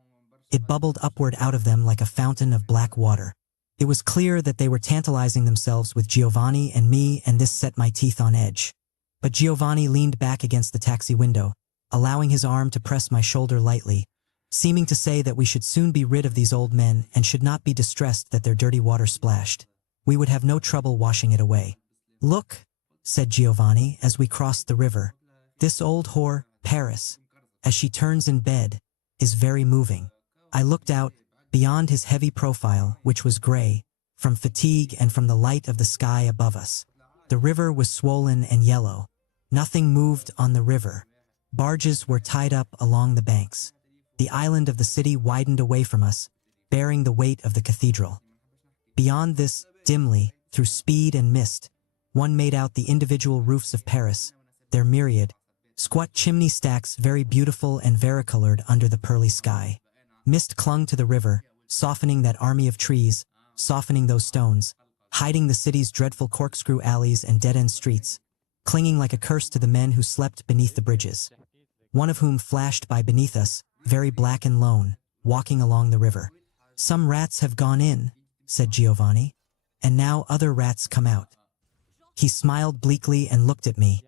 It bubbled upward out of them like a fountain of black water. It was clear that they were tantalizing themselves with Giovanni and me, and this set my teeth on edge. But Giovanni leaned back against the taxi window, allowing his arm to press my shoulder lightly, seeming to say that we should soon be rid of these old men and should not be distressed that their dirty water splashed. We would have no trouble washing it away. "Look," said Giovanni as we crossed the river, "this old whore, Paris, as she turns in bed, is very moving." I looked out, beyond his heavy profile, which was gray, from fatigue and from the light of the sky above us. The river was swollen and yellow. Nothing moved on the river. Barges were tied up along the banks. The island of the city widened away from us, bearing the weight of the cathedral. Beyond this, dimly, through speed and mist, one made out the individual roofs of Paris, their myriad, squat chimney stacks very beautiful and varicolored under the pearly sky. Mist clung to the river, softening that army of trees, softening those stones, hiding the city's dreadful corkscrew alleys and dead-end streets, clinging like a curse to the men who slept beneath the bridges. One of whom flashed by beneath us, very black and lone, walking along the river. "Some rats have gone in," said Giovanni, "and now other rats come out." He smiled bleakly and looked at me.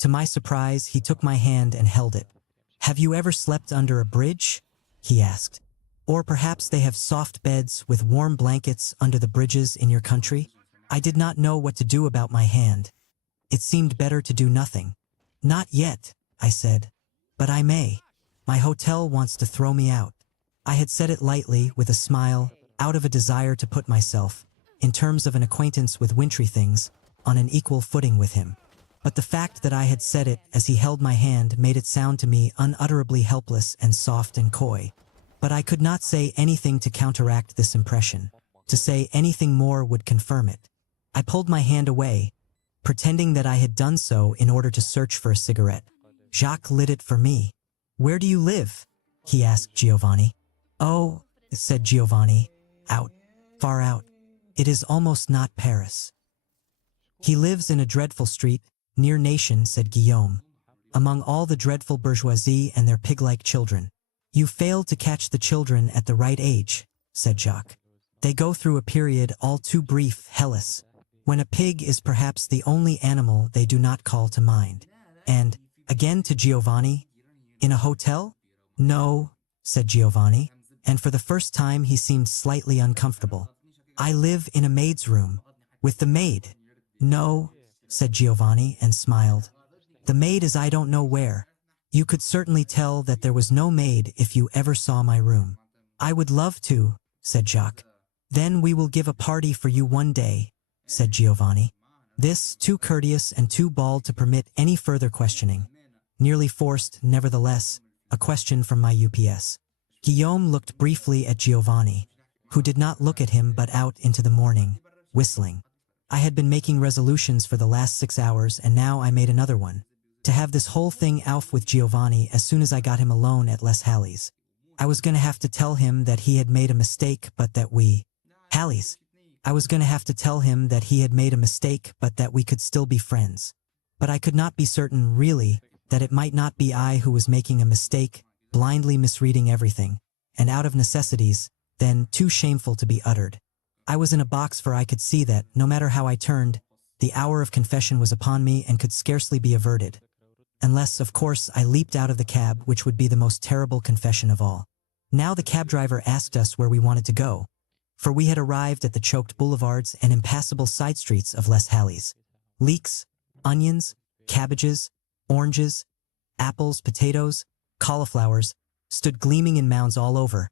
To my surprise, he took my hand and held it. "Have you ever slept under a bridge?" he asked. "Or perhaps they have soft beds with warm blankets under the bridges in your country?" I did not know what to do about my hand. It seemed better to do nothing. "Not yet," I said. "But I may. My hotel wants to throw me out." I had said it lightly, with a smile, out of a desire to put myself, in terms of an acquaintance with wintry things, on an equal footing with him. But the fact that I had said it as he held my hand made it sound to me unutterably helpless and soft and coy. But I could not say anything to counteract this impression. To say anything more would confirm it. I pulled my hand away, pretending that I had done so in order to search for a cigarette. Jacques lit it for me. "Where do you live?" he asked Giovanni. Oh, said Giovanni, out, far out. It is almost not Paris. He lives in a dreadful street, near Nation, said Guillaume, among all the dreadful bourgeoisie and their pig-like children. You failed to catch the children at the right age, said Jacques. They go through a period all too brief, Hellas, when a pig is perhaps the only animal they do not call to mind. And, again to Giovanni, in a hotel? No, said Giovanni, and for the first time he seemed slightly uncomfortable. I live in a maid's room, with the maid. No, said Giovanni and smiled. The maid is I don't know where. You could certainly tell that there was no maid if you ever saw my room. I would love to, said Jacques. Then we will give a party for you one day, said Giovanni. This, too courteous and too bald to permit any further questioning. Nearly forced, nevertheless, a question from my UPS. Guillaume looked briefly at Giovanni, who did not look at him but out into the morning, whistling. I had been making resolutions for the last 6 hours, and now I made another one. To have this whole thing off with Giovanni as soon as I got him alone at Les Halles. I was going to have to tell him that he had made a mistake, but that we... Halles. I was going to have to tell him that he had made a mistake, but that we could still be friends. But I could not be certain, really, that it might not be I who was making a mistake, blindly misreading everything, and out of necessities, then too shameful to be uttered. I was in a box, for I could see that, no matter how I turned, the hour of confession was upon me and could scarcely be averted. Unless, of course, I leaped out of the cab, which would be the most terrible confession of all. Now the cab driver asked us where we wanted to go, for we had arrived at the choked boulevards and impassable side streets of Les Halles. Leeks, onions, cabbages, oranges, apples, potatoes, cauliflowers, stood gleaming in mounds all over,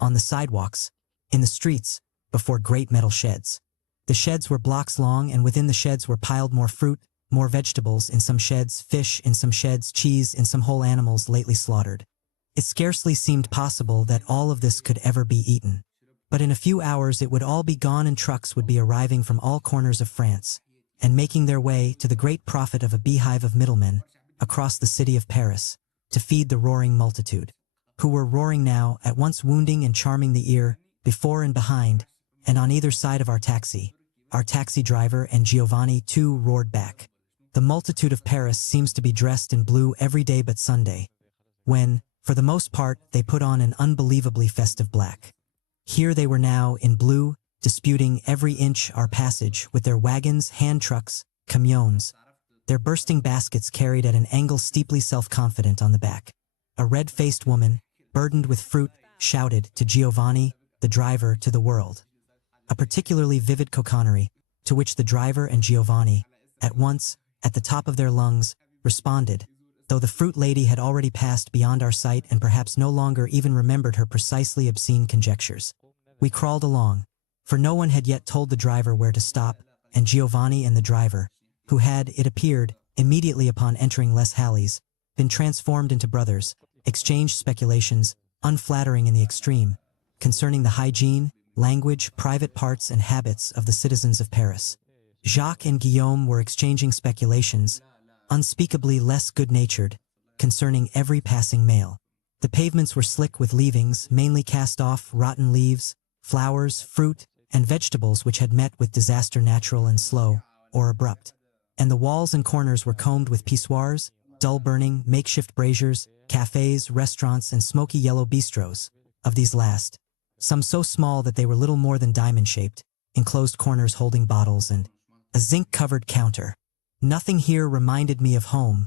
on the sidewalks, in the streets, before great metal sheds. The sheds were blocks long, and within the sheds were piled more fruit, more vegetables, in some sheds fish, in some sheds cheese, in some whole animals lately slaughtered. It scarcely seemed possible that all of this could ever be eaten. But in a few hours it would all be gone, and trucks would be arriving from all corners of France, and making their way, to the great profit of a beehive of middlemen, across the city of Paris, to feed the roaring multitude, who were roaring now, at once wounding and charming the ear, before and behind, and on either side of our taxi driver and Giovanni too roared back. The multitude of Paris seems to be dressed in blue every day but Sunday, when, for the most part, they put on an unbelievably festive black. Here they were now, in blue, disputing every inch our passage with their wagons, hand trucks, camions, their bursting baskets carried at an angle, steeply self-confident on the back. A red-faced woman, burdened with fruit, shouted to Giovanni, the driver, to the world. A particularly vivid coquetry, to which the driver and Giovanni, at once, at the top of their lungs, responded, though the fruit lady had already passed beyond our sight and perhaps no longer even remembered her precisely obscene conjectures. We crawled along, for no one had yet told the driver where to stop, and Giovanni and the driver, who had, it appeared, immediately upon entering Les Halles, been transformed into brothers, exchanged speculations, unflattering in the extreme, concerning the hygiene, language, private parts, and habits of the citizens of Paris. Jacques and Guillaume were exchanging speculations, unspeakably less good-natured, concerning every passing male. The pavements were slick with leavings, mainly cast off, rotten leaves, flowers, fruit, and vegetables which had met with disaster, natural and slow, or abrupt. And the walls and corners were combed with pissoirs, dull-burning, makeshift braziers, cafes, restaurants, and smoky yellow bistros. Of these last, some so small that they were little more than diamond-shaped, enclosed corners holding bottles, and a zinc-covered counter. Nothing here reminded me of home,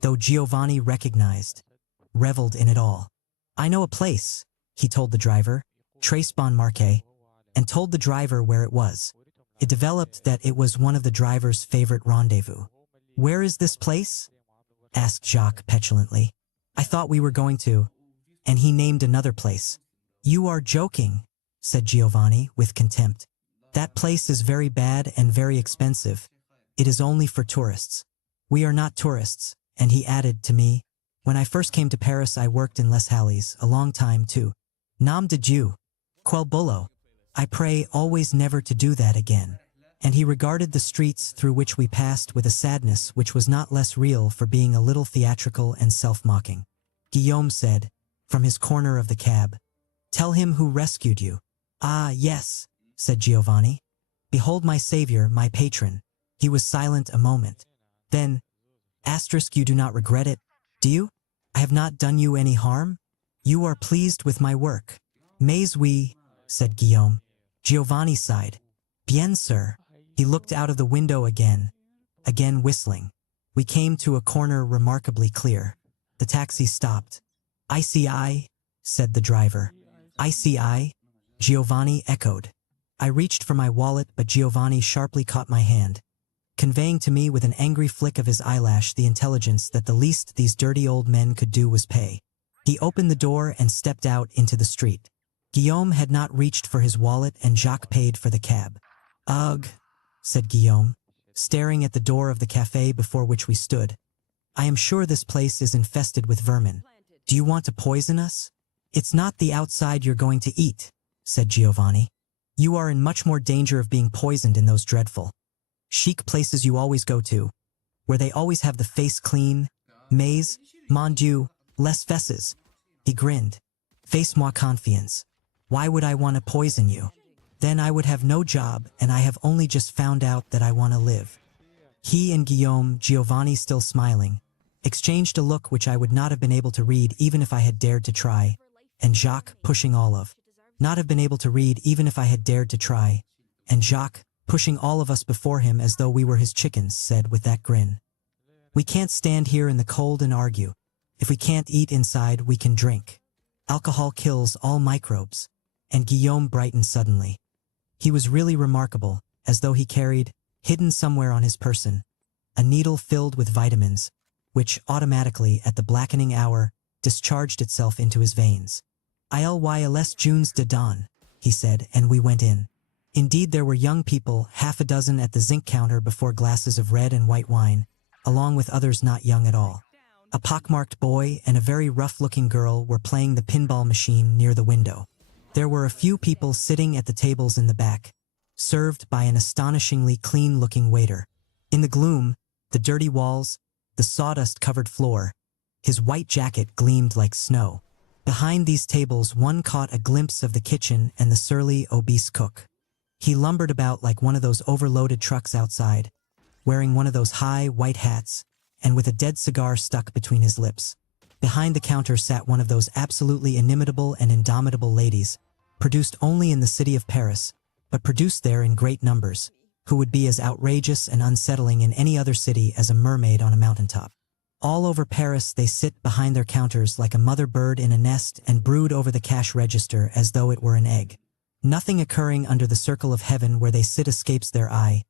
though Giovanni reveled in it all. I know a place, he told the driver, Trace Bon Marché, and told the driver where it was. It developed that it was one of the driver's favorite rendezvous. Where is this place? Asked Jacques petulantly. I thought we were going to. And he named another place. You are joking, said Giovanni with contempt. That place is very bad and very expensive. It is only for tourists. We are not tourists, and he added to me, when I first came to Paris I worked in Les Halles, a long time too. Nom de Dieu. Quel boulot. I pray always never to do that again. And he regarded the streets through which we passed with a sadness which was not less real for being a little theatrical and self-mocking. Guillaume said, from his corner of the cab. Tell him who rescued you. Ah, yes, said Giovanni. Behold my savior, my patron. He was silent a moment. Then, asterisk, you do not regret it, do you? I have not done you any harm? You are pleased with my work. Mais oui, said Guillaume. Giovanni sighed. Bien, sir. He looked out of the window again whistling. We came to a corner remarkably clear. The taxi stopped. ICI, said the driver. ICI, Giovanni echoed. I reached for my wallet, but Giovanni sharply caught my hand, conveying to me with an angry flick of his eyelash the intelligence that the least these dirty old men could do was pay. He opened the door and stepped out into the street. Guillaume had not reached for his wallet and Jacques paid for the cab. Ugh, said Guillaume, staring at the door of the cafe before which we stood. I am sure this place is infested with vermin. Do you want to poison us? It's not the outside you're going to eat, said Giovanni. You are in much more danger of being poisoned in those dreadful, chic places you always go to, where they always have the face clean. Mais, mon Dieu, les fesses. He grinned. Face-moi confiance. Why would I want to poison you? Then I would have no job, and I have only just found out that I want to live. He and Guillaume, Giovanni still smiling, exchanged a look which I would not have been able to read even if I had dared to try, and Jacques, pushing all of, not have been able to read even if I had dared to try, and Jacques, pushing all of us before him as though we were his chickens, said with that grin, we can't stand here in the cold and argue. If we can't eat inside, we can drink. Alcohol kills all microbes. And Guillaume brightened suddenly. He was really remarkable, as though he carried, hidden somewhere on his person, a needle filled with vitamins, which automatically, at the blackening hour, discharged itself into his veins. "Ils jeunes de dawn," he said, and we went in. Indeed, there were young people, half a dozen at the zinc counter before glasses of red and white wine, along with others not young at all. A pockmarked boy and a very rough-looking girl were playing the pinball machine near the window. There were a few people sitting at the tables in the back, served by an astonishingly clean-looking waiter. In the gloom, the dirty walls, the sawdust-covered floor, his white jacket gleamed like snow. Behind these tables, one caught a glimpse of the kitchen and the surly, obese cook. He lumbered about like one of those overloaded trucks outside, wearing one of those high, white hats, and with a dead cigar stuck between his lips. Behind the counter sat one of those absolutely inimitable and indomitable ladies, produced only in the city of Paris, but produced there in great numbers, who would be as outrageous and unsettling in any other city as a mermaid on a mountaintop. All over Paris they sit behind their counters like a mother bird in a nest and brood over the cash register as though it were an egg. Nothing occurring under the circle of heaven where they sit escapes their eye.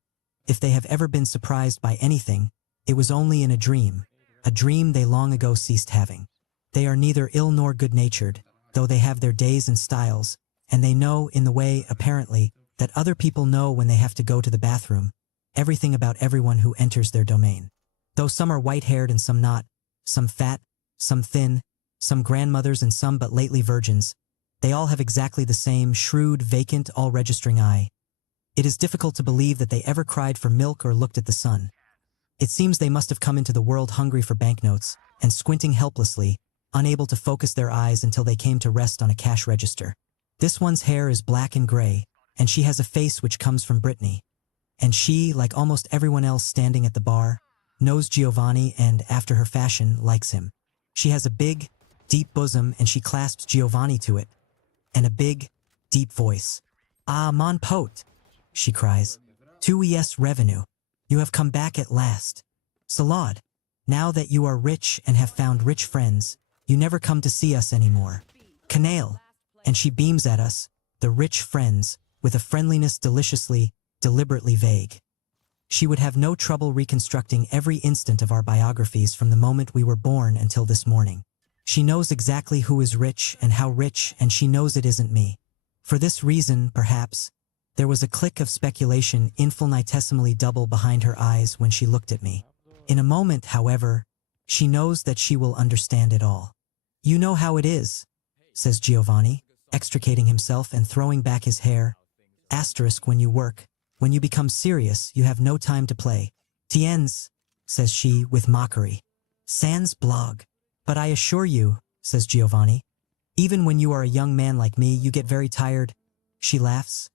If they have ever been surprised by anything, it was only in a dream they long ago ceased having. They are neither ill nor good-natured, though they have their days and styles, and they know, in the way, apparently, that other people know when they have to go to the bathroom, everything about everyone who enters their domain. Though some are white-haired and some not, some fat, some thin, some grandmothers and some but lately virgins, they all have exactly the same shrewd, vacant, all-registering eye. It is difficult to believe that they ever cried for milk or looked at the sun. It seems they must have come into the world hungry for banknotes, and squinting helplessly, unable to focus their eyes until they came to rest on a cash register. This one's hair is black and gray, and she has a face which comes from Brittany. And she, like almost everyone else standing at the bar, knows Giovanni and, after her fashion, likes him. She has a big, deep bosom and she clasps Giovanni to it, and a big, deep voice. "Ah, mon pote," she cries. "Tu es revenu. You have come back at last. Salad. Now that you are rich and have found rich friends, you never come to see us anymore. Canale." And she beams at us, the rich friends, with a friendliness deliciously, deliberately vague. She would have no trouble reconstructing every instant of our biographies from the moment we were born until this morning. She knows exactly who is rich, and she knows it isn't me. For this reason, perhaps, there was a click of speculation infinitesimally double behind her eyes when she looked at me. In a moment, however, she knows that she will understand it all. "You know how it is," says Giovanni, extricating himself and throwing back his hair. Asterisk, when you work, when you become serious, you have no time to play. "Tiens," says she with mockery. "Sans blog." "But I assure you," says Giovanni, Even when you are a young man like me, you get very tired. She laughs.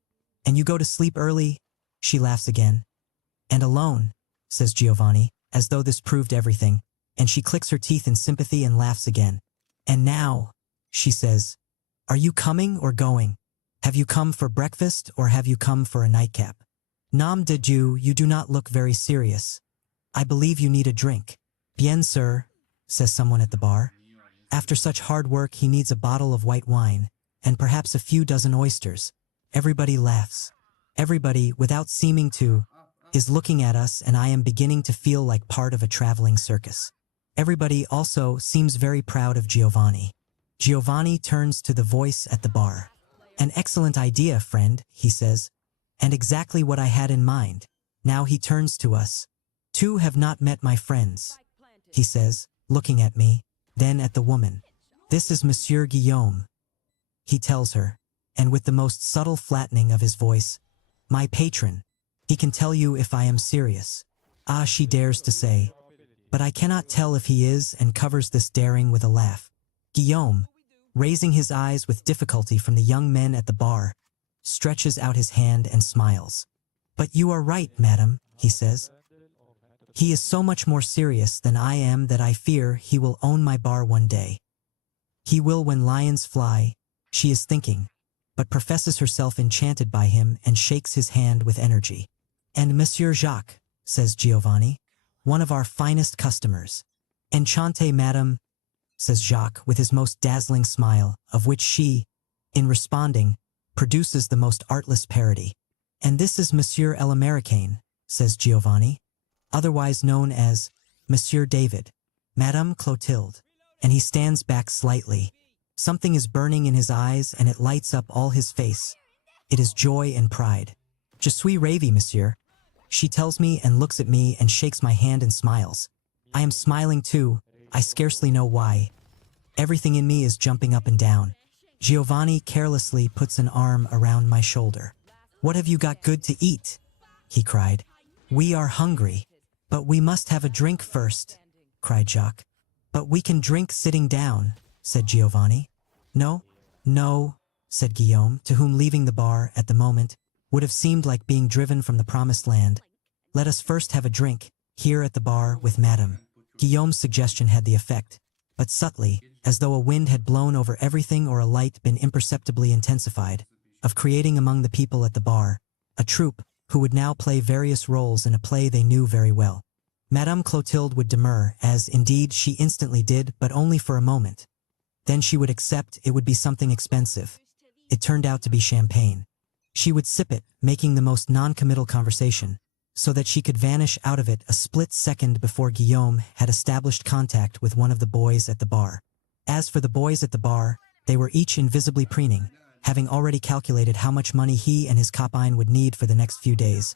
And you go to sleep early. She laughs again. And alone, says Giovanni, as though this proved everything. And she clicks her teeth in sympathy and laughs again. And now, she says, are you coming or going? Have you come for breakfast or have you come for a nightcap? Nom de Dieu, you do not look very serious. I believe you need a drink. Bien, sir, says someone at the bar. After such hard work, he needs a bottle of white wine, and perhaps a few dozen oysters. Everybody laughs. Everybody, without seeming to, is looking at us, and I am beginning to feel like part of a traveling circus. Everybody also seems very proud of Giovanni. Giovanni turns to the voice at the bar. An excellent idea, friend, he says. And exactly what I had in mind. Now he turns to us. Two have not met my friends, he says, looking at me, then at the woman. This is Monsieur Guillaume, he tells her, and with the most subtle flattening of his voice, my patron. He can tell you if I am serious. Ah, she dares to say. But I cannot tell if he is, and covers this daring with a laugh. Guillaume, raising his eyes with difficulty from the young men at the bar, stretches out his hand and smiles. But you are right, madam, he says. He is so much more serious than I am that I fear he will own my bar one day. He will when lions fly, she is thinking, but professes herself enchanted by him and shakes his hand with energy. And Monsieur Jacques, says Giovanni, one of our finest customers. Enchanté, madam, says Jacques with his most dazzling smile, of which she, in responding, produces the most artless parody. And this is Monsieur l'Américain, says Giovanni, otherwise known as Monsieur David, Madame Clotilde, and he stands back slightly. Something is burning in his eyes and it lights up all his face. It is joy and pride. Je suis ravi, monsieur. She tells me and looks at me and shakes my hand and smiles. I am smiling too, I scarcely know why. Everything in me is jumping up and down. Giovanni carelessly puts an arm around my shoulder. What have you got good to eat? He cried. We are hungry. But we must have a drink first, cried Jacques. But we can drink sitting down, said Giovanni. No, no, said Guillaume, to whom leaving the bar at the moment would have seemed like being driven from the promised land. Let us first have a drink, here at the bar with Madame. Guillaume's suggestion had the effect, but subtly, as though a wind had blown over everything or a light been imperceptibly intensified, of creating among the people at the bar a troupe who would now play various roles in a play they knew very well. Madame Clotilde would demur, as indeed she instantly did, but only for a moment. Then she would accept it would be something expensive. It turned out to be champagne. She would sip it, making the most non-committal conversation, so that she could vanish out of it a split second before Guillaume had established contact with one of the boys at the bar. As for the boys at the bar, they were each invisibly preening, having already calculated how much money he and his copine would need for the next few days,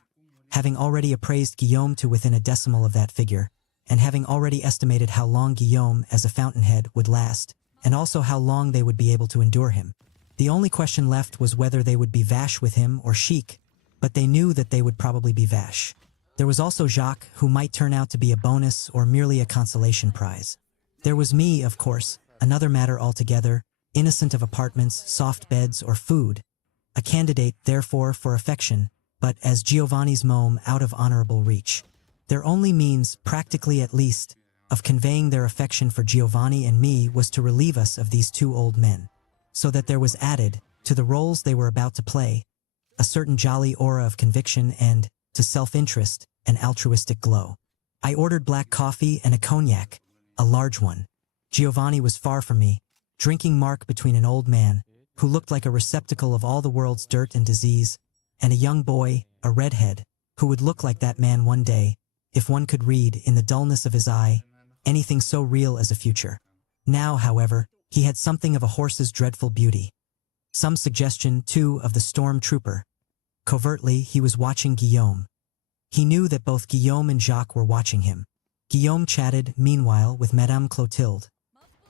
having already appraised Guillaume to within a decimal of that figure, and having already estimated how long Guillaume as a fountainhead would last, and also how long they would be able to endure him. The only question left was whether they would be vache with him or chic, but they knew that they would probably be vache. There was also Jacques, who might turn out to be a bonus or merely a consolation prize. There was me, of course, another matter altogether, innocent of apartments, soft beds, or food, a candidate, therefore, for affection, but, as Giovanni's mome, out of honorable reach. Their only means, practically at least, of conveying their affection for Giovanni and me was to relieve us of these two old men, so that there was added, to the roles they were about to play, a certain jolly aura of conviction and, to self-interest, an altruistic glow. I ordered black coffee and a cognac, a large one. Giovanni was far from me, drinking mark between an old man, who looked like a receptacle of all the world's dirt and disease, and a young boy, a redhead, who would look like that man one day, if one could read, in the dullness of his eye, anything so real as a future. Now, however, he had something of a horse's dreadful beauty. Some suggestion, too, of the storm trooper. Covertly, he was watching Guillaume. He knew that both Guillaume and Jacques were watching him. Guillaume chatted, meanwhile, with Madame Clotilde.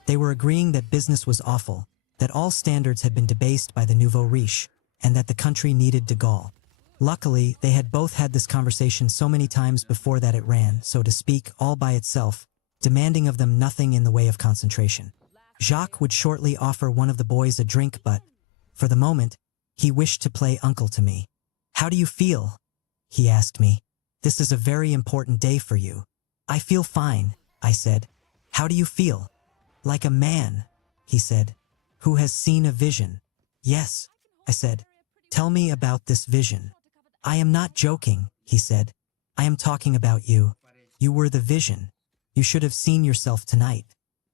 They were agreeing that business was awful, that all standards had been debased by the nouveau riche, and that the country needed de Gaulle. Luckily, they had both had this conversation so many times before that it ran, so to speak, all by itself, demanding of them nothing in the way of concentration. Jacques would shortly offer one of the boys a drink, but, for the moment, he wished to play uncle to me. "How do you feel?" he asked me. "This is a very important day for you." "I feel fine," I said. "How do you feel?" "Like a man," he said, "who has seen a vision." "Yes," I said. "Tell me about this vision." "I am not joking," he said. "I am talking about you. You were the vision. You should have seen yourself tonight.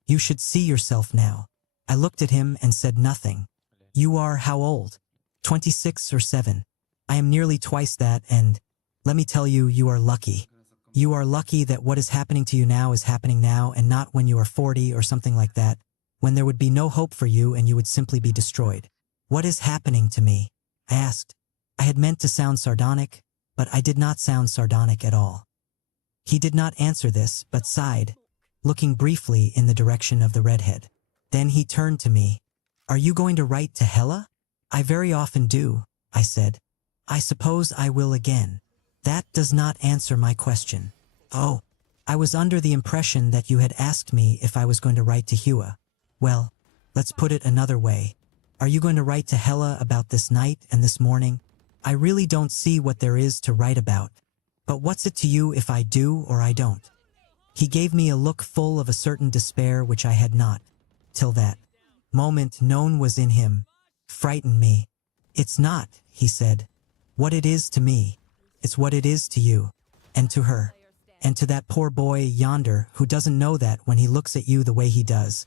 You should see yourself now." I looked at him and said nothing. "You are how old? 26 or 7? I am nearly twice that, and let me tell you, you are lucky. You are lucky that what is happening to you now is happening now and not when you are 40 or something like that, when there would be no hope for you and you would simply be destroyed." "What is happening to me?" I asked. I had meant to sound sardonic, but I did not sound sardonic at all. He did not answer this, but sighed, looking briefly in the direction of the redhead. Then he turned to me. "Are you going to write to Hela?" "I very often do," I said. "I suppose I will again." "That does not answer my question." "Oh, I was under the impression that you had asked me if I was going to write to Hua." "Well, let's put it another way. Are you going to write to Hela about this night and this morning?" "I really don't see what there is to write about. But what's it to you if I do or I don't?" He gave me a look full of a certain despair which I had not, till that moment, known was in him. Frightened me. "It's not," he said, "what it is to me. It's what it is to you. And to her. And to that poor boy yonder who doesn't know that when he looks at you the way he does.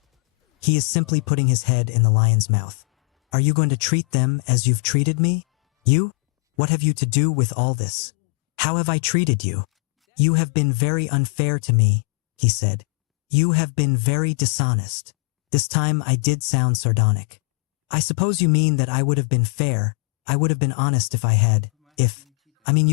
He is simply putting his head in the lion's mouth. Are you going to treat them as you've treated me? You? What have you to do with all this? How have I treated you?" "You have been very unfair to me," he said. "You have been very dishonest." This time I did sound sardonic. "I suppose you mean that I would have been fair. I would have been honest if I had.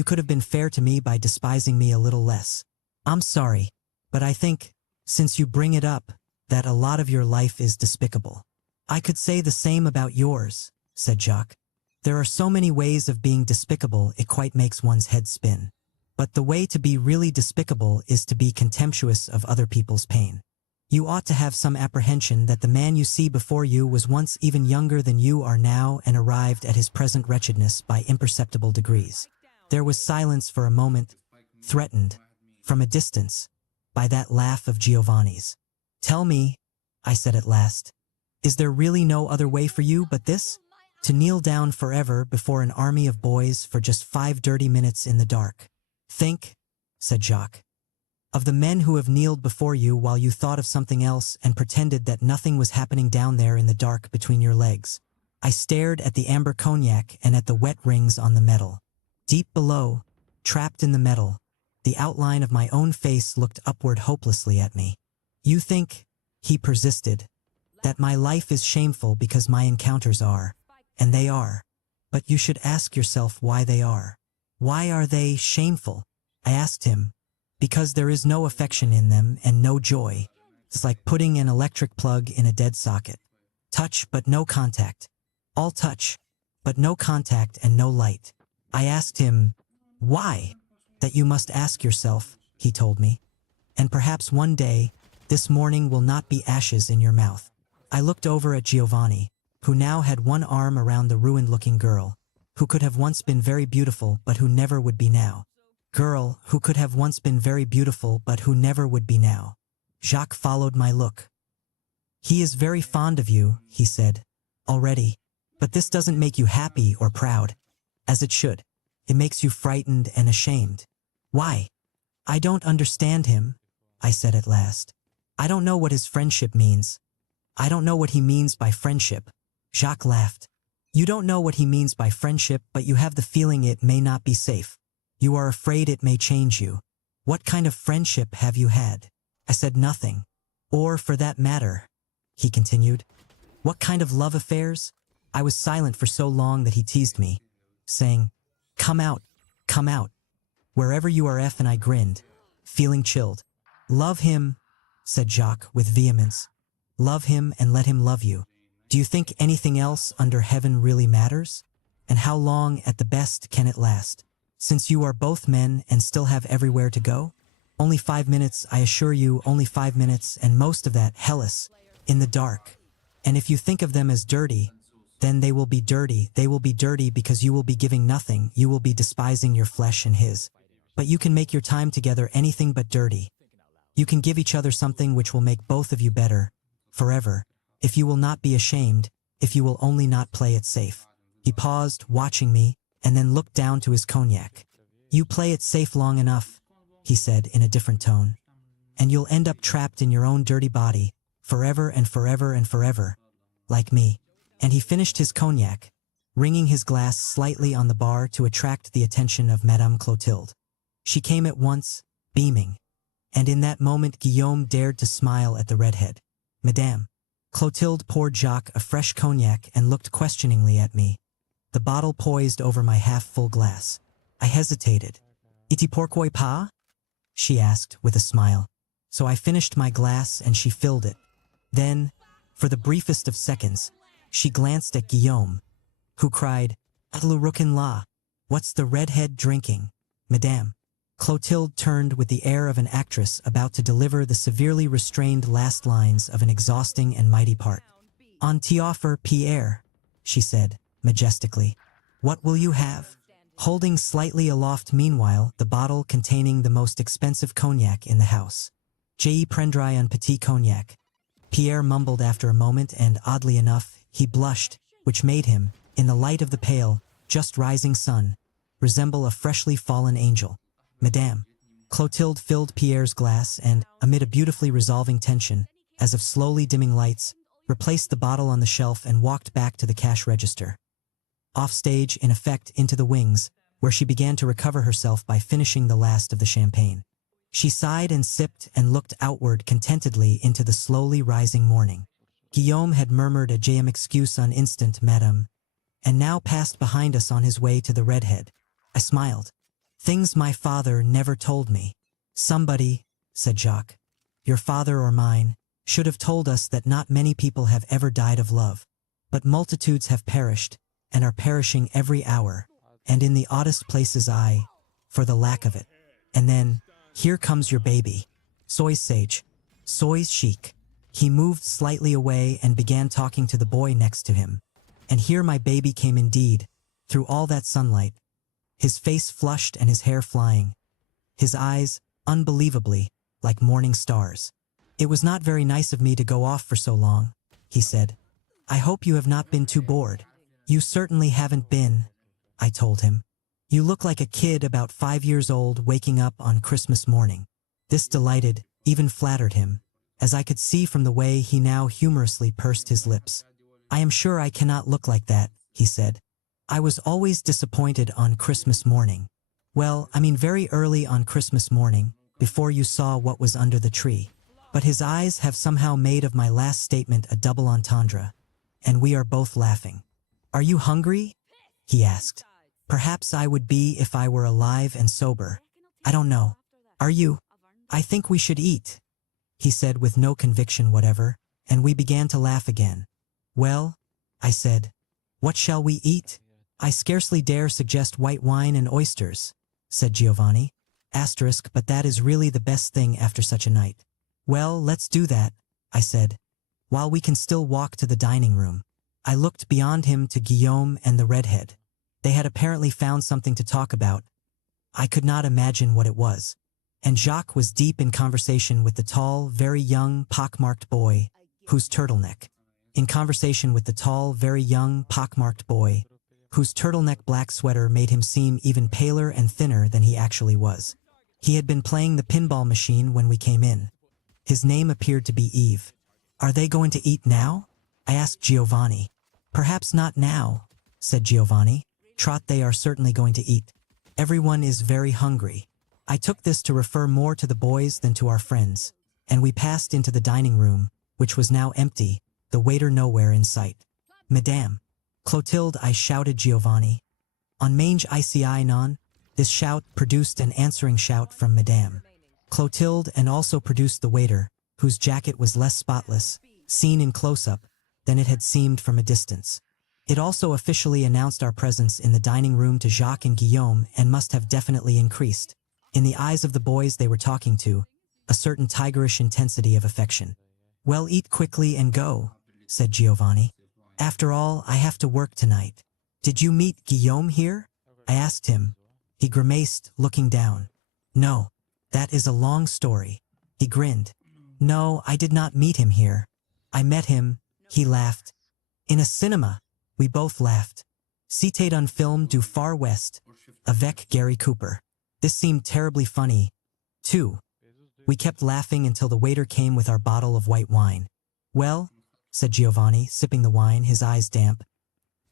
You could have been fair to me by despising me a little less. I'm sorry, but I think, since you bring it up, that a lot of your life is despicable." "I could say the same about yours," said Jacques. "There are so many ways of being despicable it quite makes one's head spin. But the way to be really despicable is to be contemptuous of other people's pain. You ought to have some apprehension that the man you see before you was once even younger than you are now and arrived at his present wretchedness by imperceptible degrees." There was silence for a moment, threatened, from a distance, by that laugh of Giovanni's. "Tell me," I said at last, "is there really no other way for you but this? To kneel down forever before an army of boys for just 5 dirty minutes in the dark?" "Think," said Jacques, "of the men who have kneeled before you while you thought of something else and pretended that nothing was happening down there in the dark between your legs." I stared at the amber cognac and at the wet rings on the metal. Deep below, trapped in the metal, the outline of my own face looked upward hopelessly at me. "You think," he persisted, "that my life is shameful because my encounters are, and they are. But you should ask yourself why they are. Why are they shameful?" I asked him. "Because there is no affection in them and no joy. It's like putting an electric plug in a dead socket. Touch but no contact. All touch, but no contact and no light." I asked him, "Why?" "That you must ask yourself," he told me. "And perhaps one day, this morning will not be ashes in your mouth." I looked over at Giovanni, who now had one arm around the ruined-looking girl, who could have once been very beautiful but who never would be now. Girl who could have once been very beautiful but who never would be now. Jacques followed my look. "He is very fond of you," he said, "already. But this doesn't make you happy or proud. As it should. It makes you frightened and ashamed." "Why?" "I don't understand him," I said at last. "I don't know what his friendship means. I don't know what he means by friendship." Jacques laughed. "You don't know what he means by friendship, but you have the feeling it may not be safe. You are afraid it may change you. What kind of friendship have you had?" I said nothing. "Or, for that matter," he continued, "what kind of love affairs?" I was silent for so long that he teased me, saying, come out, wherever you are and I grinned, feeling chilled. "Love him," said Jacques with vehemence. "Love him and let him love you. Do you think anything else under heaven really matters? And how long at the best can it last? Since you are both men and still have everywhere to go? Only 5 minutes, I assure you, only 5 minutes, and most of that, Hellas, in the dark. And if you think of them as dirty, then they will be dirty. They will be dirty because you will be giving nothing. You will be despising your flesh and his. But you can make your time together anything but dirty. You can give each other something which will make both of you better, forever, if you will not be ashamed, if you will only not play it safe. He paused, watching me, and then looked down to his cognac. You play it safe long enough, he said in a different tone, and you'll end up trapped in your own dirty body, forever and forever and forever, like me. And he finished his cognac, ringing his glass slightly on the bar to attract the attention of Madame Clotilde. She came at once, beaming, and in that moment Guillaume dared to smile at the redhead. Madame. Clotilde poured Jacques a fresh cognac and looked questioningly at me, the bottle poised over my half-full glass. I hesitated. "Iti pourquoi pas?" she asked with a smile. So I finished my glass and she filled it. Then, for the briefest of seconds, she glanced at Guillaume, who cried, "Atlu rukin la, what's the redhead drinking, Madame?" Clotilde turned with the air of an actress about to deliver the severely restrained last lines of an exhausting and mighty part. "On t'offre, Pierre," she said, majestically. "What will you have?" Holding slightly aloft meanwhile the bottle containing the most expensive cognac in the house. "Je prendrai un petit cognac." Pierre mumbled after a moment and, oddly enough, he blushed, which made him, in the light of the pale, just rising sun, resemble a freshly fallen angel. "Madame." Clotilde filled Pierre's glass and, amid a beautifully resolving tension, as of slowly dimming lights, replaced the bottle on the shelf and walked back to the cash register. Offstage, in effect, into the wings, where she began to recover herself by finishing the last of the champagne. She sighed and sipped and looked outward contentedly into the slowly rising morning. Guillaume had murmured a "Je m'excuse un instant, madame," and now passed behind us on his way to the redhead. I smiled. "Things my father never told me." "Somebody," said Jacques, "your father or mine, should have told us that not many people have ever died of love, but multitudes have perished, and are perishing every hour, and in the oddest places for the lack of it. And then, here comes your baby. Sois sage. Sois chic." He moved slightly away and began talking to the boy next to him. And here my baby came indeed, through all that sunlight, his face flushed and his hair flying, his eyes, unbelievably, like morning stars. "It was not very nice of me to go off for so long," he said. "I hope you have not been too bored." "You certainly haven't been," I told him. "You look like a kid about 5 years old waking up on Christmas morning." This delighted, even flattered him, as I could see from the way he now humorously pursed his lips. "I am sure I cannot look like that," he said. "I was always disappointed on Christmas morning. Well, I mean very early on Christmas morning, before you saw what was under the tree." But his eyes have somehow made of my last statement a double entendre, and we are both laughing. "Are you hungry?" he asked. "Perhaps I would be if I were alive and sober. I don't know. Are you?" "I think we should eat," he said with no conviction whatever, and we began to laugh again. "Well," I said, "what shall we eat?" "I scarcely dare suggest white wine and oysters," said Giovanni. But that is really the best thing after such a night. "Well, let's do that," I said, "while we can still walk to the dining room." I looked beyond him to Guillaume and the redhead. They had apparently found something to talk about. I could not imagine what it was. And Jacques was deep in conversation with the tall, very young, pockmarked boy, whose turtleneck black sweater made him seem even paler and thinner than he actually was. He had been playing the pinball machine when we came in. His name appeared to be Eve. "Are they going to eat now?" I asked Giovanni. "Perhaps not now," said Giovanni. "Trot, they are certainly going to eat. Everyone is very hungry." I took this to refer more to the boys than to our friends, and we passed into the dining room, which was now empty, the waiter nowhere in sight. "Madame." "Clotilde," I shouted Giovanni. "On mange ici non?" This shout produced an answering shout from Madame Clotilde and also produced the waiter, whose jacket was less spotless, seen in close-up, than it had seemed from a distance. It also officially announced our presence in the dining room to Jacques and Guillaume and must have definitely increased, in the eyes of the boys they were talking to, a certain tigerish intensity of affection. Well, eat quickly and go, said Giovanni. After all, I have to work tonight. Did you meet Guillaume here? I asked him. He grimaced, looking down. No, that is a long story. He grinned. No, I did not meet him here. I met him, he laughed. In a cinema. We both laughed. C'était un film du Far West. Avec Gary Cooper. This seemed terribly funny, too. We kept laughing until the waiter came with our bottle of white wine. Well, said Giovanni, sipping the wine, his eyes damp.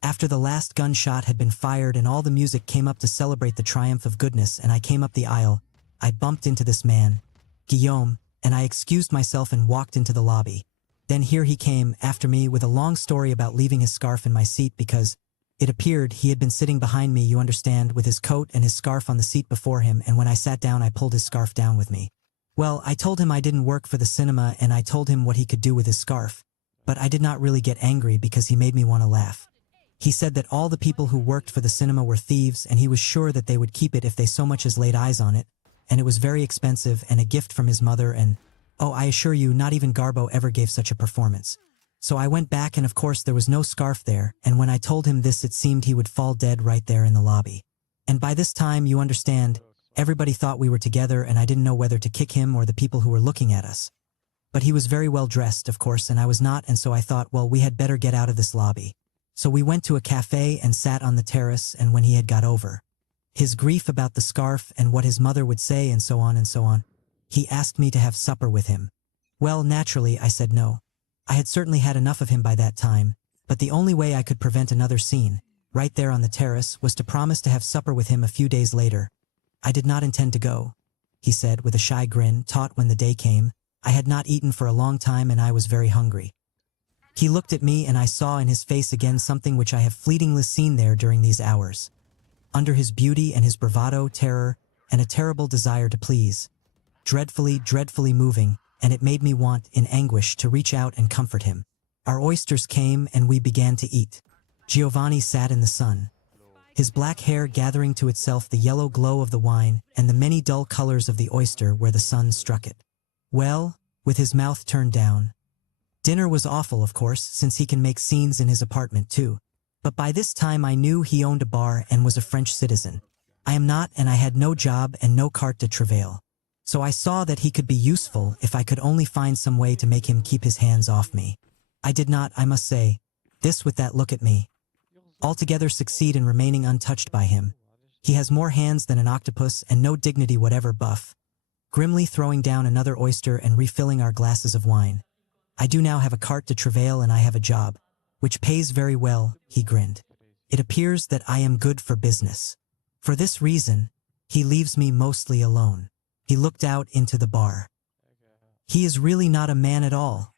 After the last gunshot had been fired and all the music came up to celebrate the triumph of goodness and I came up the aisle, I bumped into this man, Guillaume, and I excused myself and walked into the lobby. Then here he came, after me, with a long story about leaving his scarf in my seat because, it appeared, he had been sitting behind me, you understand, with his coat and his scarf on the seat before him, and when I sat down I pulled his scarf down with me. Well, I told him I didn't work for the cinema and I told him what he could do with his scarf. But I did not really get angry because he made me want to laugh. He said that all the people who worked for the cinema were thieves and he was sure that they would keep it if they so much as laid eyes on it, and it was very expensive and a gift from his mother and, oh, I assure you, not even Garbo ever gave such a performance. So I went back and of course there was no scarf there, and when I told him this it seemed he would fall dead right there in the lobby. And by this time, you understand, everybody thought we were together and I didn't know whether to kick him or the people who were looking at us. But he was very well dressed, of course, and I was not, and so I thought, well, we had better get out of this lobby. So we went to a cafe and sat on the terrace, and when he had got over his grief about the scarf and what his mother would say and so on, he asked me to have supper with him. Well, naturally, I said no. I had certainly had enough of him by that time, but the only way I could prevent another scene, right there on the terrace, was to promise to have supper with him a few days later. I did not intend to go, he said with a shy grin, taut when the day came. I had not eaten for a long time and I was very hungry. He looked at me and I saw in his face again something which I have fleetingly seen there during these hours. Under his beauty and his bravado, terror, and a terrible desire to please. Dreadfully, dreadfully moving, and it made me want, in anguish, to reach out and comfort him. Our oysters came and we began to eat. Giovanni sat in the sun, his black hair gathering to itself the yellow glow of the wine and the many dull colors of the oyster where the sun struck it. Well, with his mouth turned down. Dinner was awful, of course, since he can make scenes in his apartment too. But by this time I knew he owned a bar and was a French citizen. I am not, and I had no job and no carte de travail. So I saw that he could be useful if I could only find some way to make him keep his hands off me. I did not, I must say, this with that look at me, altogether succeed in remaining untouched by him. He has more hands than an octopus and no dignity whatever, buff. Grimly throwing down another oyster and refilling our glasses of wine. I do now have a carte de travail and I have a job, which pays very well, he grinned. It appears that I am good for business. For this reason, he leaves me mostly alone. He looked out into the bar. He is really not a man at all,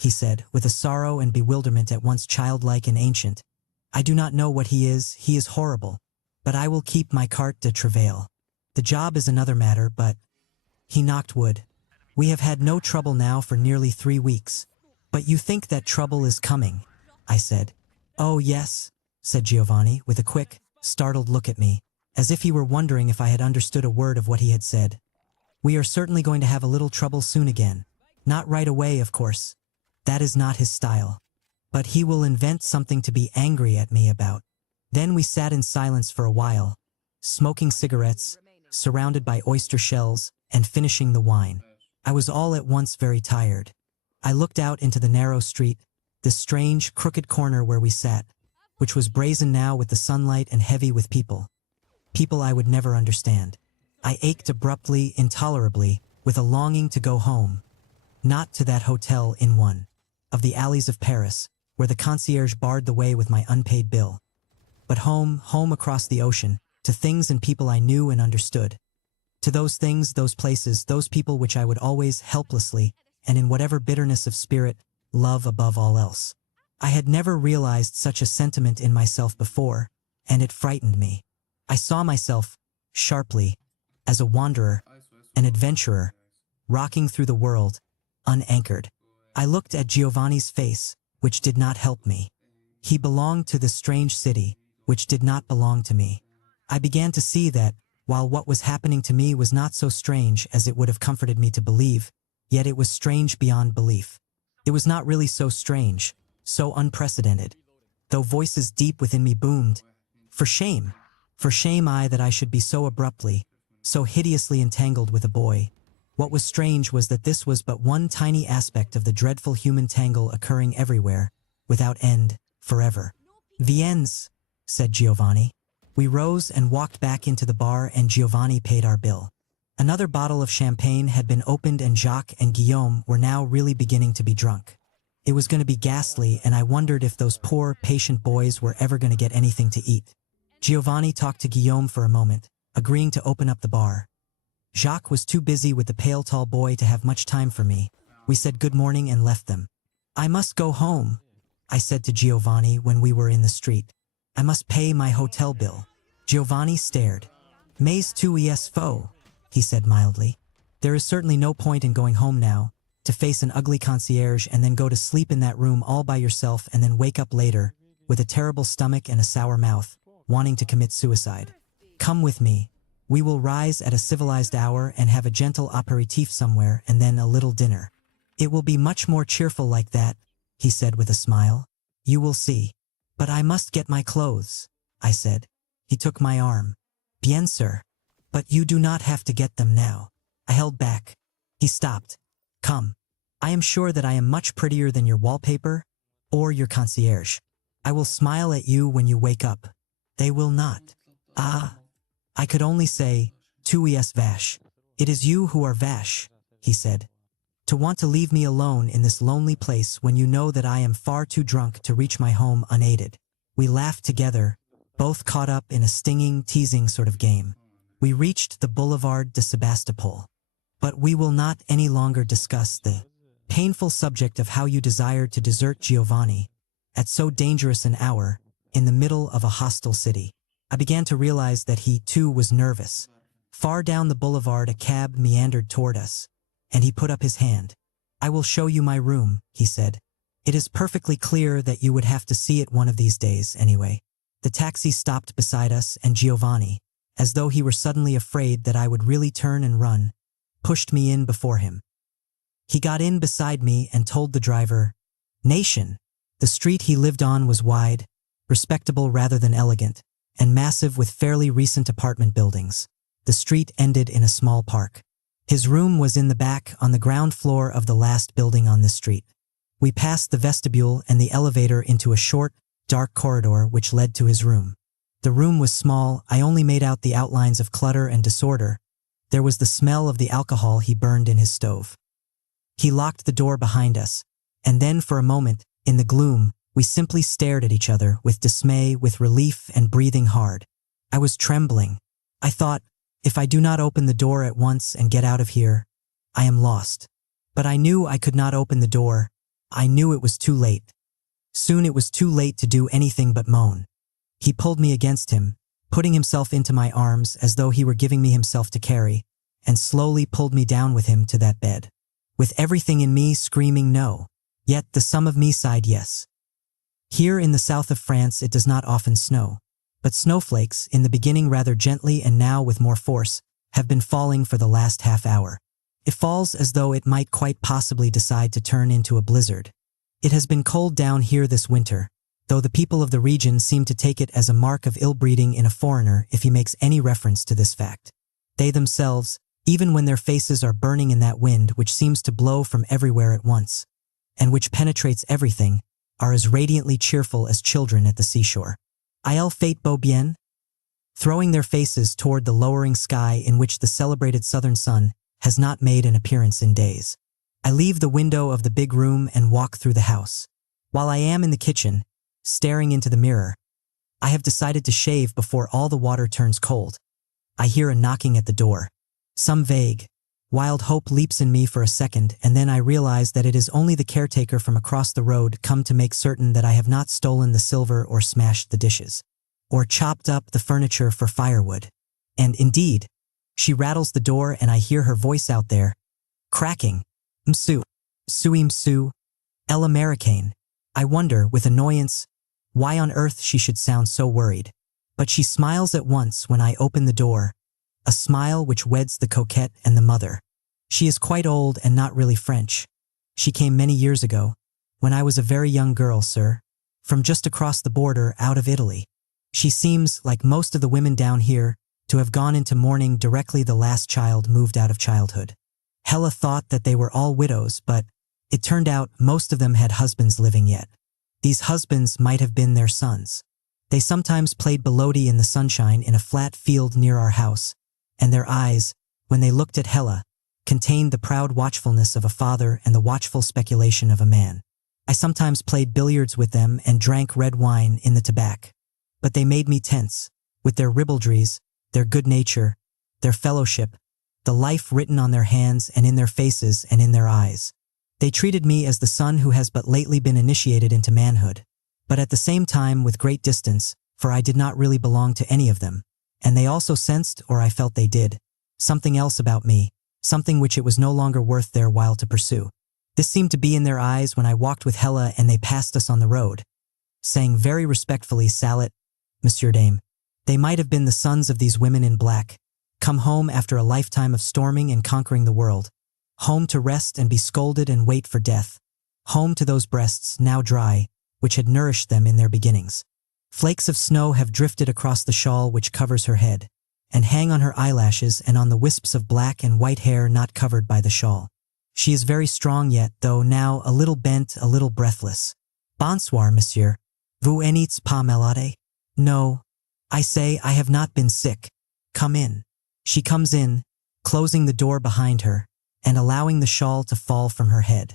he said, with a sorrow and bewilderment at once childlike and ancient. I do not know what he is horrible, but I will keep my carte de travail. The job is another matter, but... He knocked wood. We have had no trouble now for nearly 3 weeks. But you think that trouble is coming, I said. Oh yes, said Giovanni, with a quick, startled look at me, as if he were wondering if I had understood a word of what he had said. We are certainly going to have a little trouble soon again. Not right away, of course. That is not his style. But he will invent something to be angry at me about. Then we sat in silence for a while, smoking cigarettes, surrounded by oyster shells, and finishing the wine. I was all at once very tired. I looked out into the narrow street, this strange, crooked corner where we sat, which was brazen now with the sunlight and heavy with people. People I would never understand. I ached abruptly, intolerably, with a longing to go home. Not to that hotel in one of the alleys of Paris, where the concierge barred the way with my unpaid bill. But home across the ocean, to things and people I knew and understood. To those things, those places, those people which I would always, helplessly, and in whatever bitterness of spirit, love above all else. I had never realized such a sentiment in myself before, and it frightened me. I saw myself, sharply, as a wanderer, an adventurer, rocking through the world, unanchored. I looked at Giovanni's face, which did not help me. He belonged to the strange city, which did not belong to me. I began to see that, while what was happening to me was not so strange as it would have comforted me to believe, yet it was strange beyond belief. It was not really so strange, so unprecedented, though voices deep within me boomed. For shame I that I should be so abruptly, so hideously entangled with a boy. What was strange was that this was but one tiny aspect of the dreadful human tangle occurring everywhere, without end, forever. Viennes, said Giovanni. We rose and walked back into the bar and Giovanni paid our bill. Another bottle of champagne had been opened and Jacques and Guillaume were now really beginning to be drunk. It was going to be ghastly and I wondered if those poor, patient boys were ever going to get anything to eat. Giovanni talked to Guillaume for a moment, agreeing to open up the bar. Jacques was too busy with the pale tall boy to have much time for me. We said good morning and left them. I must go home, I said to Giovanni when we were in the street. I must pay my hotel bill. Giovanni stared. Mais tu es faux, he said mildly. There is certainly no point in going home now, to face an ugly concierge and then go to sleep in that room all by yourself and then wake up later, with a terrible stomach and a sour mouth, wanting to commit suicide. Come with me. We will rise at a civilized hour and have a gentle aperitif somewhere and then a little dinner. It will be much more cheerful like that, he said with a smile. You will see. But I must get my clothes, I said. He took my arm. Bien sir. But you do not have to get them now. I held back. He stopped. Come. I am sure that I am much prettier than your wallpaper or your concierge. I will smile at you when you wake up. They will not. Ah. I could only say, tu es vache. It is you who are vache, he said. To want to leave me alone in this lonely place when you know that I am far too drunk to reach my home unaided. We laughed together, both caught up in a stinging, teasing sort of game. We reached the Boulevard de Sebastopol. But we will not any longer discuss the painful subject of how you desired to desert Giovanni at so dangerous an hour in the middle of a hostile city. I began to realize that he, too, was nervous. Far down the boulevard a cab meandered toward us, and he put up his hand. I will show you my room, he said. It is perfectly clear that you would have to see it one of these days, anyway. The taxi stopped beside us, and Giovanni, as though he were suddenly afraid that I would really turn and run, pushed me in before him. He got in beside me and told the driver, Nation. The street he lived on was wide, respectable rather than elegant, and massive with fairly recent apartment buildings. The street ended in a small park. His room was in the back on the ground floor of the last building on this street. We passed the vestibule and the elevator into a short, dark corridor which led to his room. The room was small, I only made out the outlines of clutter and disorder. There was the smell of the alcohol he burned in his stove. He locked the door behind us, and then for a moment, in the gloom, we simply stared at each other with dismay, with relief and breathing hard. I was trembling. I thought, if I do not open the door at once and get out of here, I am lost. But I knew I could not open the door. I knew it was too late. Soon it was too late to do anything but moan. He pulled me against him, putting himself into my arms as though he were giving me himself to carry, and slowly pulled me down with him to that bed. With everything in me screaming no, yet the some of me sighed yes. Here in the south of France it does not often snow, but snowflakes, in the beginning rather gently and now with more force, have been falling for the last half hour. It falls as though it might quite possibly decide to turn into a blizzard. It has been cold down here this winter, though the people of the region seem to take it as a mark of ill-breeding in a foreigner if he makes any reference to this fact. They themselves, even when their faces are burning in that wind which seems to blow from everywhere at once, and which penetrates everything, are as radiantly cheerful as children at the seashore. I'll fate beau bien? Throwing their faces toward the lowering sky in which the celebrated southern sun has not made an appearance in days. I leave the window of the big room and walk through the house. While I am in the kitchen, staring into the mirror, I have decided to shave before all the water turns cold. I hear a knocking at the door. Some vague, wild hope leaps in me for a second, and then I realize that it is only the caretaker from across the road come to make certain that I have not stolen the silver or smashed the dishes, or chopped up the furniture for firewood. And indeed, she rattles the door and I hear her voice out there, cracking, M'su, M'su, El Americaine. I wonder, with annoyance, why on earth she should sound so worried. But she smiles at once when I open the door, a smile which weds the coquette and the mother. She is quite old and not really French. She came many years ago, when I was a very young girl, sir, from just across the border out of Italy. She seems, like most of the women down here, to have gone into mourning directly the last child moved out of childhood. Hella thought that they were all widows, but it turned out most of them had husbands living yet. These husbands might have been their sons. They sometimes played baloti in the sunshine in a flat field near our house, and their eyes, when they looked at Hella, contained the proud watchfulness of a father and the watchful speculation of a man. I sometimes played billiards with them and drank red wine in the tobacco. But they made me tense, with their ribaldries, their good nature, their fellowship, the life written on their hands and in their faces and in their eyes. They treated me as the son who has but lately been initiated into manhood, but at the same time with great distance, for I did not really belong to any of them, and they also sensed, or I felt they did, something else about me, something which it was no longer worth their while to pursue. This seemed to be in their eyes when I walked with Hella and they passed us on the road, saying very respectfully, Salut, Monsieur Dame. They might have been the sons of these women in black, come home after a lifetime of storming and conquering the world, home to rest and be scolded and wait for death, home to those breasts, now dry, which had nourished them in their beginnings. Flakes of snow have drifted across the shawl which covers her head, and hang on her eyelashes and on the wisps of black and white hair not covered by the shawl. She is very strong yet, though now a little bent, a little breathless. Bonsoir, monsieur. Vous n'êtes pas malade? No. I say, I have not been sick. Come in. She comes in, closing the door behind her, and allowing the shawl to fall from her head.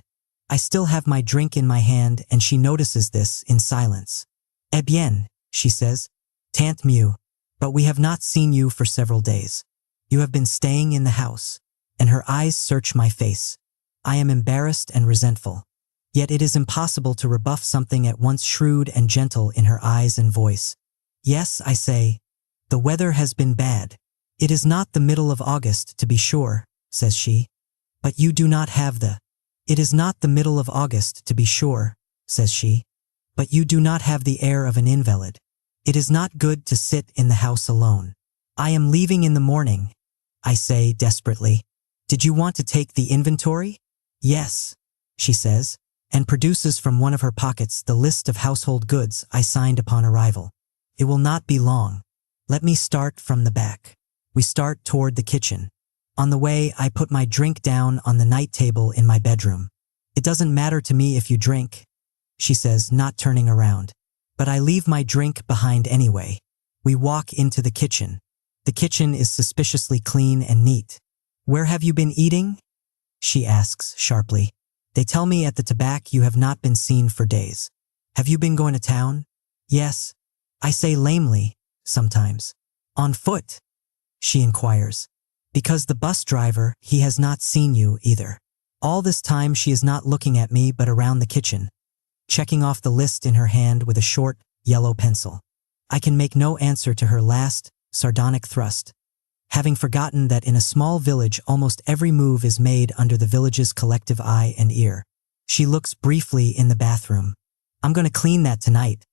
I still have my drink in my hand, and she notices this in silence. Eh bien, she says, tant mieux, but we have not seen you for several days. You have been staying in the house, and her eyes search my face. I am embarrassed and resentful. Yet it is impossible to rebuff something at once shrewd and gentle in her eyes and voice. Yes, I say, the weather has been bad. It is not the middle of August, to be sure, says she. But you do not have the. It is not the middle of August, to be sure, says she. But you do not have the air of an invalid. It is not good to sit in the house alone. I am leaving in the morning, I say desperately. Did you want to take the inventory? Yes, she says, and produces from one of her pockets the list of household goods I signed upon arrival. It will not be long. Let me start from the back. We start toward the kitchen. On the way, I put my drink down on the night table in my bedroom. It doesn't matter to me if you drink, she says, not turning around. But I leave my drink behind anyway. We walk into the kitchen. The kitchen is suspiciously clean and neat. Where have you been eating? She asks sharply. They tell me at the tobacco you have not been seen for days. Have you been going to town? Yes. I say lamely, sometimes. On foot? She inquires. Because the bus driver, he has not seen you either. All this time she is not looking at me but around the kitchen, checking off the list in her hand with a short, yellow pencil. I can make no answer to her last, sardonic thrust, having forgotten that in a small village almost every move is made under the village's collective eye and ear. She looks briefly in the bathroom. I'm going to clean that tonight,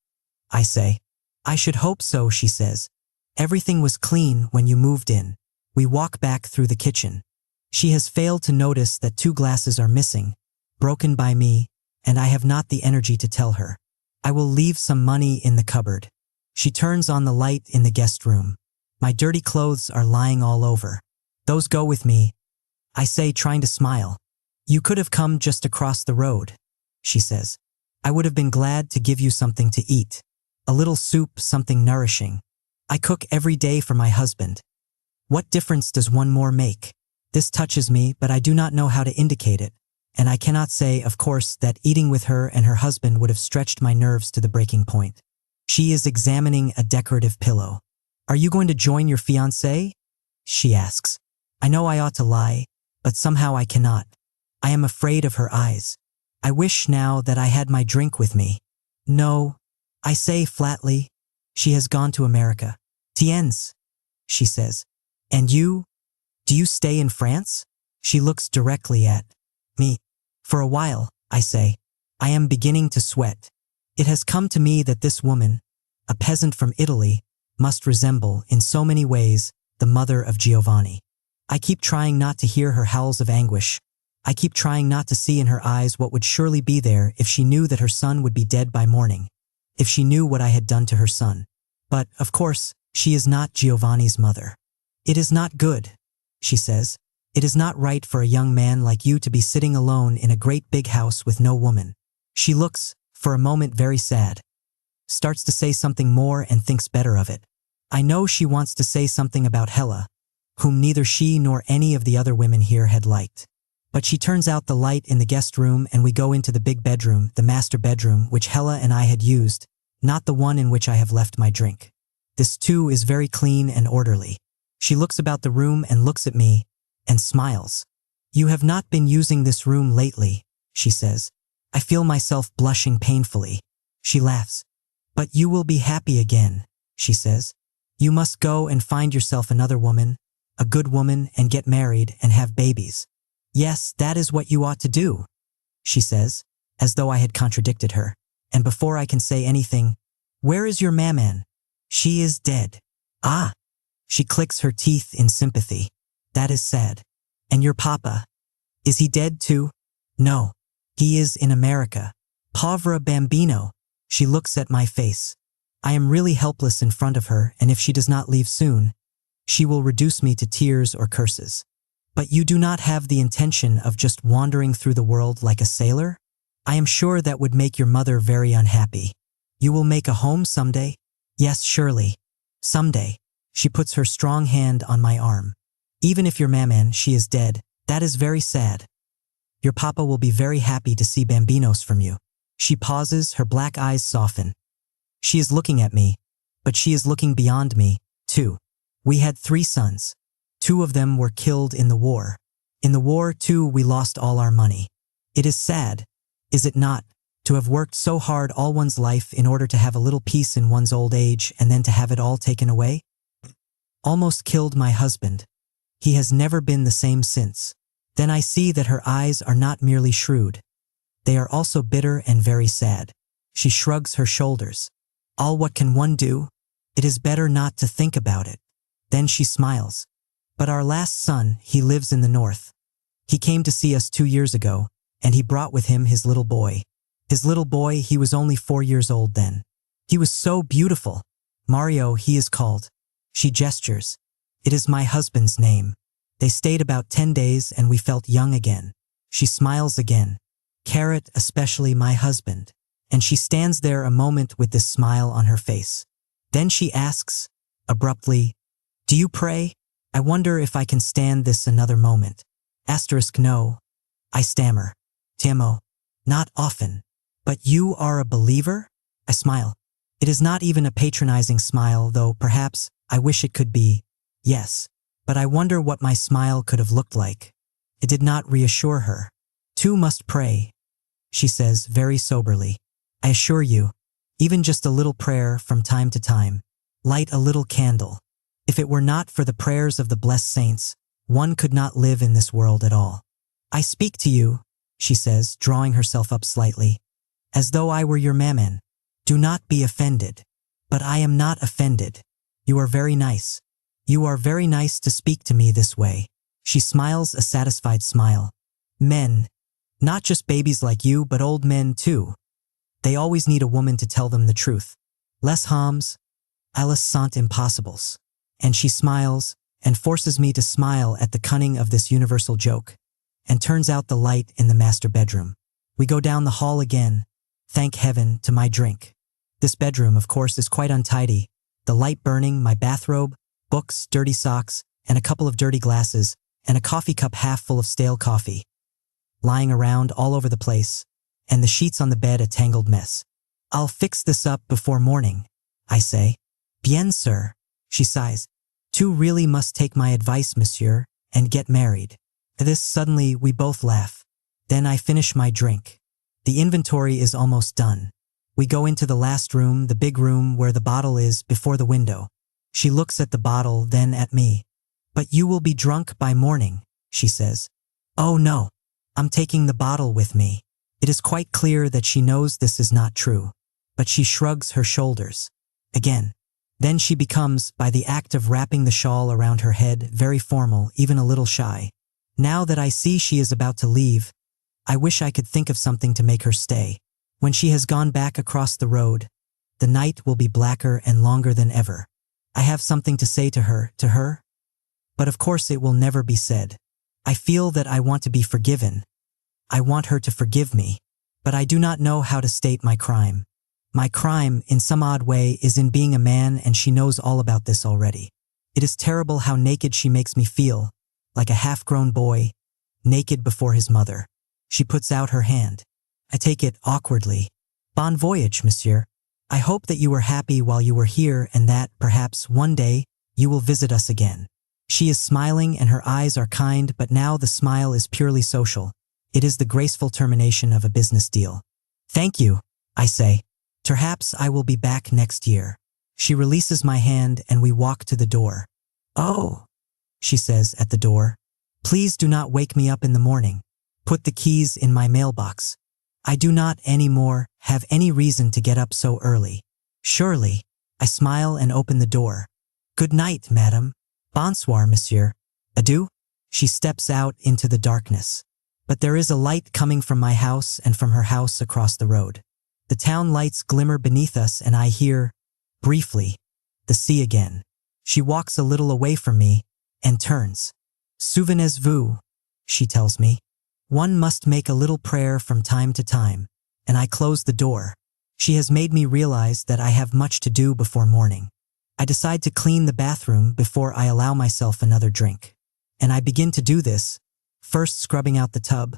I say. I should hope so, she says. Everything was clean when you moved in. We walk back through the kitchen. She has failed to notice that 2 glasses are missing, broken by me, and I have not the energy to tell her. I will leave some money in the cupboard. She turns on the light in the guest room. My dirty clothes are lying all over. Those go with me, I say, trying to smile. You could have come just across the road, she says. I would have been glad to give you something to eat. A little soup, something nourishing. I cook every day for my husband. What difference does one more make? This touches me, but I do not know how to indicate it, and I cannot say, of course, that eating with her and her husband would have stretched my nerves to the breaking point. She is examining a decorative pillow. Are you going to join your fiancé? She asks. I know I ought to lie, but somehow I cannot. I am afraid of her eyes. I wish now that I had my drink with me. No, I say flatly. She has gone to America. Tiens, she says. And you? Do you stay in France? She looks directly at me. For a while, I say. I am beginning to sweat. It has come to me that this woman, a peasant from Italy, must resemble, in so many ways, the mother of Giovanni. I keep trying not to hear her howls of anguish, I keep trying not to see in her eyes what would surely be there if she knew that her son would be dead by morning, if she knew what I had done to her son. But, of course, she is not Giovanni's mother. It is not good, she says. It is not right for a young man like you to be sitting alone in a great big house with no woman. She looks, for a moment, very sad. Starts to say something more and thinks better of it. I know she wants to say something about Hella, whom neither she nor any of the other women here had liked. But she turns out the light in the guest room and we go into the big bedroom, the master bedroom, which Hella and I had used, not the one in which I have left my drink. This too is very clean and orderly. She looks about the room and looks at me and smiles. You have not been using this room lately, she says. I feel myself blushing painfully. She laughs. But you will be happy again, she says. You must go and find yourself another woman, a good woman, and get married and have babies. Yes, that is what you ought to do, she says, as though I had contradicted her. And before I can say anything, where is your maman? She is dead. Ah! She clicks her teeth in sympathy. That is sad. And your papa? Is he dead too? No. He is in America. Povera bambino. She looks at my face. I am really helpless in front of her, and if she does not leave soon, she will reduce me to tears or curses. But you do not have the intention of just wandering through the world like a sailor? I am sure that would make your mother very unhappy. You will make a home someday? Yes, surely. Someday. She puts her strong hand on my arm. Even if your maman, she is dead, that is very sad. Your papa will be very happy to see bambinos from you. She pauses, her black eyes soften. She is looking at me, but she is looking beyond me, too. We had 3 sons. 2 of them were killed in the war. In the war, too, we lost all our money. It is sad, is it not, to have worked so hard all one's life in order to have a little peace in one's old age and then to have it all taken away? Almost killed my husband. He has never been the same since. Then I see that her eyes are not merely shrewd. They are also bitter and very sad. She shrugs her shoulders. All what can one do? It is better not to think about it. Then she smiles. But our last son, he lives in the north. He came to see us 2 years ago, and he brought with him his little boy. His little boy, he was only 4 years old then. He was so beautiful. Mario, he is called. She gestures. It is my husband's name. They stayed about 10 days and we felt young again. She smiles again. Carrot, especially my husband. And she stands there a moment with this smile on her face. Then she asks, abruptly, do you pray? I wonder if I can stand this another moment. Asterisk no. I stammer. Tamo. Not often. But you are a believer? I smile. It is not even a patronizing smile, though perhaps I wish it could be. Yes. But I wonder what my smile could have looked like. It did not reassure her. 2 must pray, she says very soberly. I assure you, even just a little prayer from time to time. Light a little candle. If it were not for the prayers of the blessed saints, one could not live in this world at all. I speak to you, she says, drawing herself up slightly, as though I were your mammon. Do not be offended. But I am not offended. You are very nice. You are very nice to speak to me this way. She smiles a satisfied smile. Men, not just babies like you, but old men too. They always need a woman to tell them the truth. Les hommes, alles sont impossibles. And she smiles, and forces me to smile at the cunning of this universal joke, and turns out the light in the master bedroom. We go down the hall again, thank heaven, to my drink. This bedroom, of course, is quite untidy. The light burning, my bathrobe, books, dirty socks, and a couple of dirty glasses, and a coffee cup half full of stale coffee, lying around all over the place, and the sheets on the bed a tangled mess. I'll fix this up before morning, I say. Bien, sir, she sighs. 2 really must take my advice, monsieur, and get married. At this suddenly we both laugh. Then I finish my drink. The inventory is almost done. We go into the last room, the big room where the bottle is, before the window. She looks at the bottle, then at me. But you will be drunk by morning, she says. Oh no, I'm taking the bottle with me. It is quite clear that she knows this is not true, but she shrugs her shoulders. Again. Then she becomes, by the act of wrapping the shawl around her head, very formal, even a little shy. Now that I see she is about to leave, I wish I could think of something to make her stay. When she has gone back across the road, the night will be blacker and longer than ever. I have something to say to her, but of course it will never be said. I feel that I want to be forgiven. I want her to forgive me, but I do not know how to state my crime. My crime, in some odd way, is in being a man, and she knows all about this already. It is terrible how naked she makes me feel, like a half-grown boy, naked before his mother. She puts out her hand. I take it awkwardly. Bon voyage, monsieur. I hope that you were happy while you were here and that, perhaps, one day, you will visit us again. She is smiling and her eyes are kind, but now the smile is purely social. It is the graceful termination of a business deal. Thank you, I say. Perhaps I will be back next year. She releases my hand and we walk to the door. Oh, she says at the door. Please do not wake me up in the morning. Put the keys in my mailbox. I do not anymore have any reason to get up so early. Surely, I smile and open the door. Good night, madam. Bonsoir, monsieur. Adieu. She steps out into the darkness. But there is a light coming from my house and from her house across the road. The town lights glimmer beneath us and I hear, briefly, the sea again. She walks a little away from me and turns. Souvenez-vous, she tells me. One must make a little prayer from time to time, and I close the door. She has made me realize that I have much to do before morning. I decide to clean the bathroom before I allow myself another drink. And I begin to do this, first scrubbing out the tub,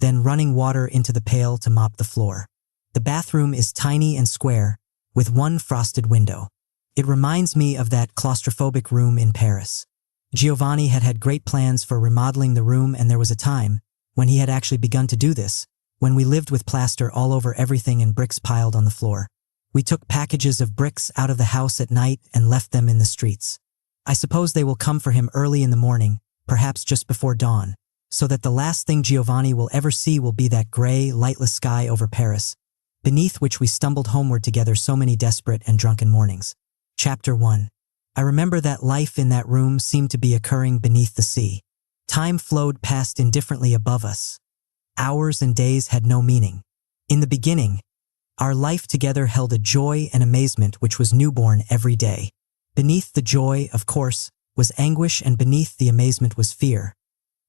then running water into the pail to mop the floor. The bathroom is tiny and square, with one frosted window. It reminds me of that claustrophobic room in Paris. Giovanni had had great plans for remodeling the room, and there was a time when he had actually begun to do this, when we lived with plaster all over everything and bricks piled on the floor. We took packages of bricks out of the house at night and left them in the streets. I suppose they will come for him early in the morning, perhaps just before dawn, so that the last thing Giovanni will ever see will be that gray, lightless sky over Paris, beneath which we stumbled homeward together so many desperate and drunken mornings. Chapter 1. I remember that life in that room seemed to be occurring beneath the sea. Time flowed past indifferently above us. Hours and days had no meaning. In the beginning, our life together held a joy and amazement which was newborn every day. Beneath the joy, of course, was anguish, and beneath the amazement was fear.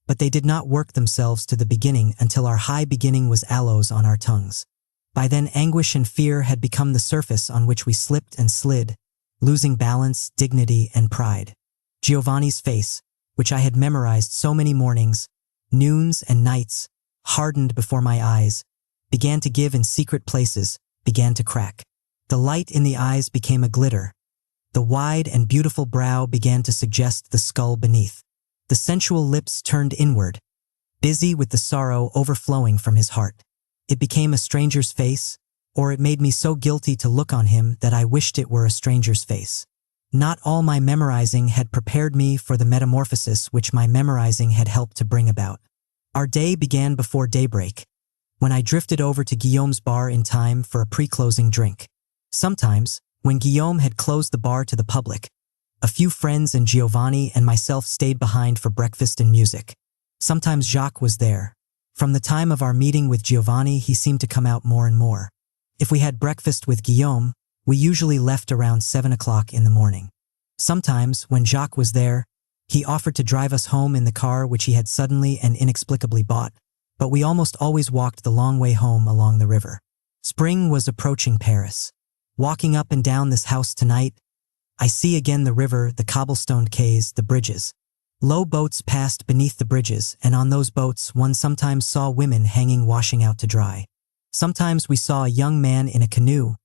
But they did not work themselves to the beginning until our high beginning was aloes on our tongues. By then anguish and fear had become the surface on which we slipped and slid, losing balance, dignity, and pride. Giovanni's face, which I had memorized so many mornings, noons, and nights, hardened before my eyes, began to give in secret places, began to crack. The light in the eyes became a glitter. The wide and beautiful brow began to suggest the skull beneath. The sensual lips turned inward, busy with the sorrow overflowing from his heart. It became a stranger's face, or it made me so guilty to look on him that I wished it were a stranger's face. Not all my memorizing had prepared me for the metamorphosis which my memorizing had helped to bring about. Our day began before daybreak, when I drifted over to Guillaume's bar in time for a pre-closing drink. Sometimes, when Guillaume had closed the bar to the public, a few friends and Giovanni and myself stayed behind for breakfast and music. Sometimes Jacques was there. From the time of our meeting with Giovanni, he seemed to come out more and more. If we had breakfast with Guillaume, we usually left around 7 o'clock in the morning. Sometimes, when Jacques was there, he offered to drive us home in the car which he had suddenly and inexplicably bought, but we almost always walked the long way home along the river. Spring was approaching Paris. Walking up and down this house tonight, I see again the river, the cobblestoned quays, the bridges. Low boats passed beneath the bridges, and on those boats one sometimes saw women hanging washing out to dry. Sometimes we saw a young man in a canoe,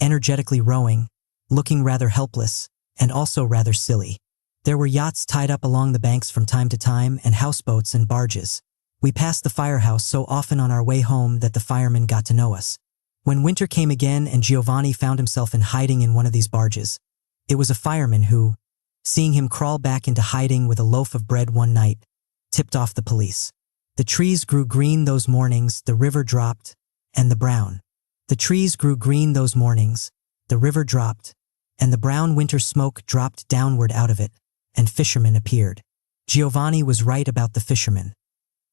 energetically rowing, looking rather helpless, and also rather silly. There were yachts tied up along the banks from time to time, and houseboats and barges. We passed the firehouse so often on our way home that the firemen got to know us. When winter came again and Giovanni found himself in hiding in one of these barges, it was a fireman who, seeing him crawl back into hiding with a loaf of bread one night, tipped off the police. The trees grew green those mornings, the river dropped, and the brown. The trees grew green those mornings, the river dropped, and the brown winter smoke dropped downward out of it, and fishermen appeared. Giovanni was right about the fishermen.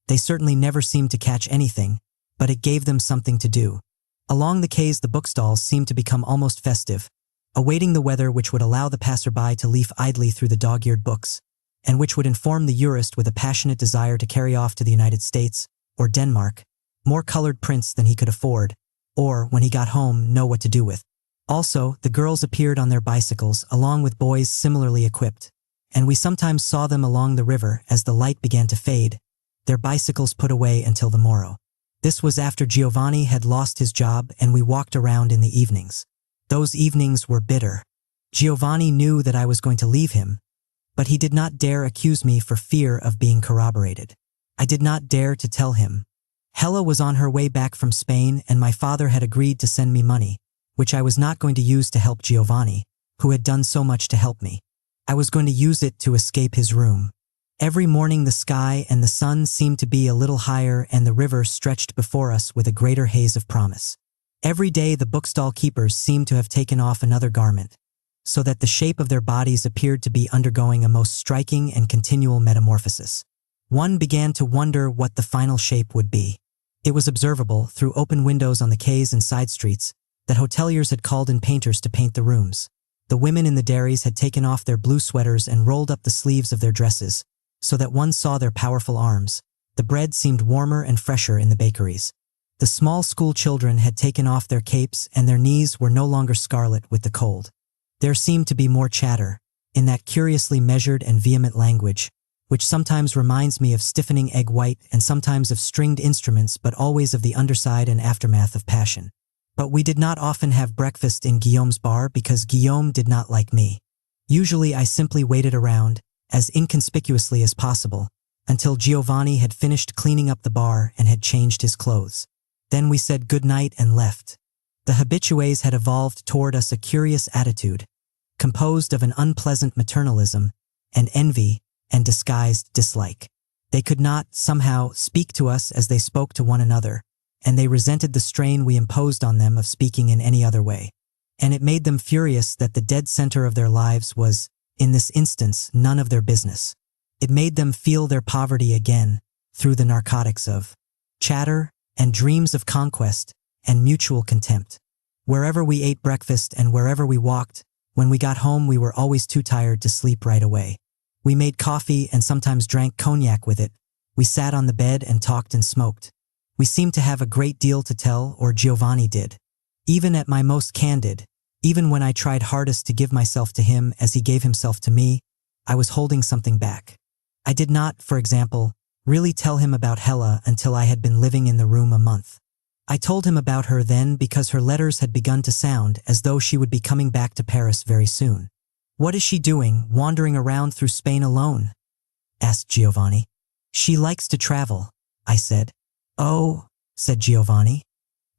They certainly never seemed to catch anything, but it gave them something to do. Along the quays the bookstalls seemed to become almost festive, awaiting the weather which would allow the passerby to leaf idly through the dog-eared books, and which would inform the jurist with a passionate desire to carry off to the United States, or Denmark, more colored prints than he could afford, or, when he got home, know what to do with. Also, the girls appeared on their bicycles along with boys similarly equipped, and we sometimes saw them along the river as the light began to fade, their bicycles put away until the morrow. This was after Giovanni had lost his job and we walked around in the evenings. Those evenings were bitter. Giovanni knew that I was going to leave him, but he did not dare accuse me for fear of being corroborated. I did not dare to tell him. Hella was on her way back from Spain and my father had agreed to send me money, which I was not going to use to help Giovanni, who had done so much to help me. I was going to use it to escape his room. Every morning the sky and the sun seemed to be a little higher and the river stretched before us with a greater haze of promise. Every day the bookstall keepers seemed to have taken off another garment, so that the shape of their bodies appeared to be undergoing a most striking and continual metamorphosis. One began to wonder what the final shape would be. It was observable, through open windows on the quays and side streets, that hoteliers had called in painters to paint the rooms. The women in the dairies had taken off their blue sweaters and rolled up the sleeves of their dresses, so that one saw their powerful arms. The bread seemed warmer and fresher in the bakeries. The small school children had taken off their capes and their knees were no longer scarlet with the cold. There seemed to be more chatter, in that curiously measured and vehement language, which sometimes reminds me of stiffening egg white and sometimes of stringed instruments but always of the underside and aftermath of passion. But we did not often have breakfast in Guillaume's bar because Guillaume did not like me. Usually I simply waited around, as inconspicuously as possible, until Giovanni had finished cleaning up the bar and had changed his clothes. Then we said good night and left. The habitués had evolved toward us a curious attitude, composed of an unpleasant maternalism, and envy, and disguised dislike. They could not, somehow, speak to us as they spoke to one another, and they resented the strain we imposed on them of speaking in any other way. And it made them furious that the dead center of their lives was, in this instance, none of their business. It made them feel their poverty again, through the narcotics of chatter, and dreams of conquest, and mutual contempt. Wherever we ate breakfast and wherever we walked, when we got home we were always too tired to sleep right away. We made coffee and sometimes drank cognac with it. We sat on the bed and talked and smoked. We seemed to have a great deal to tell, or Giovanni did. Even at my most candid, even when I tried hardest to give myself to him as he gave himself to me, I was holding something back. I did not, for example, really tell him about Hella until I had been living in the room a month. I told him about her then because her letters had begun to sound as though she would be coming back to Paris very soon. "What is she doing, wandering around through Spain alone?" asked Giovanni. "She likes to travel," I said. "Oh," said Giovanni.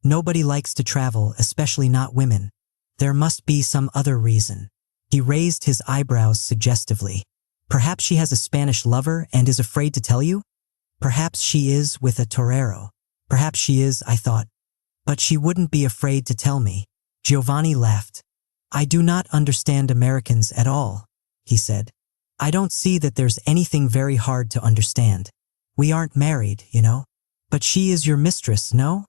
"Nobody likes to travel, especially not women. There must be some other reason." He raised his eyebrows suggestively. "Perhaps she has a Spanish lover and is afraid to tell you? Perhaps she is with a torero. Perhaps she is," I thought. "But she wouldn't be afraid to tell me." Giovanni laughed. "I do not understand Americans at all," he said. "I don't see that there's anything very hard to understand. We aren't married, you know." "But she is your mistress, no?"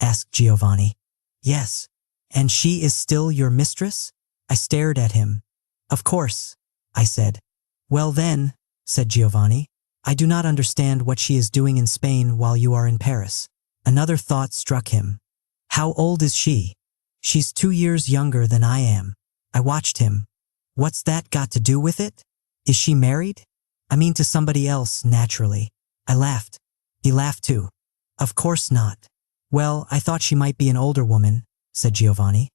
asked Giovanni. "Yes." "And she is still your mistress?" I stared at him. "Of course," I said. "Well then," said Giovanni, "I do not understand what she is doing in Spain while you are in Paris." Another thought struck him. "How old is she?" "She's 2 years younger than I am." I watched him. "What's that got to do with it? Is she married?" "I mean to somebody else, naturally." I laughed. He laughed too. "Of course not." "Well, I thought she might be an older woman," said Giovanni.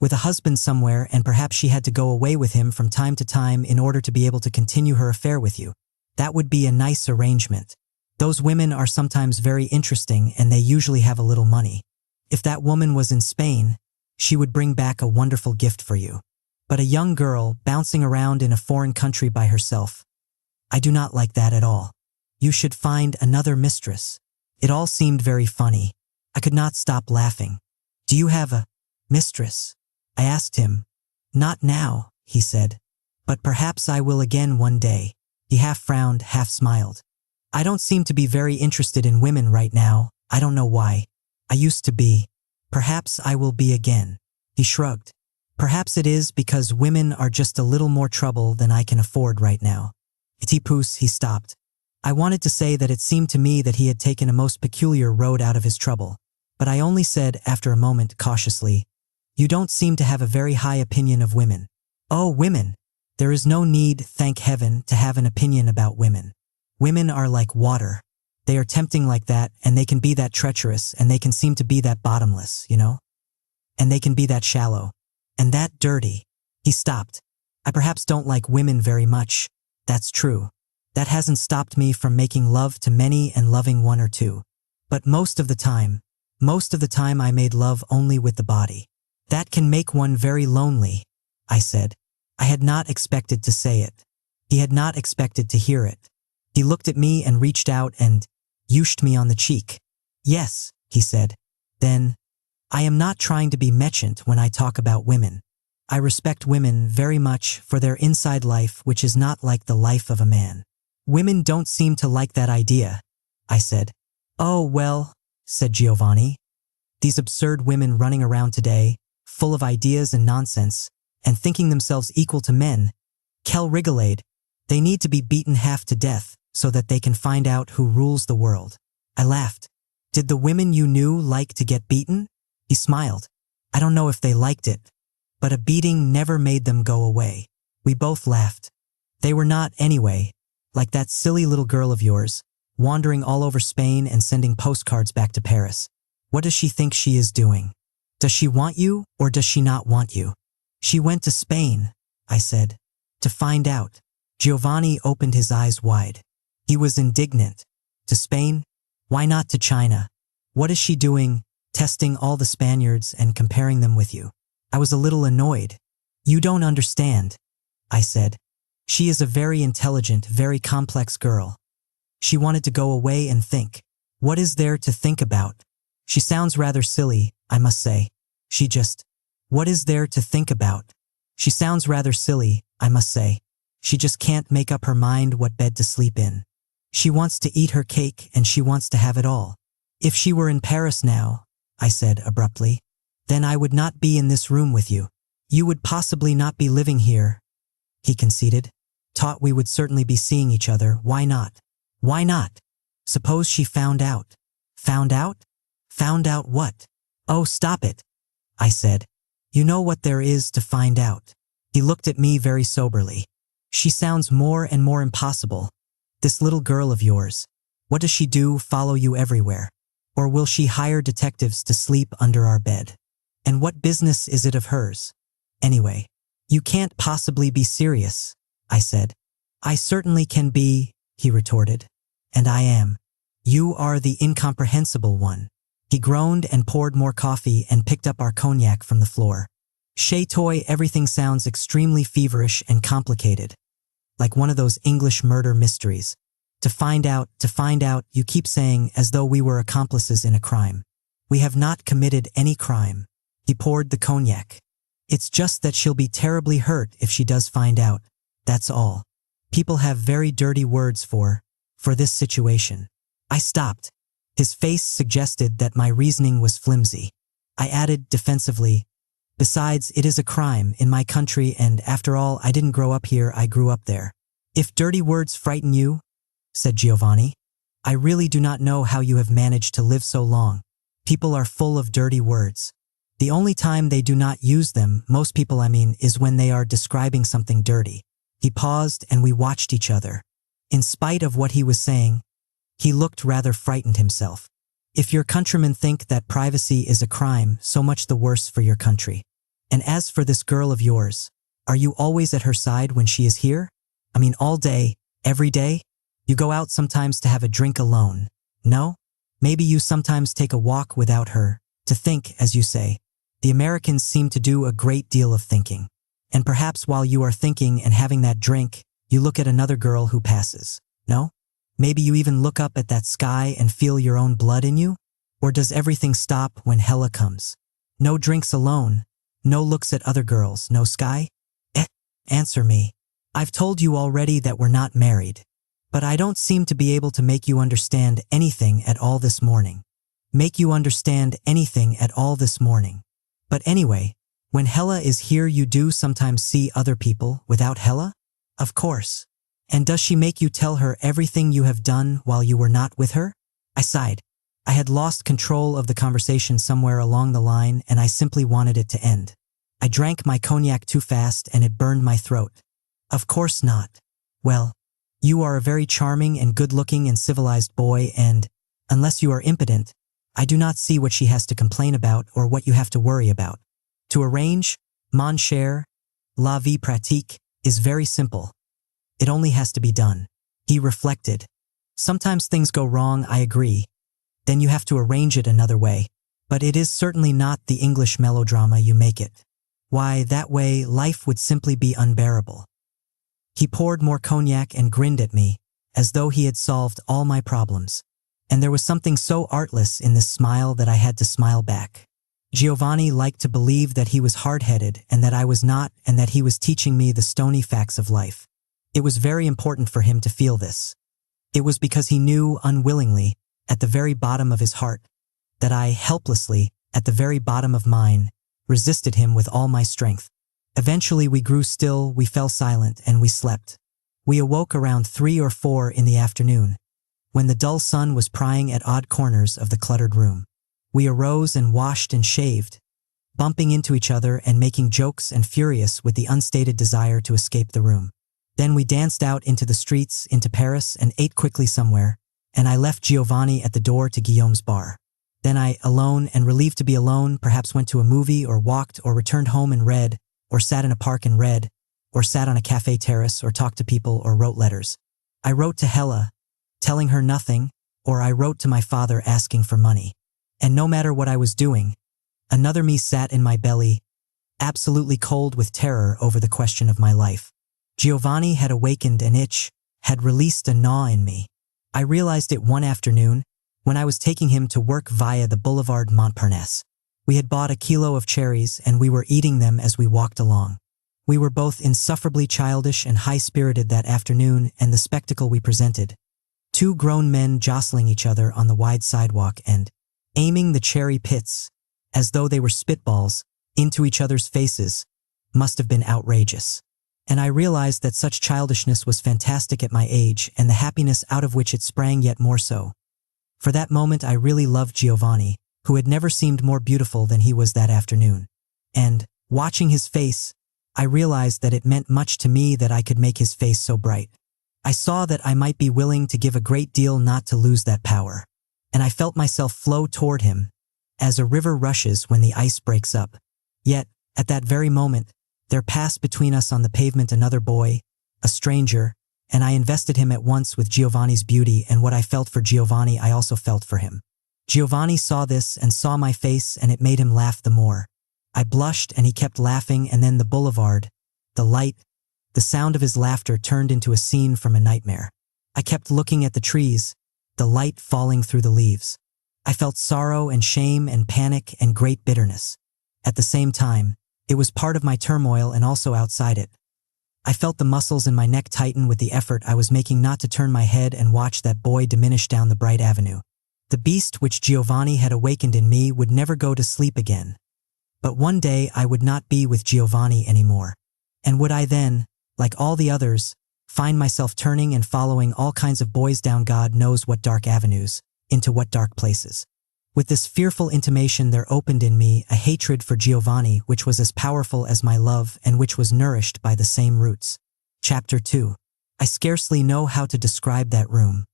"With a husband somewhere, and perhaps she had to go away with him from time to time in order to be able to continue her affair with you. That would be a nice arrangement. Those women are sometimes very interesting and they usually have a little money. If that woman was in Spain, she would bring back a wonderful gift for you. But a young girl bouncing around in a foreign country by herself, I do not like that at all. You should find another mistress." It all seemed very funny. I could not stop laughing. "Do you have a mistress?" I asked him. "Not now," he said. "But perhaps I will again one day." He half frowned, half smiled. I don't seem to be very interested in women right now. I don't know why. I used to be. Perhaps I will be again. He shrugged. Perhaps it is because women are just a little more trouble than I can afford right now. Itipus, he stopped. I wanted to say that it seemed to me that he had taken a most peculiar road out of his trouble, but I only said, after a moment, cautiously, "You don't seem to have a very high opinion of women." "Oh, women! There is no need, thank heaven, to have an opinion about women. Women are like water. They are tempting like that, and they can be that treacherous, and they can seem to be that bottomless, you know? And they can be that shallow. And that dirty." He stopped. "I perhaps don't like women very much. That's true. That hasn't stopped me from making love to many and loving one or two. But most of the time I made love only with the body. That can make one very lonely," I said. I had not expected to say it. He had not expected to hear it. He looked at me and reached out and yooshed me on the cheek. "Yes," he said. "Then, I am not trying to be mechant when I talk about women. I respect women very much for their inside life, which is not like the life of a man. Women don't seem to like that idea," I said. "Oh, well," said Giovanni. "These absurd women running around today, full of ideas and nonsense, and thinking themselves equal to men. Kel Rigolade, they need to be beaten half to death so that they can find out who rules the world." I laughed. "Did the women you knew like to get beaten?" He smiled. "I don't know if they liked it, but a beating never made them go away." We both laughed. "They were not, anyway, like that silly little girl of yours, wandering all over Spain and sending postcards back to Paris. What does she think she is doing? Does she want you or does she not want you?" "She went to Spain," I said, "to find out." Giovanni opened his eyes wide. He was indignant. "To Spain? Why not to China? What is she doing, testing all the Spaniards and comparing them with you?" I was a little annoyed. "You don't understand," I said. "She is a very intelligent, very complex girl. She wanted to go away and think. What is there to think about? She sounds rather silly, I must say. She just... What is there to think about? She sounds rather silly, I must say. She just can't make up her mind what bed to sleep in. She wants to eat her cake and she wants to have it all. If she were in Paris now," I said abruptly, "then I would not be in this room with you. You would possibly not be living here," he conceded. "Taught we would certainly be seeing each other. Why not? Why not? Suppose she found out." "Found out? Found out what?" "Oh, stop it," I said. "You know what there is to find out." He looked at me very soberly. "She sounds more and more impossible. This little girl of yours. What does she do, follow you everywhere? Or will she hire detectives to sleep under our bed? And what business is it of hers? Anyway, you can't possibly be serious," I said. "I certainly can be," he retorted. "And I am. You are the incomprehensible one." He groaned and poured more coffee and picked up our cognac from the floor. "Chez toi, everything sounds extremely feverish and complicated. Like one of those English murder mysteries. To find out, you keep saying as though we were accomplices in a crime. We have not committed any crime." He poured the cognac. "It's just that she'll be terribly hurt if she does find out. That's all. People have very dirty words for this situation." I stopped. His face suggested that my reasoning was flimsy. I added defensively, "Besides, it is a crime in my country and after all, I didn't grow up here, I grew up there." "If dirty words frighten you," said Giovanni, "I really do not know how you have managed to live so long. People are full of dirty words. The only time they do not use them, most people I mean, is when they are describing something dirty." He paused and we watched each other. In spite of what he was saying, he looked rather frightened himself. "If your countrymen think that privacy is a crime, so much the worse for your country. And as for this girl of yours, are you always at her side when she is here? I mean all day, every day? You go out sometimes to have a drink alone, no? Maybe you sometimes take a walk without her, to think, as you say. The Americans seem to do a great deal of thinking. And perhaps while you are thinking and having that drink, you look at another girl who passes, no? Maybe you even look up at that sky and feel your own blood in you? Or does everything stop when Hella comes? No drinks alone, no looks at other girls, no sky? Answer me." I've told you already that we're not married. But I don't seem to be able to make you understand anything at all this morning. Make you understand anything at all this morning. But anyway, when Hella is here you do sometimes see other people without Hella? Of course. And does she make you tell her everything you have done while you were not with her? I sighed. I had lost control of the conversation somewhere along the line and I simply wanted it to end. I drank my cognac too fast and it burned my throat. Of course not. Well, you are a very charming and good-looking and civilized boy and, unless you are impotent, I do not see what she has to complain about or what you have to worry about. To arrange, mon cher, la vie pratique, is very simple. It only has to be done. He reflected. Sometimes things go wrong, I agree. Then you have to arrange it another way. But it is certainly not the English melodrama you make it. Why, that way, life would simply be unbearable. He poured more cognac and grinned at me, as though he had solved all my problems. And there was something so artless in this smile that I had to smile back. Giovanni liked to believe that he was hard-headed and that I was not, and that he was teaching me the stony facts of life. It was very important for him to feel this. It was because he knew, unwillingly, at the very bottom of his heart, that I, helplessly, at the very bottom of mine, resisted him with all my strength. Eventually we grew still, we fell silent, and we slept. We awoke around 3 or 4 in the afternoon, when the dull sun was prying at odd corners of the cluttered room. We arose and washed and shaved, bumping into each other and making jokes and furious with the unstated desire to escape the room. Then we danced out into the streets, into Paris, and ate quickly somewhere, and I left Giovanni at the door to Guillaume's bar. Then I, alone and relieved to be alone, perhaps went to a movie or walked or returned home and read, or sat in a park and read, or sat on a cafe terrace or talked to people or wrote letters. I wrote to Hella, telling her nothing, or I wrote to my father asking for money. And no matter what I was doing, another me sat in my belly, absolutely cold with terror over the question of my life. Giovanni had awakened an itch, had released a gnaw in me. I realized it one afternoon, when I was taking him to work via the Boulevard Montparnasse. We had bought a kilo of cherries and we were eating them as we walked along. We were both insufferably childish and high-spirited that afternoon, and the spectacle we presented. 2 grown men jostling each other on the wide sidewalk and aiming the cherry pits, as though they were spitballs, into each other's faces, must have been outrageous. And I realized that such childishness was fantastic at my age, and the happiness out of which it sprang yet more so. For that moment I really loved Giovanni, who had never seemed more beautiful than he was that afternoon. And, watching his face, I realized that it meant much to me that I could make his face so bright. I saw that I might be willing to give a great deal not to lose that power. And I felt myself flow toward him, as a river rushes when the ice breaks up. Yet, at that very moment, there passed between us on the pavement another boy, a stranger, and I invested him at once with Giovanni's beauty, and what I felt for Giovanni I also felt for him. Giovanni saw this and saw my face, and it made him laugh the more. I blushed and he kept laughing, and then the boulevard, the light, the sound of his laughter turned into a scene from a nightmare. I kept looking at the trees, the light falling through the leaves. I felt sorrow and shame and panic and great bitterness. At the same time, it was part of my turmoil and also outside it. I felt the muscles in my neck tighten with the effort I was making not to turn my head and watch that boy diminish down the bright avenue. The beast which Giovanni had awakened in me would never go to sleep again. But one day I would not be with Giovanni anymore. And would I then, like all the others, find myself turning and following all kinds of boys down God knows what dark avenues, into what dark places. With this fearful intimation there opened in me a hatred for Giovanni which was as powerful as my love and which was nourished by the same roots. Chapter 2. I scarcely know how to describe that room.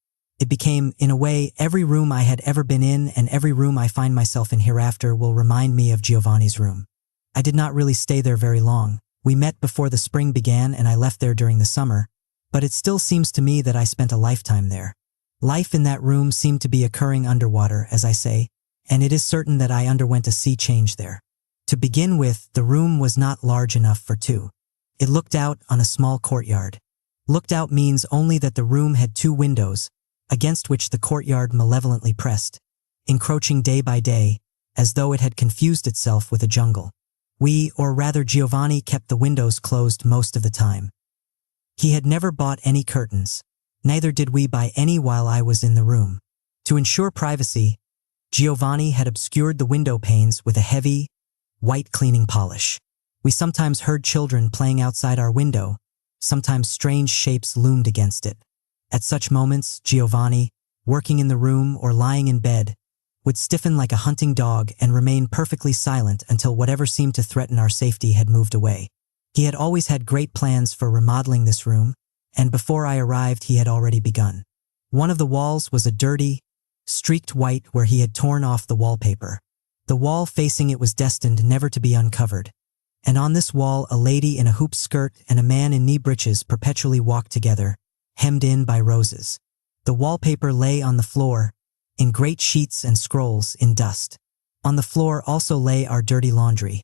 It became, in a way, every room I had ever been in, and every room I find myself in hereafter will remind me of Giovanni's room. I did not really stay there very long. We met before the spring began and I left there during the summer, but it still seems to me that I spent a lifetime there. Life in that room seemed to be occurring underwater, as I say, and it is certain that I underwent a sea change there. To begin with, the room was not large enough for 2. It looked out on a small courtyard. Looked out means only that the room had 2 windows, against which the courtyard malevolently pressed, encroaching day by day, as though it had confused itself with a jungle. We, or rather Giovanni, kept the windows closed most of the time. He had never bought any curtains. Neither did we buy any while I was in the room. To ensure privacy, Giovanni had obscured the window panes with a heavy, white cleaning polish. We sometimes heard children playing outside our window. Sometimes strange shapes loomed against it. At such moments, Giovanni, working in the room or lying in bed, would stiffen like a hunting dog and remain perfectly silent until whatever seemed to threaten our safety had moved away. He had always had great plans for remodeling this room, and before I arrived he had already begun. One of the walls was a dirty, streaked white where he had torn off the wallpaper. The wall facing it was destined never to be uncovered. And on this wall a lady in a hoop skirt and a man in knee breeches perpetually walked together, hemmed in by roses. The wallpaper lay on the floor, in great sheets and scrolls in dust. On the floor also lay our dirty laundry,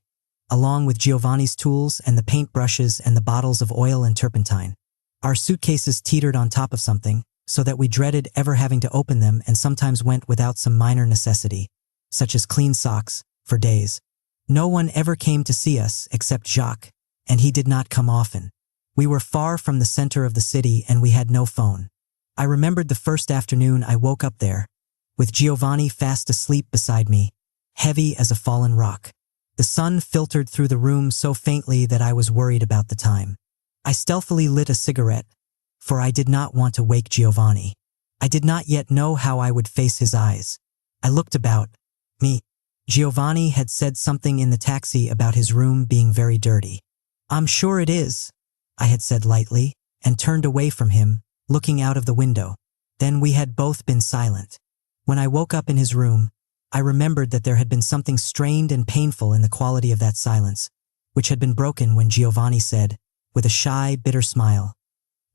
along with Giovanni's tools and the paint brushes and the bottles of oil and turpentine. Our suitcases teetered on top of something, so that we dreaded ever having to open them and sometimes went without some minor necessity, such as clean socks, for days. No one ever came to see us except Jacques, and he did not come often. We were far from the center of the city and we had no phone. I remembered the first afternoon I woke up there, with Giovanni fast asleep beside me, heavy as a fallen rock. The sun filtered through the room so faintly that I was worried about the time. I stealthily lit a cigarette, for I did not want to wake Giovanni. I did not yet know how I would face his eyes. I looked about me. Giovanni had said something in the taxi about his room being very dirty. "I'm sure it is," I had said lightly, and turned away from him, looking out of the window. Then we had both been silent. When I woke up in his room, I remembered that there had been something strained and painful in the quality of that silence, which had been broken when Giovanni said, with a shy, bitter smile,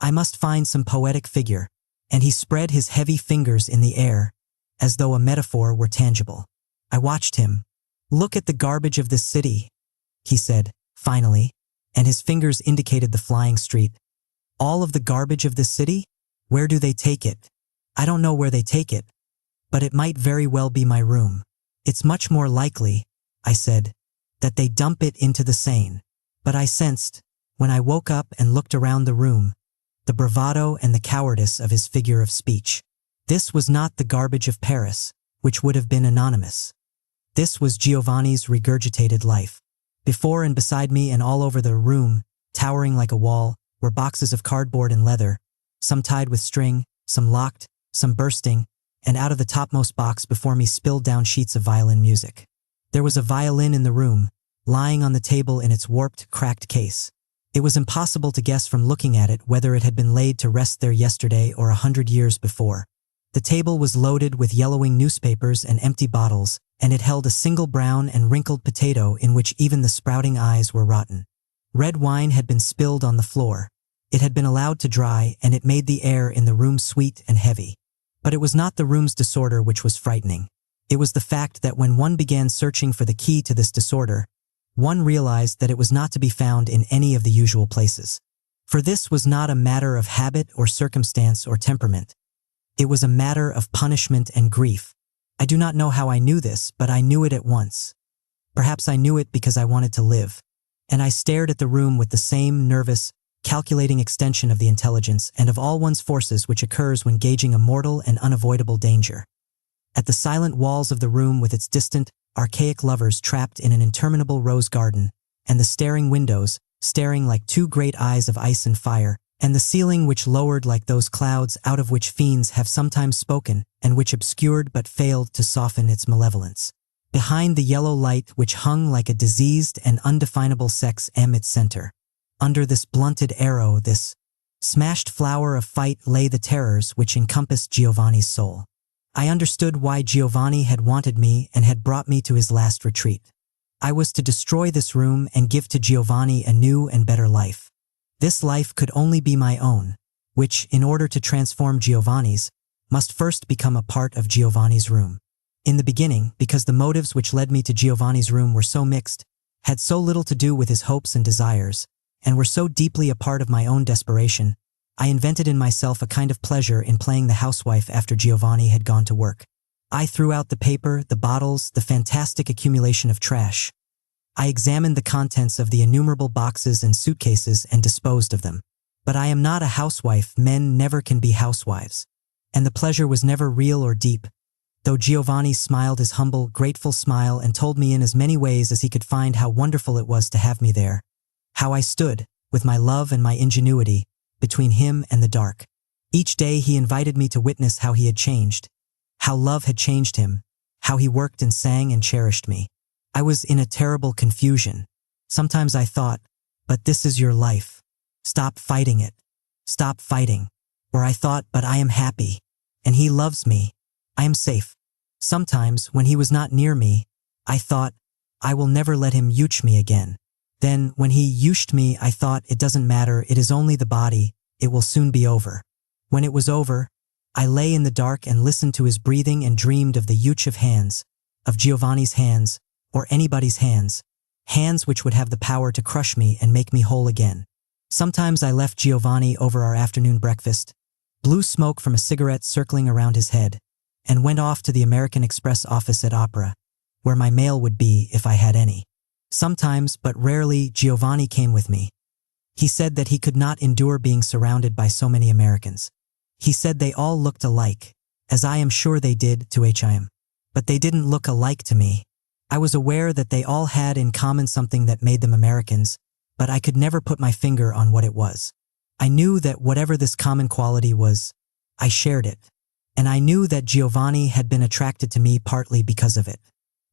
"I must find some poetic figure," and he spread his heavy fingers in the air, as though a metaphor were tangible. I watched him. "Look at the garbage of this city," he said, finally, and his fingers indicated the flying street. "All of the garbage of this city? Where do they take it? I don't know where they take it, but it might very well be my room. It's much more likely," I said, "that they dump it into the Seine." But I sensed, when I woke up and looked around the room, the bravado and the cowardice of his figure of speech. This was not the garbage of Paris, which would have been anonymous. This was Giovanni's regurgitated life. Before and beside me and all over the room, towering like a wall, were boxes of cardboard and leather, some tied with string, some locked, some bursting, and out of the topmost box before me spilled down sheets of violin music. There was a violin in the room, lying on the table in its warped, cracked case. It was impossible to guess from looking at it whether it had been laid to rest there yesterday or 100 years before. The table was loaded with yellowing newspapers and empty bottles, and it held a single brown and wrinkled potato in which even the sprouting eyes were rotten. Red wine had been spilled on the floor. It had been allowed to dry, and it made the air in the room sweet and heavy. But it was not the room's disorder which was frightening. It was the fact that when one began searching for the key to this disorder, one realized that it was not to be found in any of the usual places. For this was not a matter of habit or circumstance or temperament. It was a matter of punishment and grief. I do not know how I knew this, but I knew it at once. Perhaps I knew it because I wanted to live. And I stared at the room with the same nervous, calculating extension of the intelligence and of all one's forces which occurs when gauging a mortal and unavoidable danger. At the silent walls of the room with its distant, archaic lovers trapped in an interminable rose garden, and the staring windows, staring like two great eyes of ice and fire, and the ceiling which lowered like those clouds out of which fiends have sometimes spoken, and which obscured but failed to soften its malevolence. Behind the yellow light which hung like a diseased and undefinable sex its center. Under this blunted arrow, this smashed flower of fight lay the terrors which encompassed Giovanni's soul. I understood why Giovanni had wanted me and had brought me to his last retreat. I was to destroy this room and give to Giovanni a new and better life. This life could only be my own, which, in order to transform Giovanni's, must first become a part of Giovanni's room. In the beginning, because the motives which led me to Giovanni's room were so mixed, had so little to do with his hopes and desires, and were so deeply a part of my own desperation, I invented in myself a kind of pleasure in playing the housewife after Giovanni had gone to work. I threw out the paper, the bottles, the fantastic accumulation of trash. I examined the contents of the innumerable boxes and suitcases and disposed of them. But I am not a housewife. Men never can be housewives. And the pleasure was never real or deep, though Giovanni smiled his humble, grateful smile and told me in as many ways as he could find how wonderful it was to have me there. How I stood, with my love and my ingenuity, between him and the dark. Each day he invited me to witness how he had changed, how love had changed him, how he worked and sang and cherished me. I was in a terrible confusion. Sometimes I thought, but this is your life. Stop fighting it. Stop fighting. Or I thought, but I am happy. And he loves me. I am safe. Sometimes, when he was not near me, I thought, I will never let him yuch me again. Then, when he yushed me, I thought, it doesn't matter, it is only the body, it will soon be over. When it was over, I lay in the dark and listened to his breathing and dreamed of the yuch of hands, of Giovanni's hands, or anybody's hands, hands which would have the power to crush me and make me whole again. Sometimes I left Giovanni over our afternoon breakfast, blue smoke from a cigarette circling around his head, and went off to the American Express office at Opera, where my mail would be if I had any. Sometimes, but rarely, Giovanni came with me. He said that he could not endure being surrounded by so many Americans. He said they all looked alike, as I am sure they did to him. But they didn't look alike to me. I was aware that they all had in common something that made them Americans, but I could never put my finger on what it was. I knew that whatever this common quality was, I shared it. And I knew that Giovanni had been attracted to me partly because of it.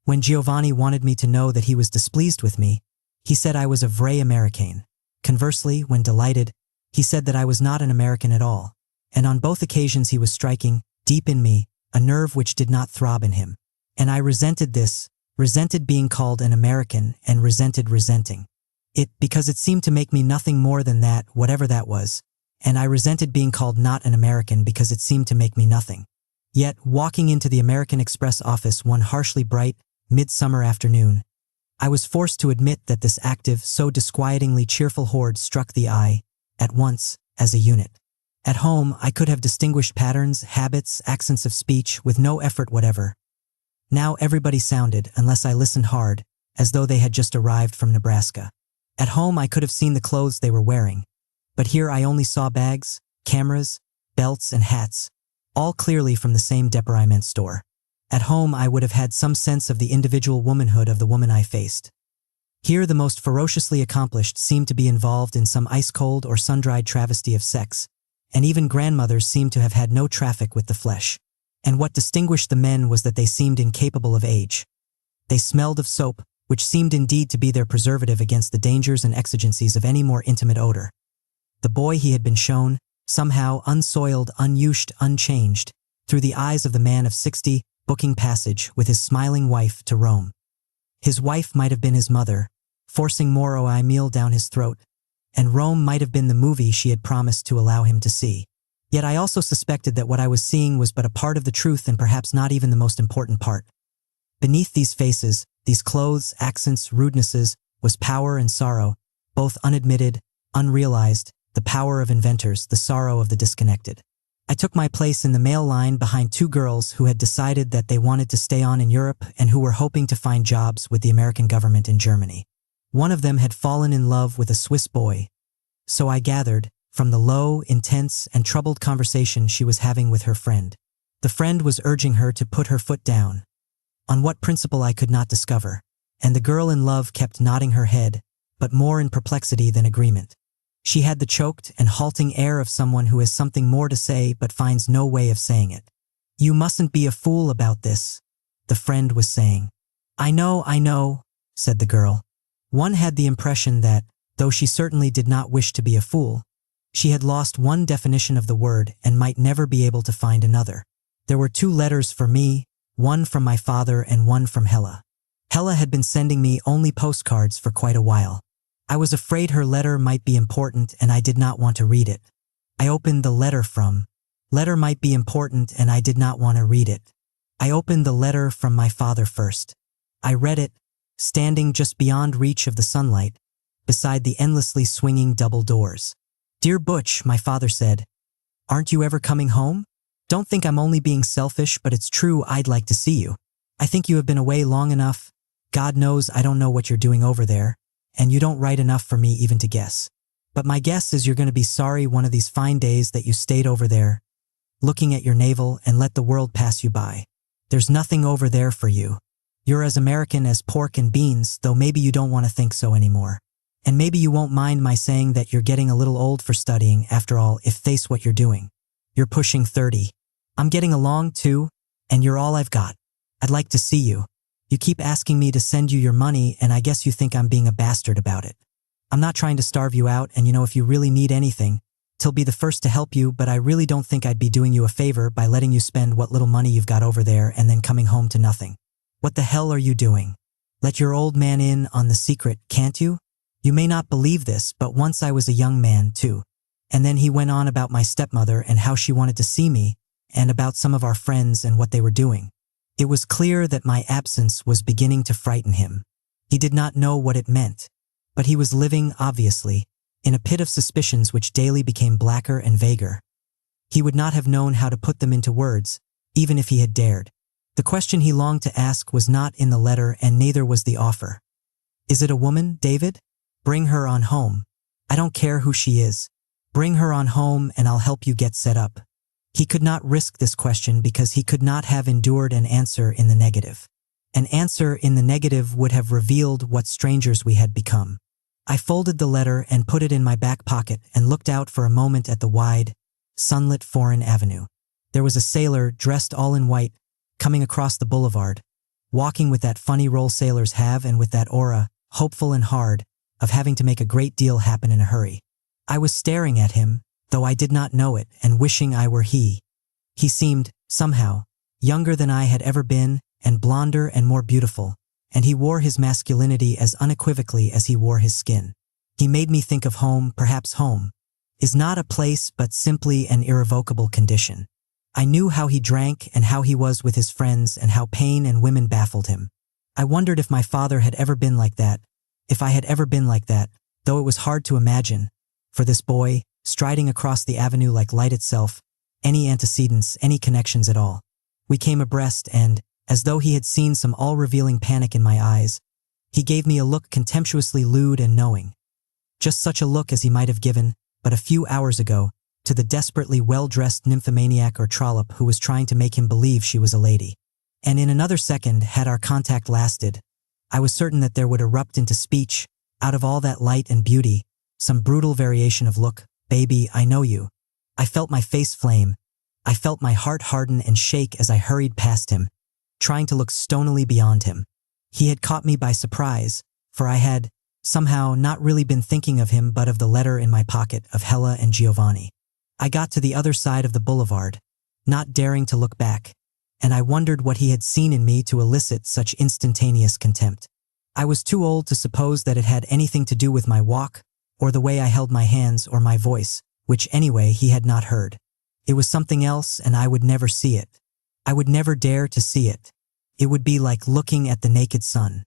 When Giovanni wanted me to know that he was displeased with me, he said I was a vrai Americain. Conversely, when delighted, he said that I was not an American at all. And on both occasions he was striking, deep in me, a nerve which did not throb in him. And I resented this, resented being called an American, and resented resenting it, because it seemed to make me nothing more than that, whatever that was. And I resented being called not an American because it seemed to make me nothing. Yet, walking into the American Express office one harshly bright, midsummer afternoon, I was forced to admit that this active, so disquietingly cheerful horde struck the eye, at once, as a unit. At home, I could have distinguished patterns, habits, accents of speech with no effort whatever. Now everybody sounded, unless I listened hard, as though they had just arrived from Nebraska. At home I could have seen the clothes they were wearing. But here I only saw bags, cameras, belts, and hats, all clearly from the same department store. At home I would have had some sense of the individual womanhood of the woman I faced. Here the most ferociously accomplished seemed to be involved in some ice-cold or sun-dried travesty of sex, and even grandmothers seemed to have had no traffic with the flesh. And what distinguished the men was that they seemed incapable of age. They smelled of soap, which seemed indeed to be their preservative against the dangers and exigencies of any more intimate odor. The boy he had been shown, somehow unsoiled, unused, unchanged, through the eyes of the man of 60, booking passage with his smiling wife to Rome. His wife might have been his mother, forcing more oi meal down his throat, and Rome might have been the movie she had promised to allow him to see. Yet I also suspected that what I was seeing was but a part of the truth and perhaps not even the most important part. Beneath these faces, these clothes, accents, rudenesses, was power and sorrow, both unadmitted, unrealized, the power of inventors, the sorrow of the disconnected. I took my place in the male line behind two girls who had decided that they wanted to stay on in Europe and who were hoping to find jobs with the American government in Germany. One of them had fallen in love with a Swiss boy. So I gathered, from the low, intense, and troubled conversation she was having with her friend. The friend was urging her to put her foot down. On what principle I could not discover, and the girl in love kept nodding her head, but more in perplexity than agreement. She had the choked and halting air of someone who has something more to say but finds no way of saying it. "You mustn't be a fool about this," the friend was saying. I know," said the girl. One had the impression that, though she certainly did not wish to be a fool, she had lost one definition of the word and might never be able to find another. There were two letters for me, one from my father and one from Hella. Hella had been sending me only postcards for quite a while. I was afraid her letter might be important and I did not want to read it. I opened the letter might be important and I did not want to read it. I opened the letter from my father first. I read it, standing just beyond reach of the sunlight, beside the endlessly swinging double doors. "Dear Butch," my father said, "aren't you ever coming home? Don't think I'm only being selfish, but it's true, I'd like to see you. I think you have been away long enough. God knows I don't know what you're doing over there, and you don't write enough for me even to guess. But my guess is you're going to be sorry one of these fine days that you stayed over there, looking at your navel and let the world pass you by. There's nothing over there for you. You're as American as pork and beans, though maybe you don't want to think so anymore. And maybe you won't mind my saying that you're getting a little old for studying, after all, if that's what you're doing. You're pushing 30. I'm getting along too, and you're all I've got. I'd like to see you. You keep asking me to send you your money, and I guess you think I'm being a bastard about it. I'm not trying to starve you out, and if you really need anything, I'll be the first to help you, but I really don't think I'd be doing you a favor by letting you spend what little money you've got over there and then coming home to nothing. What the hell are you doing? Let your old man in on the secret, can't you? You may not believe this, but once I was a young man, too. And then he went on about my stepmother and how she wanted to see me, and about some of our friends and what they were doing. It was clear that my absence was beginning to frighten him. He did not know what it meant, but he was living, obviously, in a pit of suspicions which daily became blacker and vaguer. He would not have known how to put them into words, even if he had dared. The question he longed to ask was not in the letter, and neither was the offer. Is it a woman, David? Bring her on home. I don't care who she is. Bring her on home and I'll help you get set up. He could not risk this question because he could not have endured an answer in the negative. An answer in the negative would have revealed what strangers we had become. I folded the letter and put it in my back pocket and looked out for a moment at the wide, sunlit foreign avenue. There was a sailor dressed all in white, coming across the boulevard, walking with that funny roll sailors have and with that aura, hopeful and hard, of having to make a great deal happen in a hurry. I was staring at him, though I did not know it, and wishing I were he. He seemed, somehow, younger than I had ever been, and blonder and more beautiful, and he wore his masculinity as unequivocally as he wore his skin. He made me think of home. Perhaps home is not a place but simply an irrevocable condition. I knew how he drank and how he was with his friends and how pain and women baffled him. I wondered if my father had ever been like that, if I had ever been like that, though it was hard to imagine, for this boy, striding across the avenue like light itself, any antecedents, any connections at all. We came abreast and, as though he had seen some all-revealing panic in my eyes, he gave me a look contemptuously lewd and knowing. Just such a look as he might have given, but a few hours ago, to the desperately well-dressed nymphomaniac or trollop who was trying to make him believe she was a lady. And in another second, had our contact lasted, I was certain that there would erupt into speech, out of all that light and beauty, some brutal variation of look. Baby, I know you. I felt my face flame. I felt my heart harden and shake as I hurried past him, trying to look stonily beyond him. He had caught me by surprise, for I had, somehow, not really been thinking of him but of the letter in my pocket of Hella and Giovanni. I got to the other side of the boulevard, not daring to look back, and I wondered what he had seen in me to elicit such instantaneous contempt. I was too old to suppose that it had anything to do with my walk, or the way I held my hands, or my voice, which anyway he had not heard. It was something else, and I would never see it. I would never dare to see it. It would be like looking at the naked sun.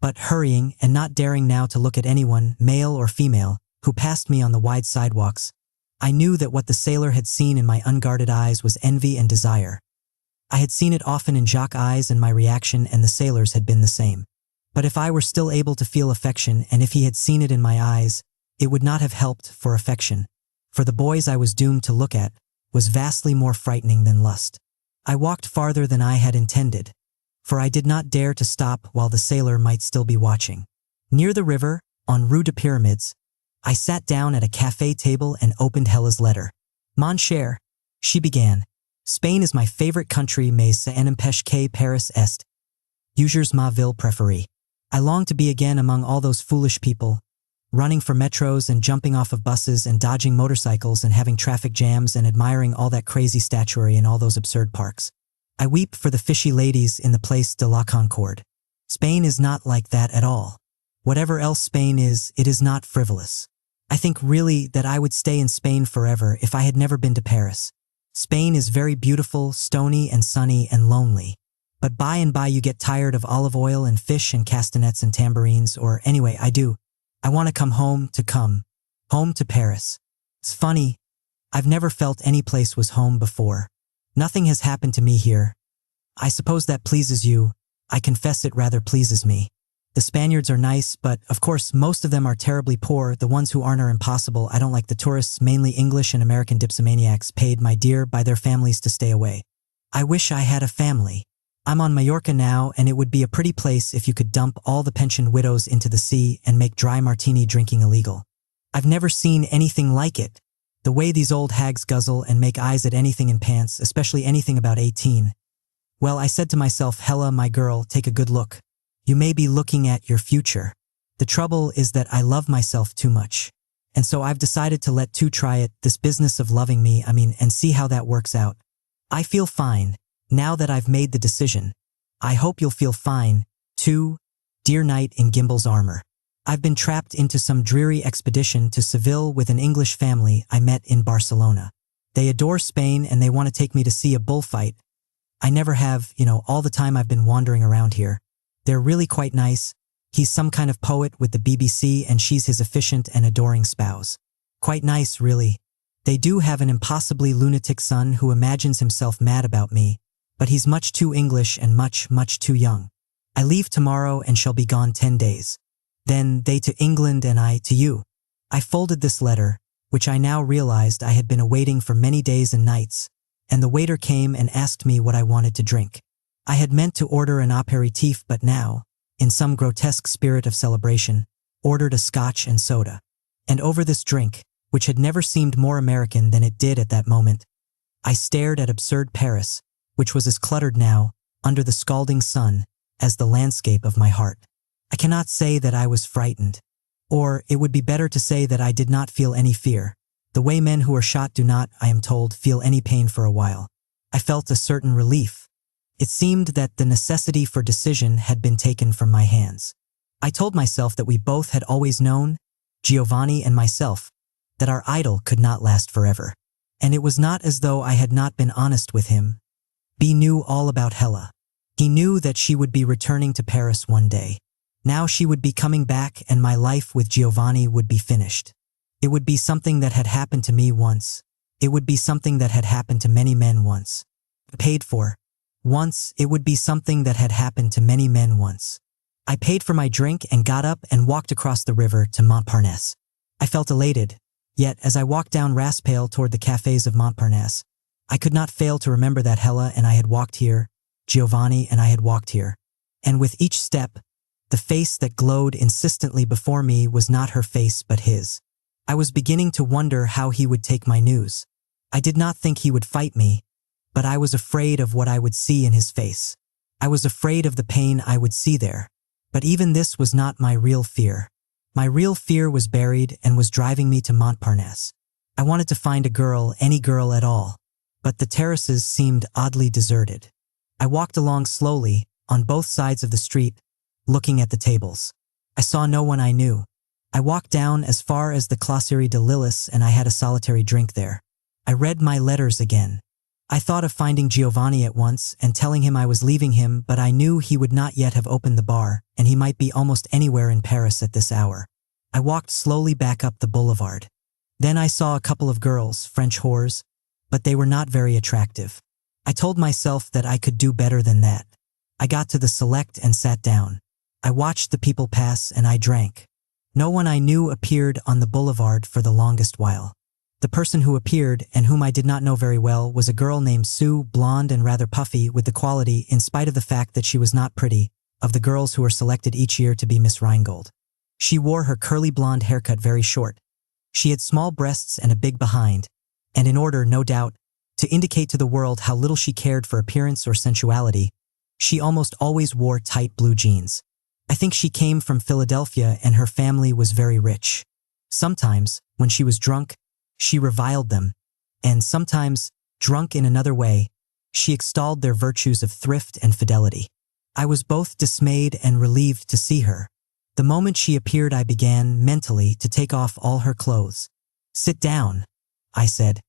But hurrying, and not daring now to look at anyone, male or female, who passed me on the wide sidewalks, I knew that what the sailor had seen in my unguarded eyes was envy and desire. I had seen it often in Jacques' eyes, and my reaction and the sailor's had been the same. But if I were still able to feel affection, and if he had seen it in my eyes, it would not have helped for affection. For the boys I was doomed to look at was vastly more frightening than lust. I walked farther than I had intended, for I did not dare to stop while the sailor might still be watching. Near the river, on Rue de Pyramids, I sat down at a café table and opened Hella's letter. Mon cher, she began, Spain is my favorite country, mais ça n'empêche que Paris est. Users ma ville préférée. I long to be again among all those foolish people, running for metros and jumping off of buses and dodging motorcycles and having traffic jams and admiring all that crazy statuary in all those absurd parks. I weep for the fishy ladies in the Place de la Concorde. Spain is not like that at all. Whatever else Spain is, it is not frivolous. I think really that I would stay in Spain forever if I had never been to Paris. Spain is very beautiful, stony and sunny and lonely. But by and by you get tired of olive oil and fish and castanets and tambourines, or anyway, I do. I want to come home to Paris. It's funny, I've never felt any place was home before. Nothing has happened to me here. I suppose that pleases you. I confess it rather pleases me. The Spaniards are nice, but of course most of them are terribly poor. The ones who aren't are impossible. I don't like the tourists, mainly English and American dipsomaniacs, paid my dear by their families to stay away. I wish I had a family. I'm on Mallorca now, and it would be a pretty place if you could dump all the pensioned widows into the sea and make dry martini drinking illegal. I've never seen anything like it. The way these old hags guzzle and make eyes at anything in pants, especially anything about 18. Well, I said to myself, Hella, my girl, take a good look. You may be looking at your future. The trouble is that I love myself too much. And so I've decided to let two try it, this business of loving me, and see how that works out. I feel fine, now that I've made the decision. I hope you'll feel fine, too, dear knight in Gimbal's armor. I've been trapped into some dreary expedition to Seville with an English family I met in Barcelona. They adore Spain and they want to take me to see a bullfight. I never have, all the time I've been wandering around here. They're really quite nice. He's some kind of poet with the BBC and she's his efficient and adoring spouse. Quite nice, really. They do have an impossibly lunatic son who imagines himself mad about me, but he's much too English and much, much too young. I leave tomorrow and shall be gone 10 days. Then they to England and I to you. I folded this letter, which I now realized I had been awaiting for many days and nights, and the waiter came and asked me what I wanted to drink. I had meant to order an aperitif, but now, in some grotesque spirit of celebration, ordered a scotch and soda. And over this drink, which had never seemed more American than it did at that moment, I stared at absurd Paris, which was as cluttered now, under the scalding sun, as the landscape of my heart. I cannot say that I was frightened. Or it would be better to say that I did not feel any fear. The way men who are shot do not, I am told, feel any pain for a while. I felt a certain relief. It seemed that the necessity for decision had been taken from my hands. I told myself that we both had always known, Giovanni and myself, that our idyll could not last forever. And it was not as though I had not been honest with him. B knew all about Hella. He knew that she would be returning to Paris one day. Now she would be coming back and my life with Giovanni would be finished. It would be something that had happened to me once. It would be something that had happened to many men once. Paid for. Once, it would be something that had happened to many men once. I paid for my drink and got up and walked across the river to Montparnasse. I felt elated. Yet, as I walked down Raspail toward the cafes of Montparnasse, I could not fail to remember that Hella and I had walked here, Giovanni and I had walked here. And with each step, the face that glowed insistently before me was not her face but his. I was beginning to wonder how he would take my news. I did not think he would fight me, but I was afraid of what I would see in his face. I was afraid of the pain I would see there. But even this was not my real fear. My real fear was buried and was driving me to Montparnasse. I wanted to find a girl, any girl at all. But the terraces seemed oddly deserted. I walked along slowly, on both sides of the street, looking at the tables. I saw no one I knew. I walked down as far as the Classerie de Lillis and I had a solitary drink there. I read my letters again. I thought of finding Giovanni at once and telling him I was leaving him, but I knew he would not yet have opened the bar, and he might be almost anywhere in Paris at this hour. I walked slowly back up the boulevard. Then I saw a couple of girls, French whores, but they were not very attractive. I told myself that I could do better than that. I got to the Select and sat down. I watched the people pass and I drank. No one I knew appeared on the boulevard for the longest while. The person who appeared, and whom I did not know very well, was a girl named Sue, blonde and rather puffy, with the quality, in spite of the fact that she was not pretty, of the girls who are selected each year to be Miss Rheingold. She wore her curly blonde haircut very short. She had small breasts and a big behind, and in order, no doubt, to indicate to the world how little she cared for appearance or sensuality, she almost always wore tight blue jeans. I think she came from Philadelphia and her family was very rich. Sometimes, when she was drunk, she reviled them, and sometimes, drunk in another way, she extolled their virtues of thrift and fidelity. I was both dismayed and relieved to see her. The moment she appeared, I began, mentally, to take off all her clothes. "Sit down," I said.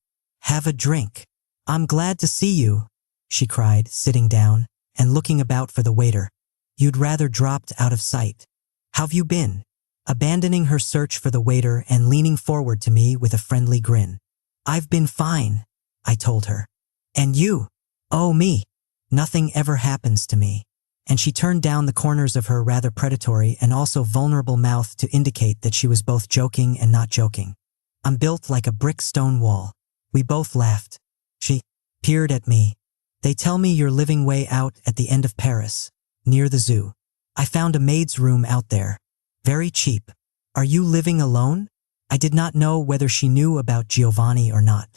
"Have a drink." "I'm glad to see you," she cried, sitting down, and looking about for the waiter. "You'd rather dropped out of sight. How've you been?" Abandoning her search for the waiter and leaning forward to me with a friendly grin. "I've been fine," I told her. "And you?" "Oh, me. Nothing ever happens to me. and she turned down the corners of her rather predatory and also vulnerable mouth to indicate that she was both joking and not joking. I'm built like a brick stone wall. We both laughed. She peered at me. They tell me you're living way out at the end of Paris, near the zoo. I found a maid's room out there. Very cheap. Are you living alone? I did not know whether she knew about Giovanni or not.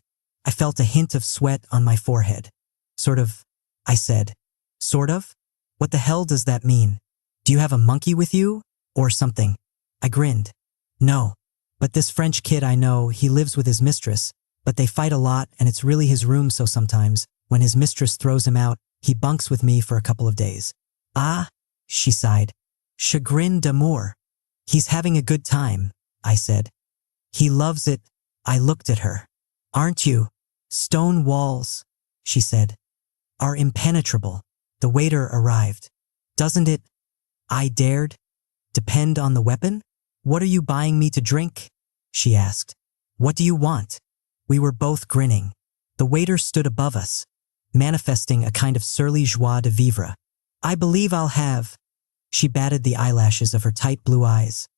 I felt a hint of sweat on my forehead. Sort of, I said. Sort of? What the hell does that mean? Do you have a monkey with you? Or something? I grinned. No. But this French kid I know, he lives with his mistress, but they fight a lot and it's really his room, so sometimes, when his mistress throws him out, he bunks with me for a couple of days. Ah, she sighed. Chagrin d'amour. He's having a good time, I said. He loves it. I looked at her. Aren't you? Stone walls, she said, are impenetrable. The waiter arrived. Doesn't it? I dared. Depend on the weapon? What are you buying me to drink? She asked. What do you want? We were both grinning. The waiter stood above us, manifesting a kind of surly joie de vivre. I believe I'll have. She batted the eyelashes of her tight blue eyes.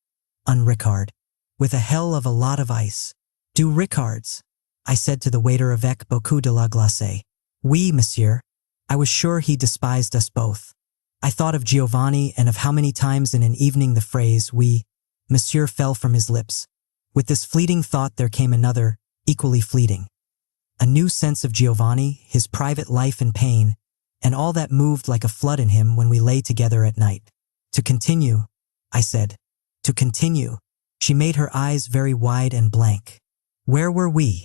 Un Ricard. With a hell of a lot of ice. Do Ricards? I said to the waiter avec beaucoup de la glace. Oui, monsieur. I was sure he despised us both. I thought of Giovanni and of how many times in an evening the phrase oui, monsieur fell from his lips. With this fleeting thought there came another, equally fleeting. A new sense of Giovanni, his private life and pain, and all that moved like a flood in him when we lay together at night. To continue, I said. To continue. She made her eyes very wide and blank. Where were we?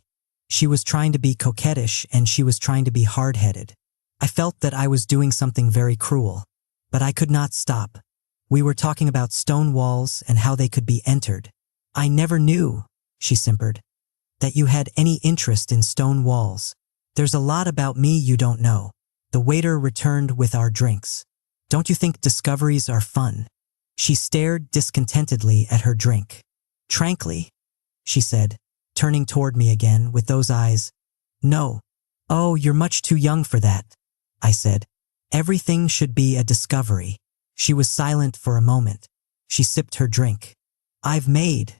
She was trying to be coquettish and she was trying to be hard-headed. I felt that I was doing something very cruel, but I could not stop. We were talking about stone walls and how they could be entered. I never knew, she simpered, that you had any interest in stone walls. There's a lot about me you don't know. The waiter returned with our drinks. Don't you think discoveries are fun? She stared discontentedly at her drink. Tranquilly, she said, turning toward me again with those eyes. No. Oh, you're much too young for that, I said. Everything should be a discovery. She was silent for a moment. She sipped her drink. I've made,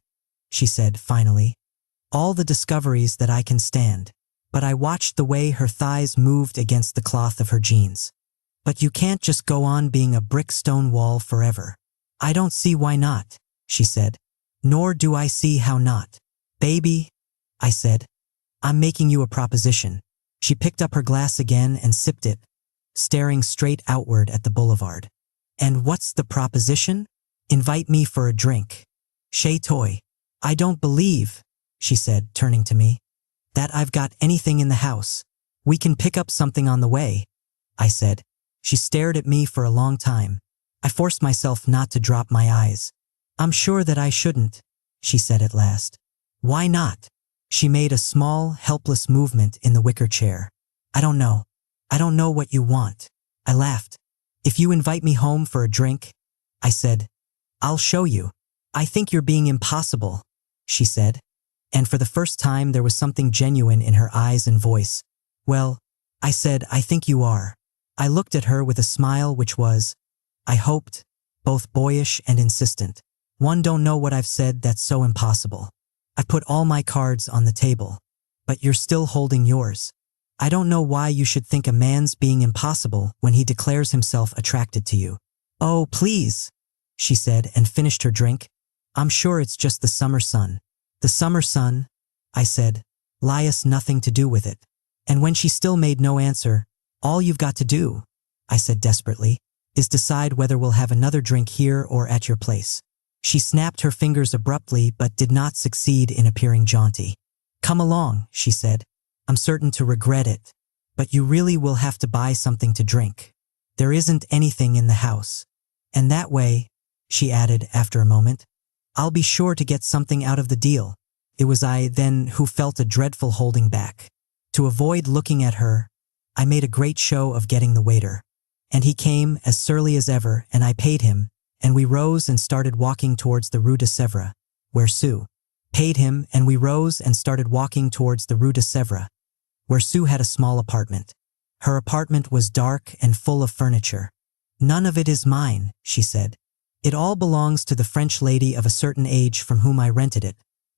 she said finally, all the discoveries that I can stand. But I watched the way her thighs moved against the cloth of her jeans. But you can't just go on being a brick stone wall forever. I don't see why not, she said. Nor do I see how not. Baby, I said, I'm making you a proposition. She picked up her glass again and sipped it, staring straight outward at the boulevard. And what's the proposition? Invite me for a drink. Chez toi. I don't believe, she said, turning to me, that I've got anything in the house. We can pick up something on the way, I said. She stared at me for a long time. I forced myself not to drop my eyes. I'm sure that I shouldn't, she said at last. Why not? She made a small, helpless movement in the wicker chair. I don't know. I don't know what you want. I laughed. If you invite me home for a drink, I said, I'll show you. I think you're being impossible, she said. And for the first time there was something genuine in her eyes and voice. Well, I said, I think you are. I looked at her with a smile which was, I hoped, both boyish and insistent. One don't know what I've said that's so impossible. I put all my cards on the table. But you're still holding yours. I don't know why you should think a man's being impossible when he declares himself attracted to you. Oh, please, she said and finished her drink. I'm sure it's just the summer sun. The summer sun, I said, lies nothing to do with it. And when she still made no answer, all you've got to do, I said desperately, is decide whether we'll have another drink here or at your place. She snapped her fingers abruptly but did not succeed in appearing jaunty. Come along, she said. I'm certain to regret it, but you really will have to buy something to drink. There isn't anything in the house. And that way, she added after a moment, I'll be sure to get something out of the deal. It was I then who felt a dreadful holding back. To avoid looking at her, I made a great show of getting the waiter. And he came as surly as ever, and I paid him, and we rose and started walking towards the Rue de Sèvres, where Sue paid him, and we rose and started walking towards the Rue de Sèvres, where Sue had a small apartment. Her apartment was dark and full of furniture. None of it is mine, she said. It all belongs to the French lady of a certain age from whom I rented it,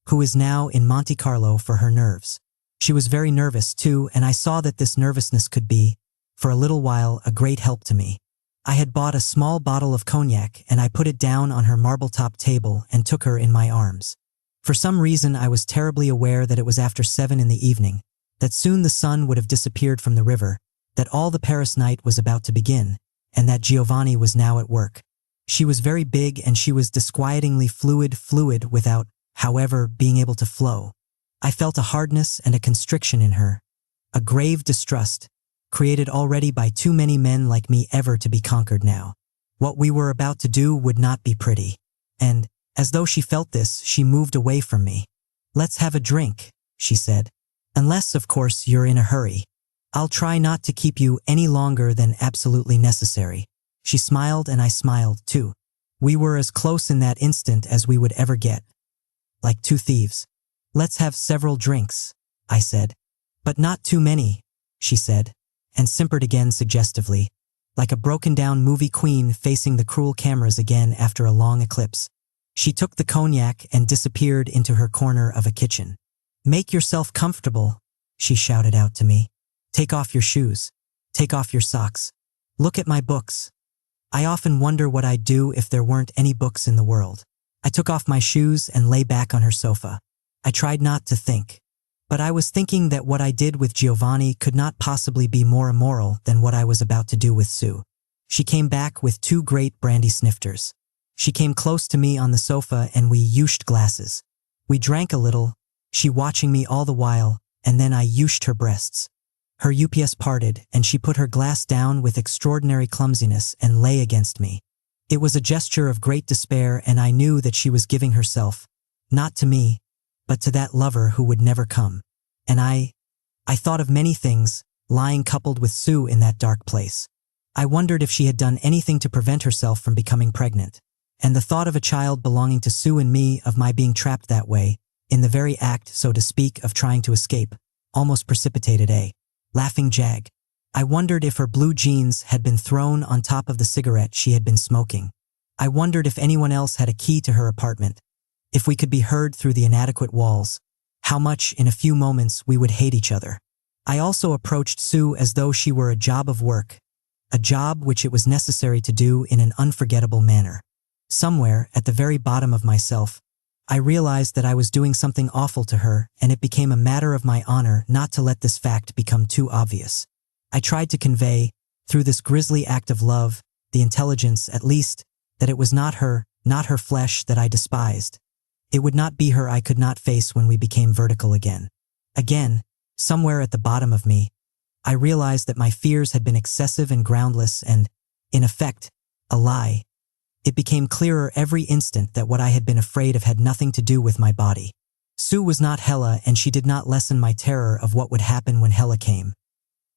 who is now in Monte Carlo for her nerves. She was very nervous, too, and I saw that this nervousness could be, for a little while, a great help to me. I had bought a small bottle of cognac and I put it down on her marble-top table and took her in my arms. For some reason I was terribly aware that it was after 7 in the evening, that soon the sun would have disappeared from the river, that all the Paris night was about to begin, and that Giovanni was now at work. She was very big and she was disquietingly fluid without, however, being able to flow. I felt a hardness and a constriction in her, a grave distrust, created already by too many men like me ever to be conquered now. What we were about to do would not be pretty. And, as though she felt this, she moved away from me. Let's have a drink, she said. Unless, of course, you're in a hurry. I'll try not to keep you any longer than absolutely necessary. She smiled and I smiled, too. We were as close in that instant as we would ever get. Like two thieves. Let's have several drinks, I said. But not too many, she said, and simpered again suggestively, like a broken-down movie queen facing the cruel cameras again after a long eclipse. She took the cognac and disappeared into her corner of a kitchen. Make yourself comfortable, she shouted out to me. Take off your shoes. Take off your socks. Look at my books. I often wonder what I'd do if there weren't any books in the world. I took off my shoes and lay back on her sofa. I tried not to think. But I was thinking that what I did with Giovanni could not possibly be more immoral than what I was about to do with Sue. She came back with 2 great brandy snifters. She came close to me on the sofa and we ushed glasses. We drank a little, she watching me all the while, and then I ushed her breasts. Her UPS parted and she put her glass down with extraordinary clumsiness and lay against me. It was a gesture of great despair and I knew that she was giving herself, not to me, but to that lover who would never come. And I thought of many things, lying coupled with Sue in that dark place. I wondered if she had done anything to prevent herself from becoming pregnant. And the thought of a child belonging to Sue and me, of my being trapped that way, in the very act, so to speak, of trying to escape, almost precipitated a laughing jag. I wondered if her blue jeans had been thrown on top of the cigarette she had been smoking. I wondered if anyone else had a key to her apartment. If we could be heard through the inadequate walls, how much, in a few moments, we would hate each other. I also approached Sue as though she were a job of work, a job which it was necessary to do in an unforgettable manner. Somewhere, at the very bottom of myself, I realized that I was doing something awful to her, and it became a matter of my honor not to let this fact become too obvious. I tried to convey, through this grisly act of love, the intelligence, at least, that it was not her flesh that I despised. It would not be her I could not face when we became vertical again. Again, somewhere at the bottom of me, I realized that my fears had been excessive and groundless and, in effect, a lie. It became clearer every instant that what I had been afraid of had nothing to do with my body. Sue was not Hela and she did not lessen my terror of what would happen when Hela came.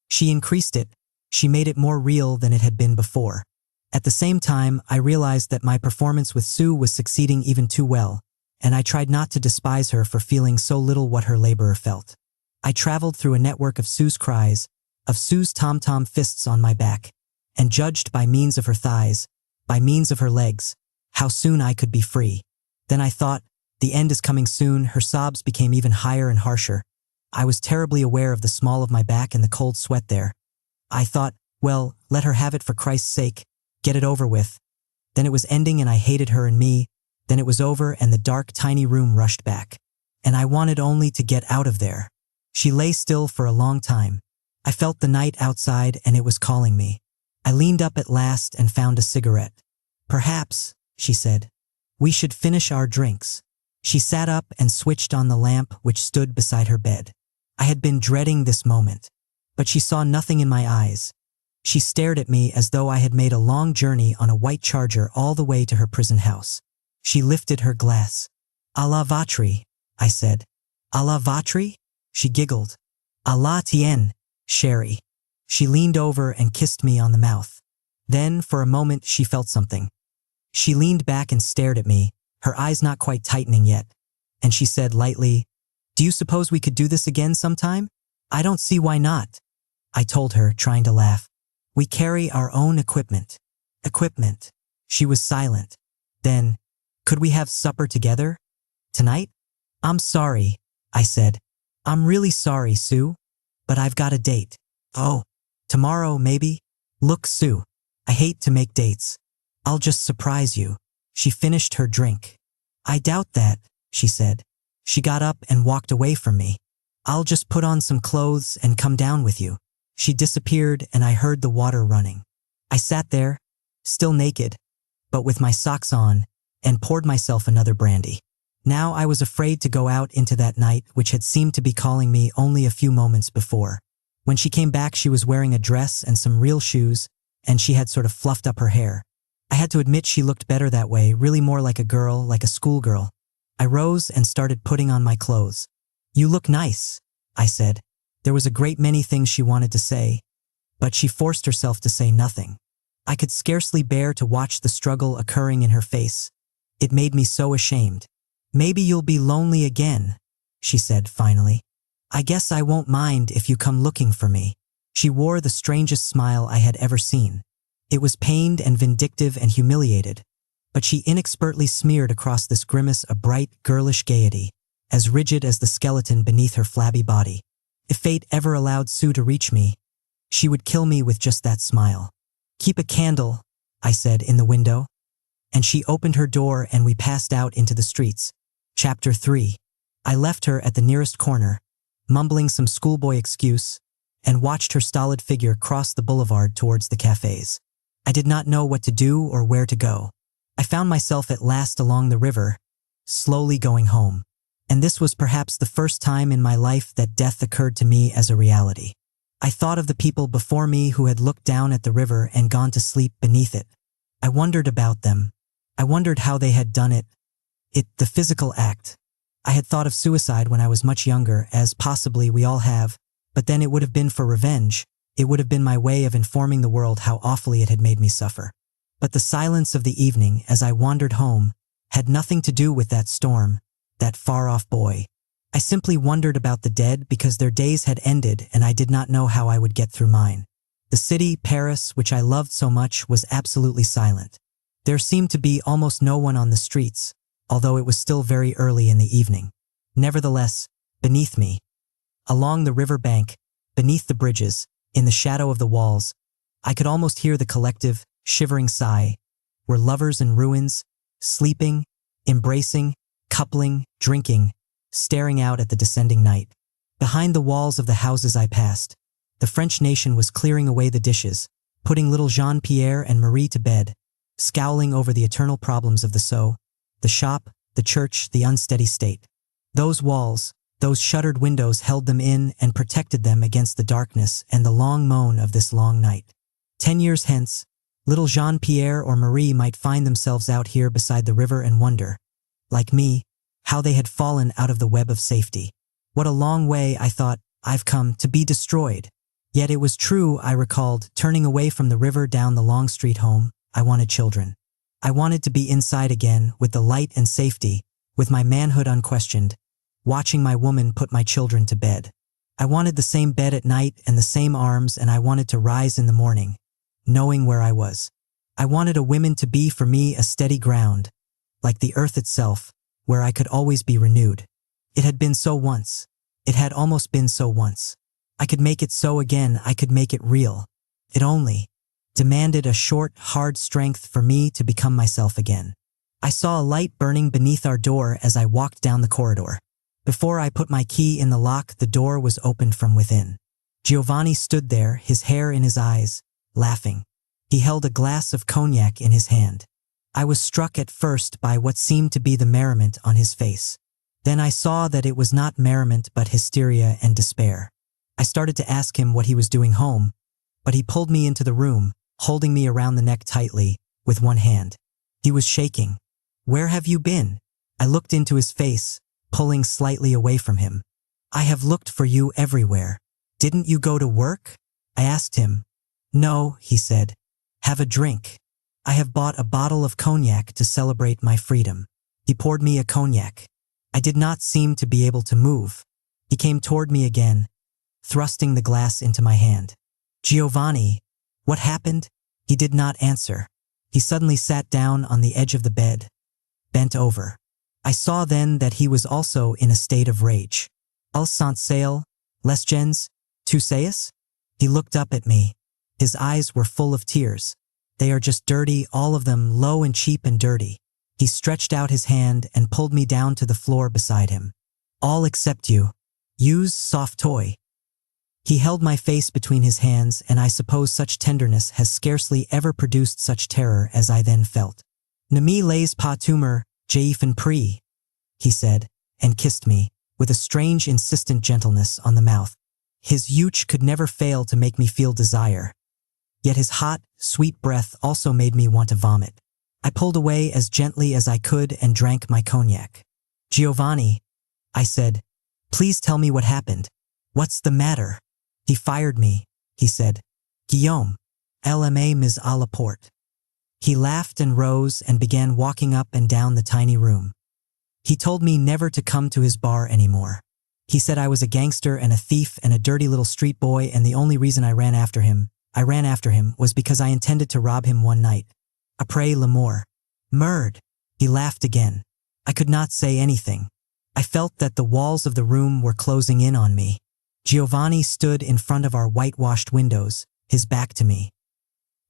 She increased it, she made it more real than it had been before. At the same time, I realized that my performance with Sue was succeeding even too well, and I tried not to despise her for feeling so little what her laborer felt. I traveled through a network of Sue's cries, of Sue's tom-tom fists on my back, and judged by means of her thighs, by means of her legs, how soon I could be free. Then I thought, the end is coming soon. Her sobs became even higher and harsher. I was terribly aware of the small of my back and the cold sweat there. I thought, well, let her have it for Christ's sake, get it over with. Then it was ending and I hated her and me. Then it was over and the dark, tiny room rushed back. And I wanted only to get out of there. She lay still for a long time. I felt the night outside and it was calling me. I leaned up at last and found a cigarette. Perhaps, she said, we should finish our drinks. She sat up and switched on the lamp which stood beside her bed. I had been dreading this moment. But she saw nothing in my eyes. She stared at me as though I had made a long journey on a white charger all the way to her prison house. She lifted her glass. "À la vatri," I said. "À la vatri?" She giggled. "À la tienne, chérie." She leaned over and kissed me on the mouth. Then, for a moment, she felt something. She leaned back and stared at me, her eyes not quite tightening yet. And she said lightly, "Do you suppose we could do this again sometime?" "I don't see why not," I told her, trying to laugh. "We carry our own equipment." equipment. She was silent. Then, could we have supper together? Tonight? I'm sorry, I said. I'm really sorry, Sue. But I've got a date. Oh, tomorrow, maybe? Look, Sue, I hate to make dates. I'll just surprise you. She finished her drink. I doubt that, she said. She got up and walked away from me. I'll just put on some clothes and come down with you. She disappeared and I heard the water running. I sat there, still naked, but with my socks on, and poured myself another brandy. Now I was afraid to go out into that night which had seemed to be calling me only a few moments before. When she came back, she was wearing a dress and some real shoes, and she had sort of fluffed up her hair. I had to admit she looked better that way, really more like a girl, like a schoolgirl. I rose and started putting on my clothes. You look nice, I said. There was a great many things she wanted to say, but she forced herself to say nothing. I could scarcely bear to watch the struggle occurring in her face. It made me so ashamed. Maybe you'll be lonely again, she said finally. I guess I won't mind if you come looking for me. She wore the strangest smile I had ever seen. It was pained and vindictive and humiliated, but she inexpertly smeared across this grimace a bright, girlish gaiety, as rigid as the skeleton beneath her flabby body. If fate ever allowed Sue to reach me, she would kill me with just that smile. Keep a candle, I said in the window, and she opened her door and we passed out into the streets. Chapter 3. I left her at the nearest corner, mumbling some schoolboy excuse, and watched her stolid figure cross the boulevard towards the cafes. I did not know what to do or where to go. I found myself at last along the river, slowly going home. And this was perhaps the first time in my life that death occurred to me as a reality. I thought of the people before me who had looked down at the river and gone to sleep beneath it. I wondered about them. I wondered how they had done it. The physical act. I had thought of suicide when I was much younger, as possibly we all have, but then it would have been for revenge. It would have been my way of informing the world how awfully it had made me suffer. But the silence of the evening, as I wandered home, had nothing to do with that storm, that far-off boy. I simply wondered about the dead because their days had ended and I did not know how I would get through mine. The city, Paris, which I loved so much, was absolutely silent. There seemed to be almost no one on the streets, although it was still very early in the evening. Nevertheless, beneath me, along the river bank, beneath the bridges, in the shadow of the walls, I could almost hear the collective, shivering sigh, were lovers in ruins, sleeping, embracing, coupling, drinking, staring out at the descending night. Behind the walls of the houses I passed, the French nation was clearing away the dishes, putting little Jean-Pierre and Marie to bed, scowling over the eternal problems of the sew, the shop, the church, the unsteady state. Those walls, those shuttered windows held them in and protected them against the darkness and the long moan of this long night. 10 years hence, little Jean-Pierre or Marie might find themselves out here beside the river and wonder, like me, how they had fallen out of the web of safety. What a long way, I thought, I've come to be destroyed. Yet it was true, I recalled, turning away from the river down the long street home. I wanted children. I wanted to be inside again, with the light and safety, with my manhood unquestioned, watching my woman put my children to bed. I wanted the same bed at night and the same arms, and I wanted to rise in the morning, knowing where I was. I wanted a woman to be for me a steady ground, like the earth itself, where I could always be renewed. It had been so once. It had almost been so once. I could make it so again. I could make it real. It only demanded a short, hard strength for me to become myself again. I saw a light burning beneath our door as I walked down the corridor. Before I put my key in the lock, the door was opened from within. Giovanni stood there, his hair in his eyes, laughing. He held a glass of cognac in his hand. I was struck at first by what seemed to be the merriment on his face. Then I saw that it was not merriment but hysteria and despair. I started to ask him what he was doing home, but he pulled me into the room, holding me around the neck tightly, with one hand. He was shaking. Where have you been? I looked into his face, pulling slightly away from him. I have looked for you everywhere. Didn't you go to work? I asked him. No, he said. Have a drink. I have bought a bottle of cognac to celebrate my freedom. He poured me a cognac. I did not seem to be able to move. He came toward me again, thrusting the glass into my hand. Giovanni, what happened? He did not answer. He suddenly sat down on the edge of the bed, bent over. I saw then that he was also in a state of rage. "Ul sant sale, les gens, tu sais?" He looked up at me. His eyes were full of tears. "They are just dirty, all of them, low and cheap and dirty." He stretched out his hand and pulled me down to the floor beside him. "All except you. Use soft toy." He held my face between his hands, and I suppose such tenderness has scarcely ever produced such terror as I then felt. "Ne me laisse pas tumor, Jaifin pri," he said, and kissed me, with a strange insistent gentleness on the mouth. His youch could never fail to make me feel desire. Yet his hot, sweet breath also made me want to vomit. I pulled away as gently as I could and drank my cognac. "Giovanni," I said, "please tell me what happened. What's the matter?" "He fired me," he said. "Guillaume, LMA mis à la porte." He laughed and rose and began walking up and down the tiny room. He told me never to come to his bar anymore. He said I was a gangster and a thief and a dirty little street boy, and the only reason I ran after him was because I intended to rob him one night. Après la mort. Murd. He laughed again. I could not say anything. I felt that the walls of the room were closing in on me. Giovanni stood in front of our whitewashed windows, his back to me.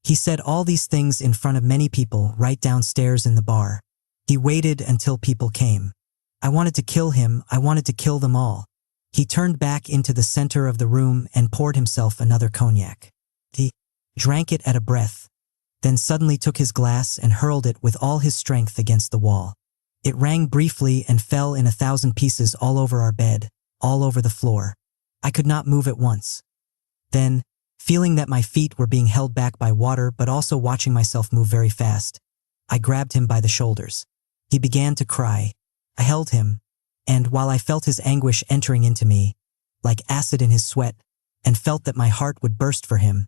He said all these things in front of many people right downstairs in the bar. He waited until people came. I wanted to kill him, I wanted to kill them all. He turned back into the center of the room and poured himself another cognac. He drank it at a breath, then suddenly took his glass and hurled it with all his strength against the wall. It rang briefly and fell in 1,000 pieces all over our bed, all over the floor. I could not move at once. Then, feeling that my feet were being held back by water but also watching myself move very fast, I grabbed him by the shoulders. He began to cry. I held him, and while I felt his anguish entering into me, like acid in his sweat, and felt that my heart would burst for him,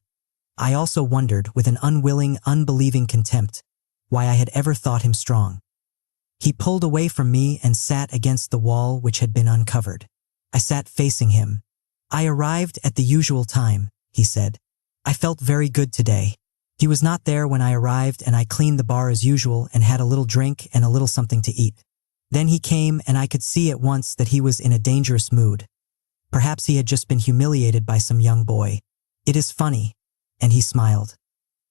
I also wondered with an unwilling, unbelieving contempt why I had ever thought him strong. He pulled away from me and sat against the wall which had been uncovered. I sat facing him. "I arrived at the usual time," he said. "I felt very good today." He was not there when I arrived, and I cleaned the bar as usual and had a little drink and a little something to eat. Then he came, and I could see at once that he was in a dangerous mood. Perhaps he had just been humiliated by some young boy. "It is funny," and he smiled.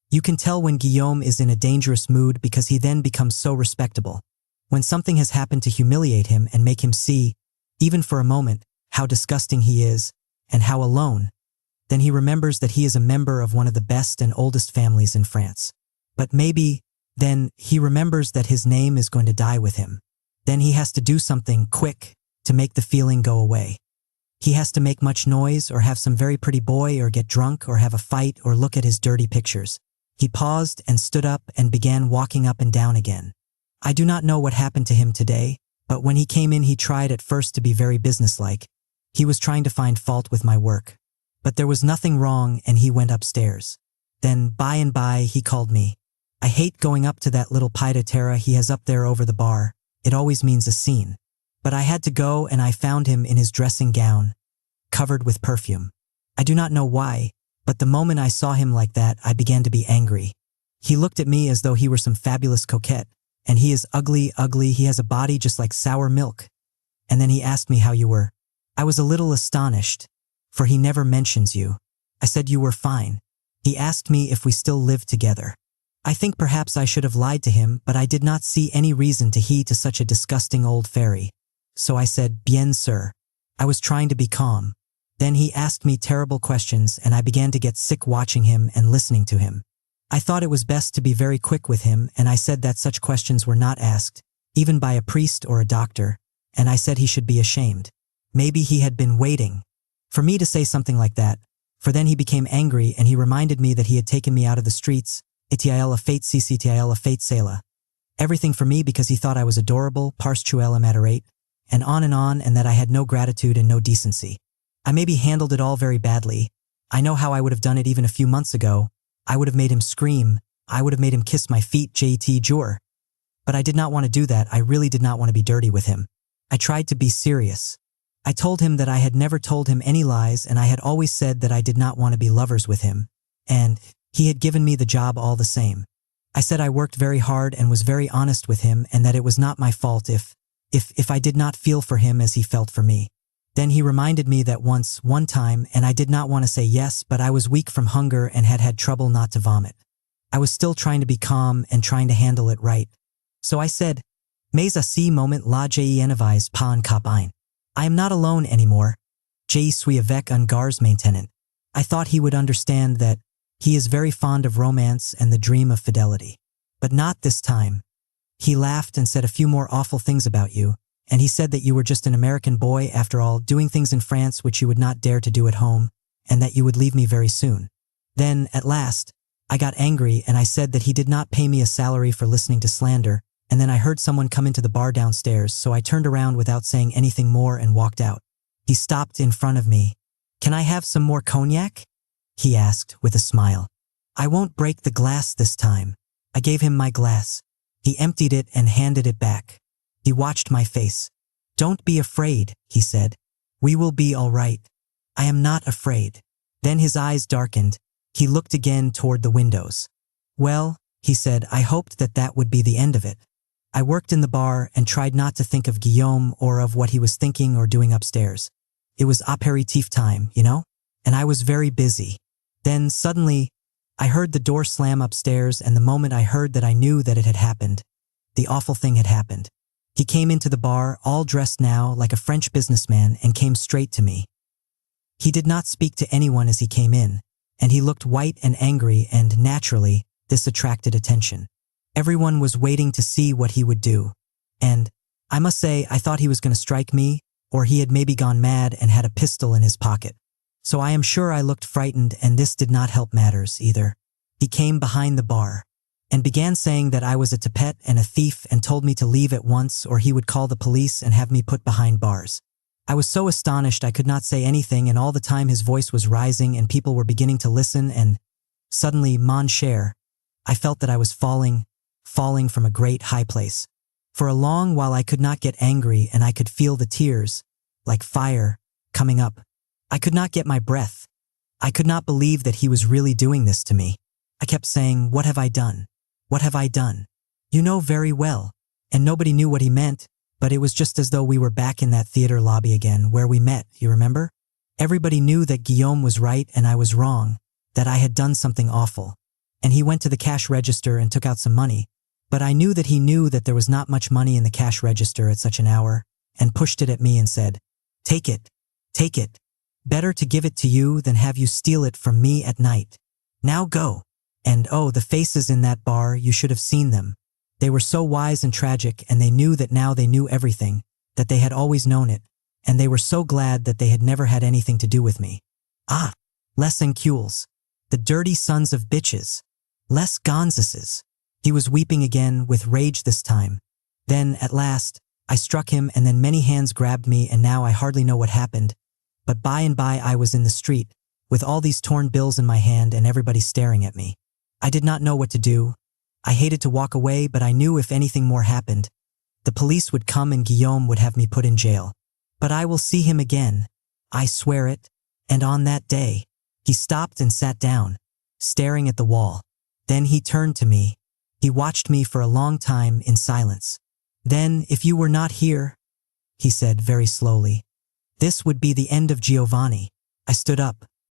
"You can tell when Guillaume is in a dangerous mood because he then becomes so respectable. When something has happened to humiliate him and make him see, even for a moment, how disgusting he is, and how alone, then he remembers that he is a member of one of the best and oldest families in France. But maybe, then, he remembers that his name is going to die with him. Then he has to do something quick to make the feeling go away. He has to make much noise or have some very pretty boy or get drunk or have a fight or look at his dirty pictures." He paused and stood up and began walking up and down again. I do not know what happened to him today, but when he came in he tried at first to be very businesslike. He was trying to find fault with my work. But there was nothing wrong, and he went upstairs. Then, by and by, he called me. I hate going up to that little pied a terre he has up there over the bar. It always means a scene. But I had to go, and I found him in his dressing gown, covered with perfume. I do not know why, but the moment I saw him like that, I began to be angry. He looked at me as though he were some fabulous coquette, and he is ugly, ugly, he has a body just like sour milk. And then he asked me how you were. I was a little astonished, for he never mentions you. I said you were fine. He asked me if we still lived together. I think perhaps I should have lied to him, but I did not see any reason to heed to such a disgusting old fairy. So I said, "Bien sûr." I was trying to be calm. Then he asked me terrible questions, and I began to get sick watching him and listening to him. I thought it was best to be very quick with him, and I said that such questions were not asked, even by a priest or a doctor, and I said he should be ashamed. Maybe he had been waiting for me to say something like that, for then he became angry and he reminded me that he had taken me out of the streets, itiel a fate cctil a fate sela. Everything for me because he thought I was adorable, pars tuellum aderate, and on, and that I had no gratitude and no decency. I maybe handled it all very badly. I know how I would have done it even a few months ago. I would have made him scream. I would have made him kiss my feet, jet jure. But I did not want to do that. I really did not want to be dirty with him. I tried to be serious. I told him that I had never told him any lies, and I had always said that I did not want to be lovers with him. And he had given me the job all the same. I said I worked very hard and was very honest with him and that it was not my fault if I did not feel for him as he felt for me. Then he reminded me that one time, and I did not want to say yes, but I was weak from hunger and had trouble not to vomit. I was still trying to be calm and trying to handle it right. So I said, Mais asi moment la j'enavise pas en cap ein. I am not alone anymore. Je suis avec un gars maintenant. I thought he would understand that he is very fond of romance and the dream of fidelity. But not this time. He laughed and said a few more awful things about you, and he said that you were just an American boy after all, doing things in France which you would not dare to do at home, and that you would leave me very soon. Then, at last, I got angry and I said that he did not pay me a salary for listening to slander, and then I heard someone come into the bar downstairs, so I turned around without saying anything more and walked out. He stopped in front of me. Can I have some more cognac? He asked with a smile. I won't break the glass this time. I gave him my glass. He emptied it and handed it back. He watched my face. Don't be afraid, he said. We will be all right. I am not afraid. Then his eyes darkened. He looked again toward the windows. Well, he said, I hoped that that would be the end of it. I worked in the bar and tried not to think of Guillaume or of what he was thinking or doing upstairs. It was apéritif time, you know? And I was very busy. Then, suddenly, I heard the door slam upstairs, and the moment I heard that I knew that it had happened. The awful thing had happened. He came into the bar, all dressed now like a French businessman, and came straight to me. He did not speak to anyone as he came in, and he looked white and angry, and naturally, this attracted attention. Everyone was waiting to see what he would do. And, I must say, I thought he was going to strike me, or he had maybe gone mad and had a pistol in his pocket. So I am sure I looked frightened, and this did not help matters either. He came behind the bar and began saying that I was a tapette and a thief and told me to leave at once or he would call the police and have me put behind bars. I was so astonished I could not say anything, and all the time his voice was rising and people were beginning to listen, and suddenly, mon cher, I felt that I was falling from a great high place. For a long while I could not get angry, and I could feel the tears, like fire, coming up. I could not get my breath. I could not believe that he was really doing this to me. I kept saying, what have I done? What have I done? You know very well. And nobody knew what he meant, but it was just as though we were back in that theater lobby again, where we met, you remember? Everybody knew that Guillaume was right and I was wrong, that I had done something awful. And he went to the cash register and took out some money. But I knew that he knew that there was not much money in the cash register at such an hour, and pushed it at me and said, take it, take it. Better to give it to you than have you steal it from me at night. Now go. And oh, the faces in that bar, you should have seen them. They were so wise and tragic, and they knew that now they knew everything, that they had always known it, and they were so glad that they had never had anything to do with me. Ah, les encules, the dirty sons of bitches, les gonzesses. He was weeping again, with rage this time. Then, at last, I struck him, and then many hands grabbed me, and now I hardly know what happened. But by and by I was in the street, with all these torn bills in my hand and everybody staring at me. I did not know what to do. I hated to walk away, but I knew if anything more happened, the police would come and Guillaume would have me put in jail. But I will see him again. I swear it. And on that day, he stopped and sat down, staring at the wall. Then he turned to me. He watched me for a long time in silence. Then, if you were not here, he said very slowly, this would be the end of Giovanni. I stood up.